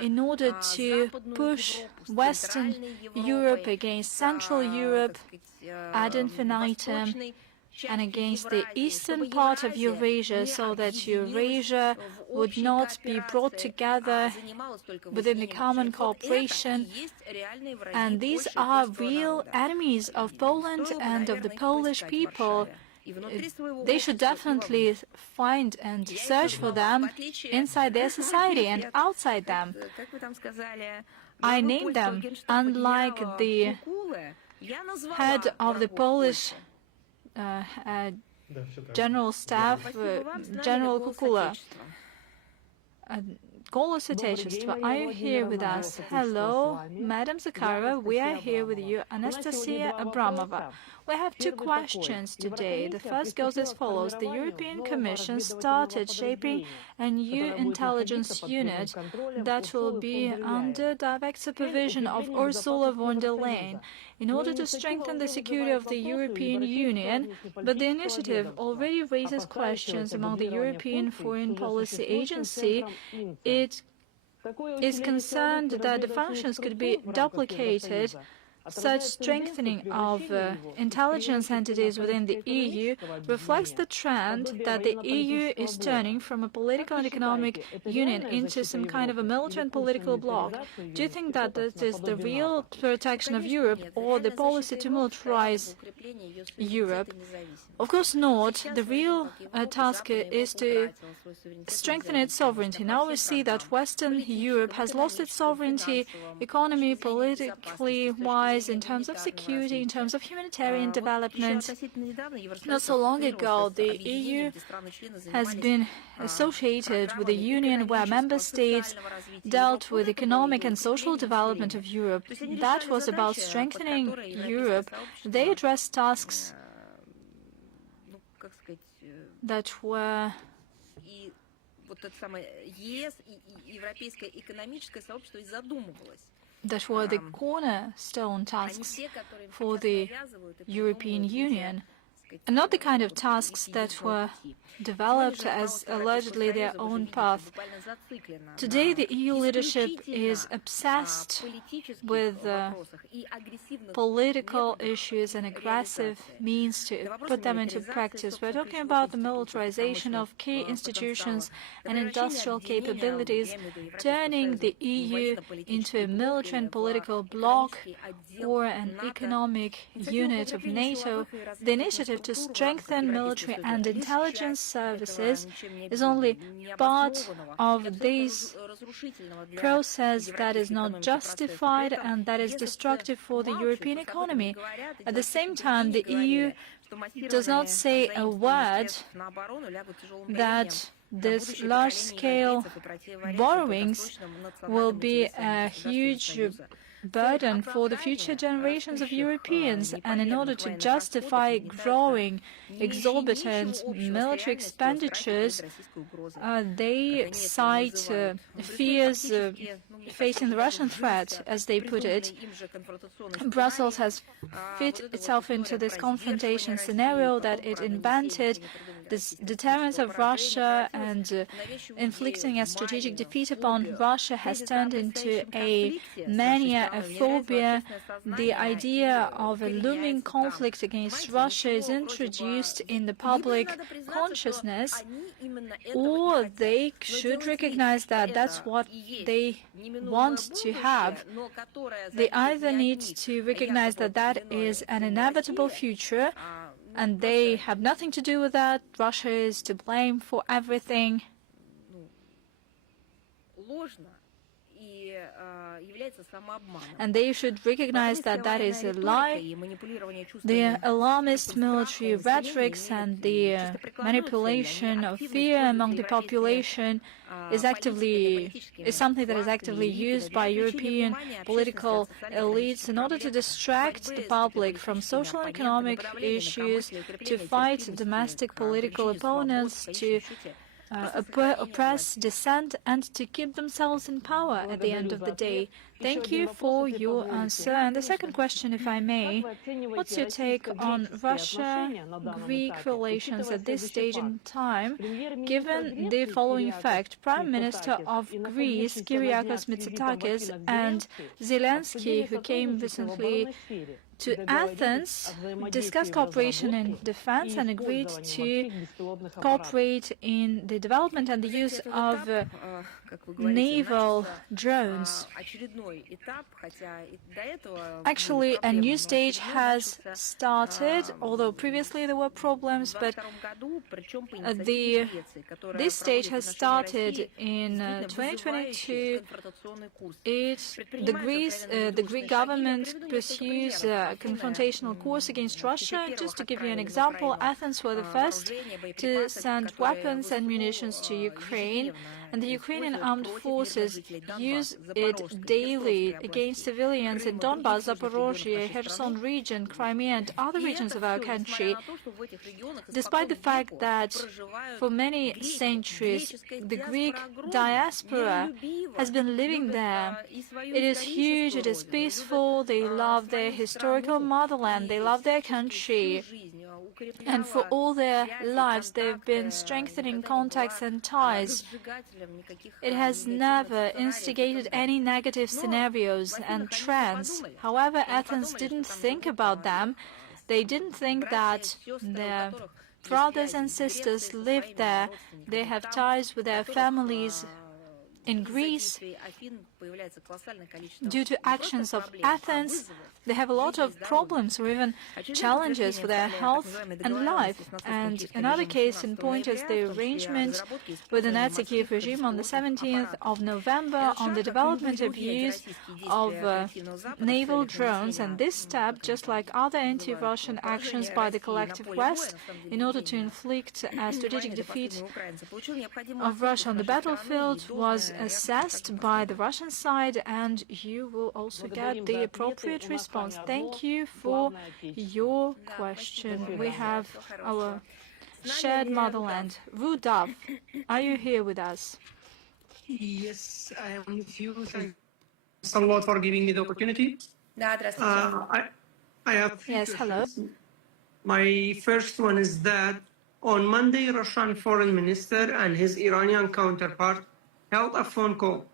in order to push Western Europe against Central Europe ad infinitum and against the eastern part of Eurasia, so that Eurasia would not be brought together within the common cooperation. And these are real enemies of Poland and of the Polish people. They should definitely find and search for them inside their society and outside them. I named them, unlike the head of the Polish General Staff, General Kukula. Голос Отечества, are you here with us? Hello, Madam Zakharova, we are here with you, Anastasia Abramova. We have two questions today. The first goes as follows. The European Commission started shaping a new intelligence unit that will be under direct supervision of Ursula von der Leyen in order to strengthen the security of the European Union, but the initiative already raises questions among the European Foreign Policy Agency. It is concerned that the functions could be duplicated. Such strengthening of intelligence entities within the EU reflects the trend that the EU is turning from a political and economic union into some kind of a military and political bloc. Do you think that this is the real protection of Europe or the policy to militarize Europe? Of course not. The real task is to strengthen its sovereignty. Now we see that Western Europe has lost its sovereignty, economy, politically wise, in terms of security, in terms of humanitarian development. Not so long ago, the EU has been associated with a union where member states dealt with economic and social development of Europe. That was about strengthening Europe. They addressed tasks that were the cornerstone tasks for the European Union. and not the kind of tasks that were developed as allegedly their own path. Today, the EU leadership is obsessed with political issues and aggressive means to put them into practice. We're talking about the militarization of key institutions and industrial capabilities, turning the EU into a military and political bloc or an economic unit of NATO. The initiative to strengthen military and intelligence services is only part of this process that is not justified and that is destructive for the European economy. At the same time, the EU does not say a word that this large-scale borrowings will be a huge burden for the future generations of Europeans, and in order to justify growing exorbitant military expenditures, they cite fears facing the Russian threat, as they put it. Brussels has fit itself into this confrontation scenario that it invented. This deterrence of Russia and inflicting a strategic defeat upon Russia has turned into a mania, a phobia. The idea of a looming conflict against Russia is introduced in the public consciousness, or they should recognize that that's what they want to have. They either need to recognize that that is an inevitable future, and they have nothing to do with that. Russia is to blame for everything. And they should recognize that that is a lie. The alarmist military rhetorics and the manipulation of fear among the population is something that is actively used by European political elites in order to distract the public from social and economic issues, to fight domestic political opponents, to oppress dissent, and to keep themselves in power at the end of the day. Thank you for your answer. And the second question, if I may, what's your take on Russia-Greek relations at this stage in time, given the following fact? Prime Minister of Greece, Kyriakos Mitsotakis, and Zelensky, who came recently to Athens, discussed cooperation in defense and agreed to cooperate in the development and the use of naval drones. Actually, a new stage has started, although previously there were problems, but this stage has started in 2022. The Greek government pursues a confrontational course against Russia. Just to give you an example, Athens were the first to send weapons and munitions to Ukraine, and the Ukrainian armed forces use it daily against civilians in Donbas, Zaporozhye, Kherson region, Crimea, and other regions of our country. Despite the fact that for many centuries the Greek diaspora has been living there, it is huge, it is peaceful, they love their historical motherland, they love their country. And for all their lives, they've been strengthening contacts and ties. It has never instigated any negative scenarios and trends. However, Athens didn't think about them. They didn't think that their brothers and sisters lived there. They have ties with their families in Greece. Due to actions of Athens, they have a lot of problems or even challenges for their health and life. And another case in point is the arrangement with the Nazi Kiev regime on the 17th of November on the development of use of naval drones. And this step, just like other anti-Russian actions by the collective West, in order to inflict a strategic defeat of Russia on the battlefield, was assessed by the Russian side, and you will also get the appropriate response. Thank you for your question. We have our shared motherland. Rudolf, are you here with us? Yes, I am with you. Thanks a lot for giving me the opportunity. I have Yes, hello. My first one is that on Monday, Russian foreign minister and his Iranian counterpart held a phone call.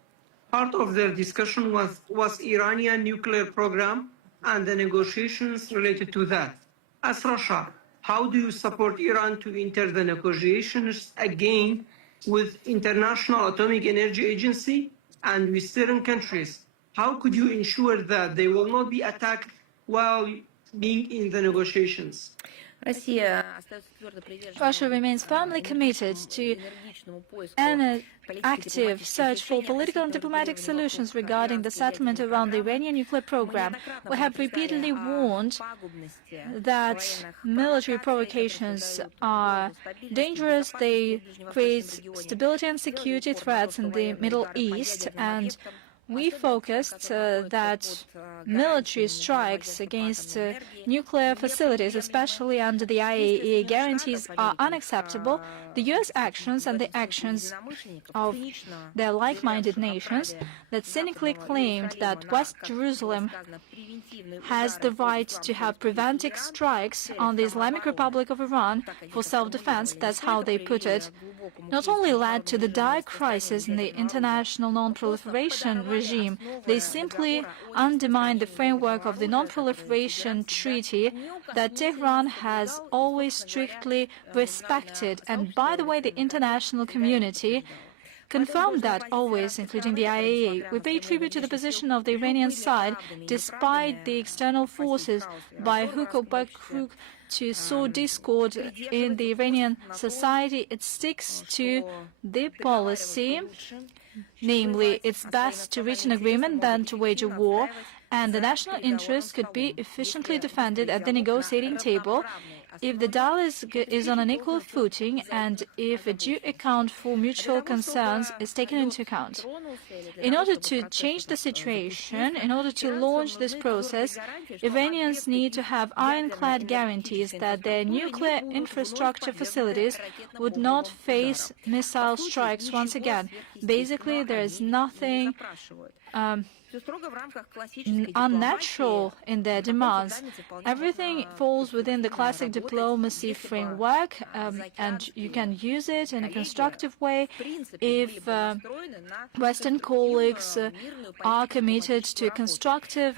Part of their discussion was Iranian nuclear program and the negotiations related to that. As Russia, how do you support Iran to enter the negotiations again with International Atomic Energy Agency and Western countries? How could you ensure that they will not be attacked while being in the negotiations? Russia remains firmly committed to an active search for political and diplomatic solutions regarding the settlement around the Iranian nuclear program. We have repeatedly warned that military provocations are dangerous. They create stability and security threats in the Middle East, and we focused that military strikes against nuclear facilities, especially under the IAEA guarantees, are unacceptable. The U.S. actions and the actions of their like-minded nations that cynically claimed that West Jerusalem has the right to have preventive strikes on the Islamic Republic of Iran for self-defense, that's how they put it, not only led to the dire crisis in the international non-proliferation regime, they simply undermined the framework of the non-proliferation treaty that Tehran has always strictly respected. And by the way, the international community confirmed that always, including the IAEA. We pay tribute to the position of the Iranian side, despite the external forces by hook or by crook to sow discord in the Iranian society. It sticks to the policy, namely, it's best to reach an agreement than to wage a war, and the national interest could be efficiently defended at the negotiating table if the dialogue is on an equal footing and if a due account for mutual concerns is taken into account. In order to change the situation, in order to launch this process, Iranians need to have ironclad guarantees that their nuclear infrastructure facilities would not face missile strikes once again. Basically, there is nothing unnatural in their demands. Everything falls within the classic diplomacy framework, and you can use it in a constructive way if Western colleagues are committed to constructive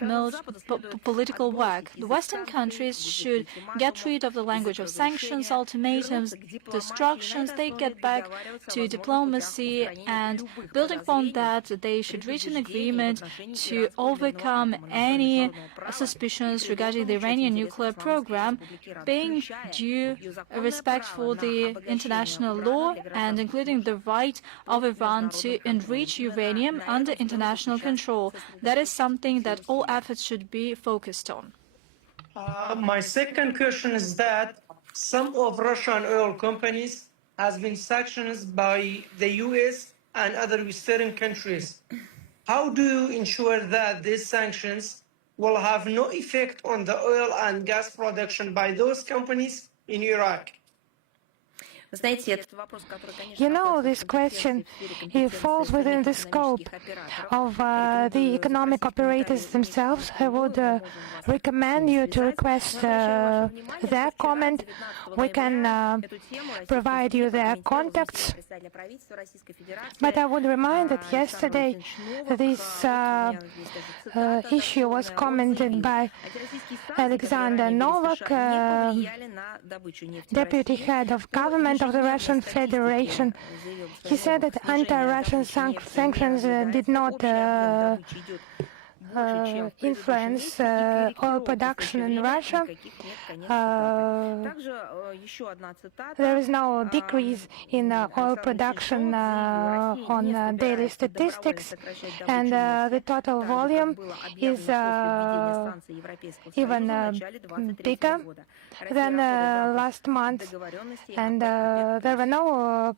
political work. The Western countries should get rid of the language of sanctions, ultimatums, destructions. They get back to diplomacy, and building upon that, they should reach an agreement to overcome any suspicions regarding the Iranian nuclear program, paying due respect for the international law and including the right of Iran to enrich uranium under international control. That is something that all efforts should be focused on. My second question is that some of Russian oil companies has been sanctioned by the U.S. and other Western countries. How do you ensure that these sanctions will have no effect on the oil and gas production by those companies in Iraq? You know, this question, it falls within the scope of the economic operators themselves. I would recommend you to request their comment. We can provide you their contacts. But I would remind that yesterday this issue was commented by Alexander Novak, deputy head of government of the Russian Federation. He said that anti-Russian sanctions did not influence oil production in Russia. There is no decrease in oil production on daily statistics, and the total volume is even bigger than last month, and there were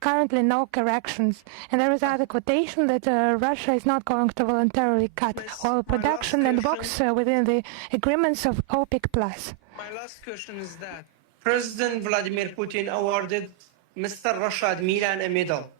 currently no corrections, and there is other quotation that Russia is not going to voluntarily cut oil production and works within the agreements of OPEC+. My last question is that President Vladimir Putin awarded Mr. Rashad Milan a medal,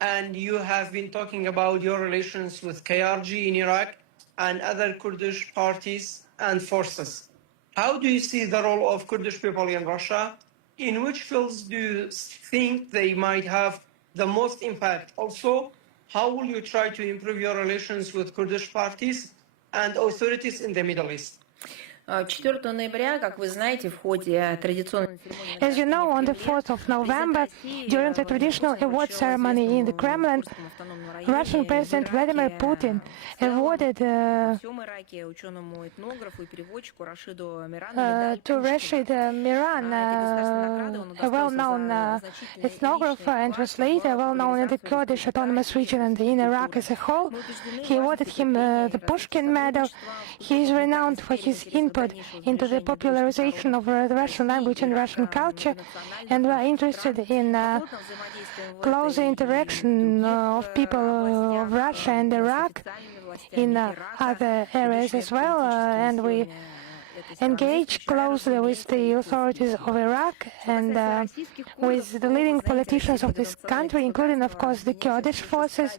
and you have been talking about your relations with KRG in Iraq and other Kurdish parties and forces. How do you see the role of Kurdish people in Russia? In which fields do you think they might have the most impact? Also, how will you try to improve your relations with Kurdish parties and authorities in the Middle East? 4 ноября, как вы знаете, в ходе традиционной церемонии As you know, on the 4th of November, during the traditional award ceremony in the Kremlin, Russian President Vladimir Putin awarded to Rashid Miran, a well-known ethnographer and translator, well-known in the Kurdish Autonomous Region and in Iraq as a whole. He awarded him the Pushkin Medal. He is renowned for his input into the popularization of the Russian language and Russian culture, and we are interested in closer interaction of people of Russia and Iraq in other areas as well, and we engage closely with the authorities of Iraq and with the leading politicians of this country, including, of course, the Kurdish forces.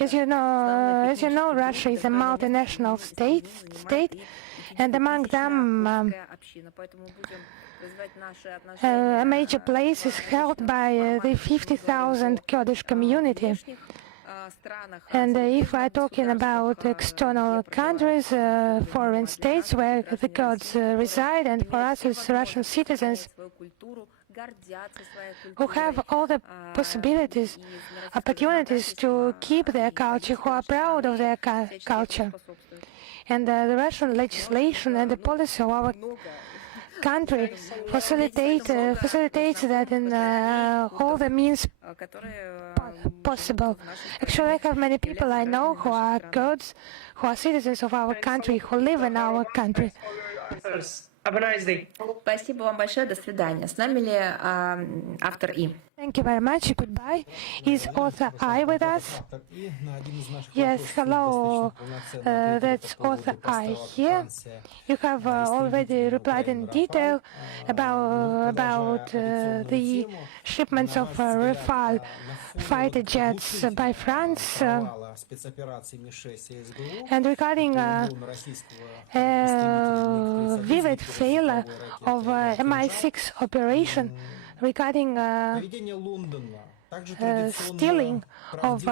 As you know, Russia is a multinational state, and among them a major place is held by the 50,000 Kurdish community. And if we're talking about external countries, foreign states where the Kurds reside, and for us as Russian citizens who have all the possibilities, opportunities to keep their culture, who are proud of their culture. And the Russian legislation and the policy of our country facilitates that in all the means possible. Actually, I have many people I know who are Kurds, who are citizens of our country, who live in our country. Have a nice day. Спасибо вам большое. До свидания. С нами ли автор И? Thank you very much. Goodbye. Is author I with us? Yes, hello. That's author I here. You have already replied in detail about the shipments of Rafale fighter jets by France. And regarding vivid failure of MI6 operation, regarding stealing of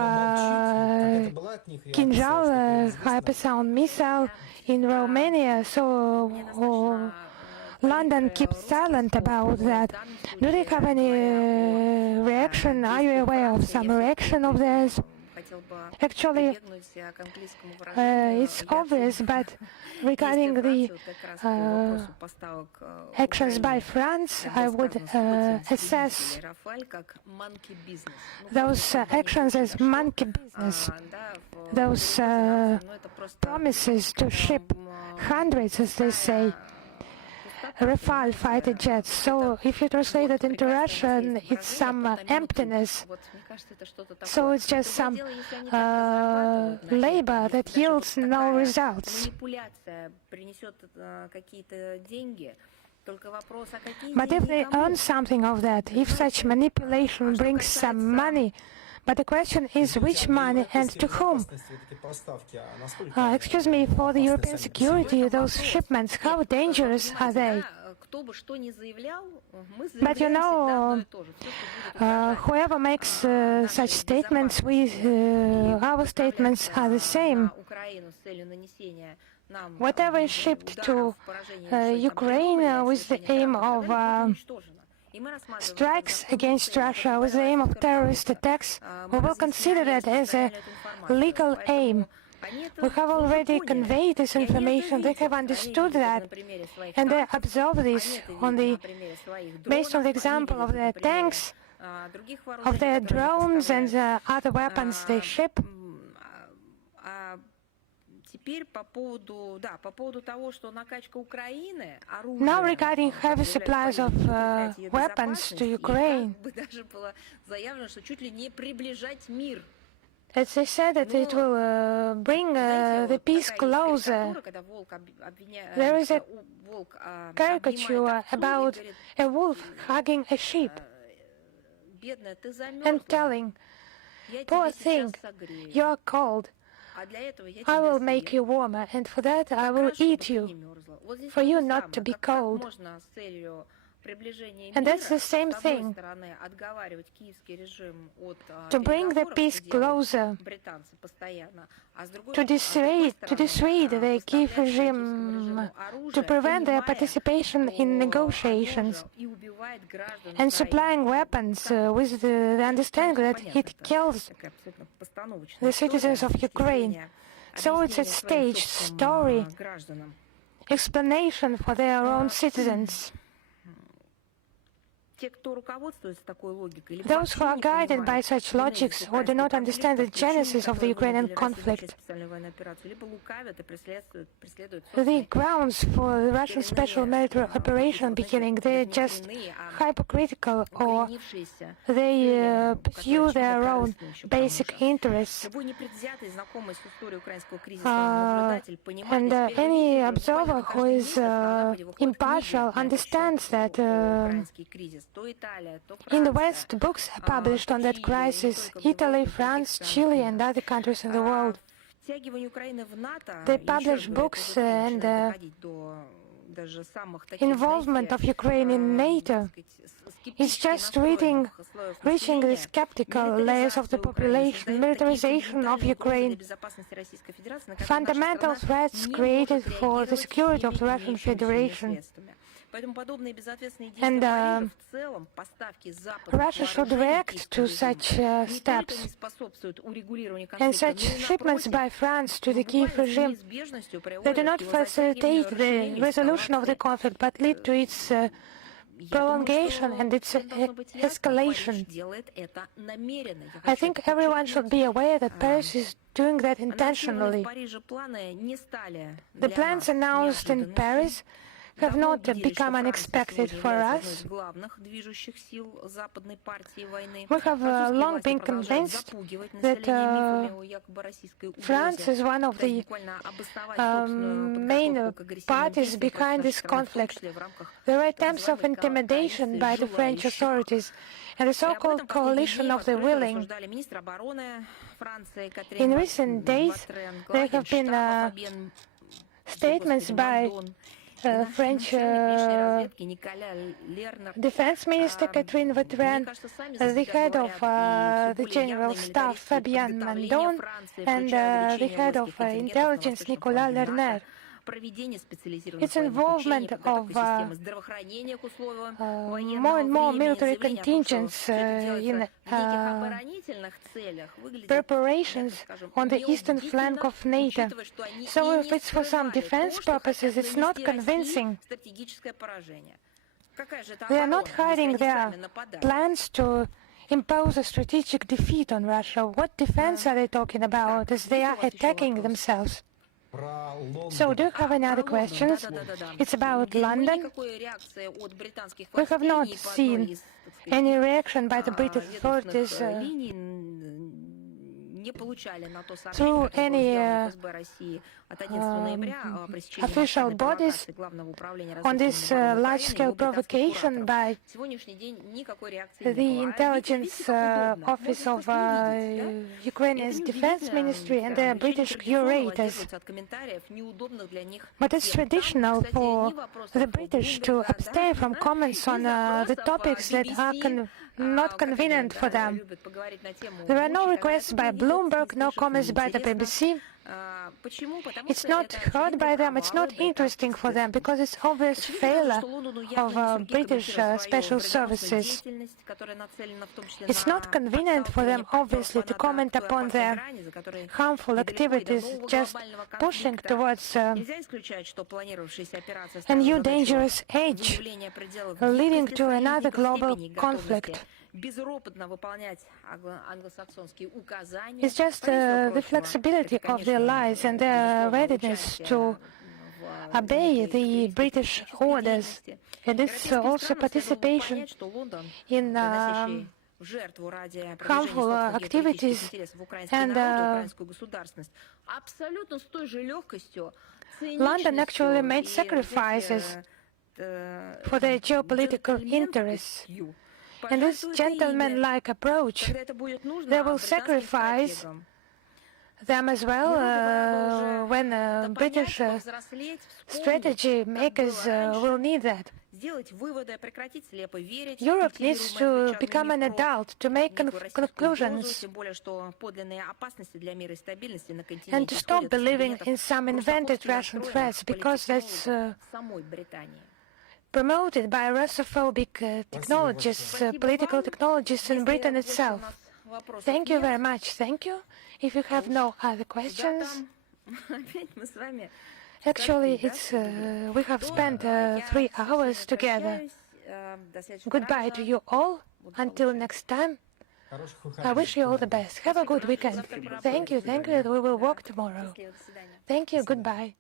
Kinjal hypersonic missile in Romania, so London keeps silent about that. Do they have any reaction? Are you aware of some reaction of theirs? Actually, it's obvious, but regarding the actions by France, I would assess those actions as monkey business. Those promises to ship hundreds, as they say, Rafale fighter jets. So if you translate it into Russian, it's some emptiness. So it's just some labor that yields no results. But if they earn something of that, if such manipulation brings some money, but the question is which money and to whom? Excuse me, for the European security, those shipments, how dangerous are they? But you know, whoever makes such statements, our statements are the same. Whatever is shipped to Ukraine with the aim of strikes against Russia, with the aim of terrorist attacks, we will consider that as a legal aim. We have already conveyed this information, they have understood that, and they observe this based on the example of their tanks, of their drones and other weapons they ship. Now regarding heavy supplies of weapons to Ukraine, as they said that it will bring the peace closer. There is a caricature about a wolf hugging a sheep and telling, "Poor thing, you are cold. I will make you warmer, and for that I will eat you, for you not to be cold. And that's the same thing. To bring the peace closer, to dissuade the Kiev regime, to prevent their participation in negotiations, and supplying weapons with the understanding that it kills the citizens of Ukraine. So it's a staged story, explanation for their own citizens. Those who are guided by such logics or do not understand the genesis of the Ukrainian conflict, the grounds for the Russian special military operation beginning, they're just hypocritical, or they pursue their own basic interests. And any observer who is impartial understands that in the West, books are published on that crisis. Italy, France, Chile, and other countries in the world. They publish books, and involvement of Ukraine in NATO is just reaching the skeptical layers of the population. Militarization of Ukraine, fundamental threats created for the security of the Russian Federation. And Russia should react to such steps. And such shipments by France to the Kiev regime, they do not facilitate the resolution of the conflict, but lead to its prolongation and its escalation. I think everyone should be aware that Paris is doing that intentionally. The plans announced in Paris have not become unexpected for us. We have long been convinced that France is one of the main parties behind this conflict. There are attempts of intimidation by the French authorities and the so-called coalition of the willing. In recent days, there have been statements by French Defense Minister Catherine Vautrin, the head of the General Staff Fabien Mandon, and the head of Intelligence Nicolas Lerner. Its involvement of more and more military contingents in preparations on the eastern flank of NATO. So if it's for some defense purposes, it's not convincing. They are not hiding their plans to impose a strategic defeat on Russia. What defense are they talking about as they are attacking themselves? So, do you have any other questions? It's about London. We have not seen any reaction by the British authorities through any official bodies on this large-scale provocation by the intelligence office of Ukraine's defense ministry and the British curators. But it's traditional for the British to abstain from comments on the topics that are not convenient for them. There are no requests by Bloomberg, no comments by the BBC. It's not heard by them, it's not interesting for them, because it's obvious failure of British special services. It's not convenient for them, obviously, to comment upon their harmful activities, just pushing towards a new dangerous age, leading to another global conflict. It's just the flexibility of their allies and their readiness to obey the British orders. And it's also participation in harmful activities and London actually made sacrifices for their geopolitical interests. And this gentleman-like approach, they will sacrifice them as well when British strategy makers will need that. Europe needs to become an adult, to make conclusions, and to stop believing in some invented Russian threats, because that's promoted by Russophobic technologists, political technologists in Britain itself. Thank you very much. Thank you. If you have no other questions. Actually, we have spent 3 hours together. Goodbye to you all. Until next time. I wish you all the best. Have a good weekend. Thank you. Thank you. We will walk tomorrow. Thank you. Goodbye.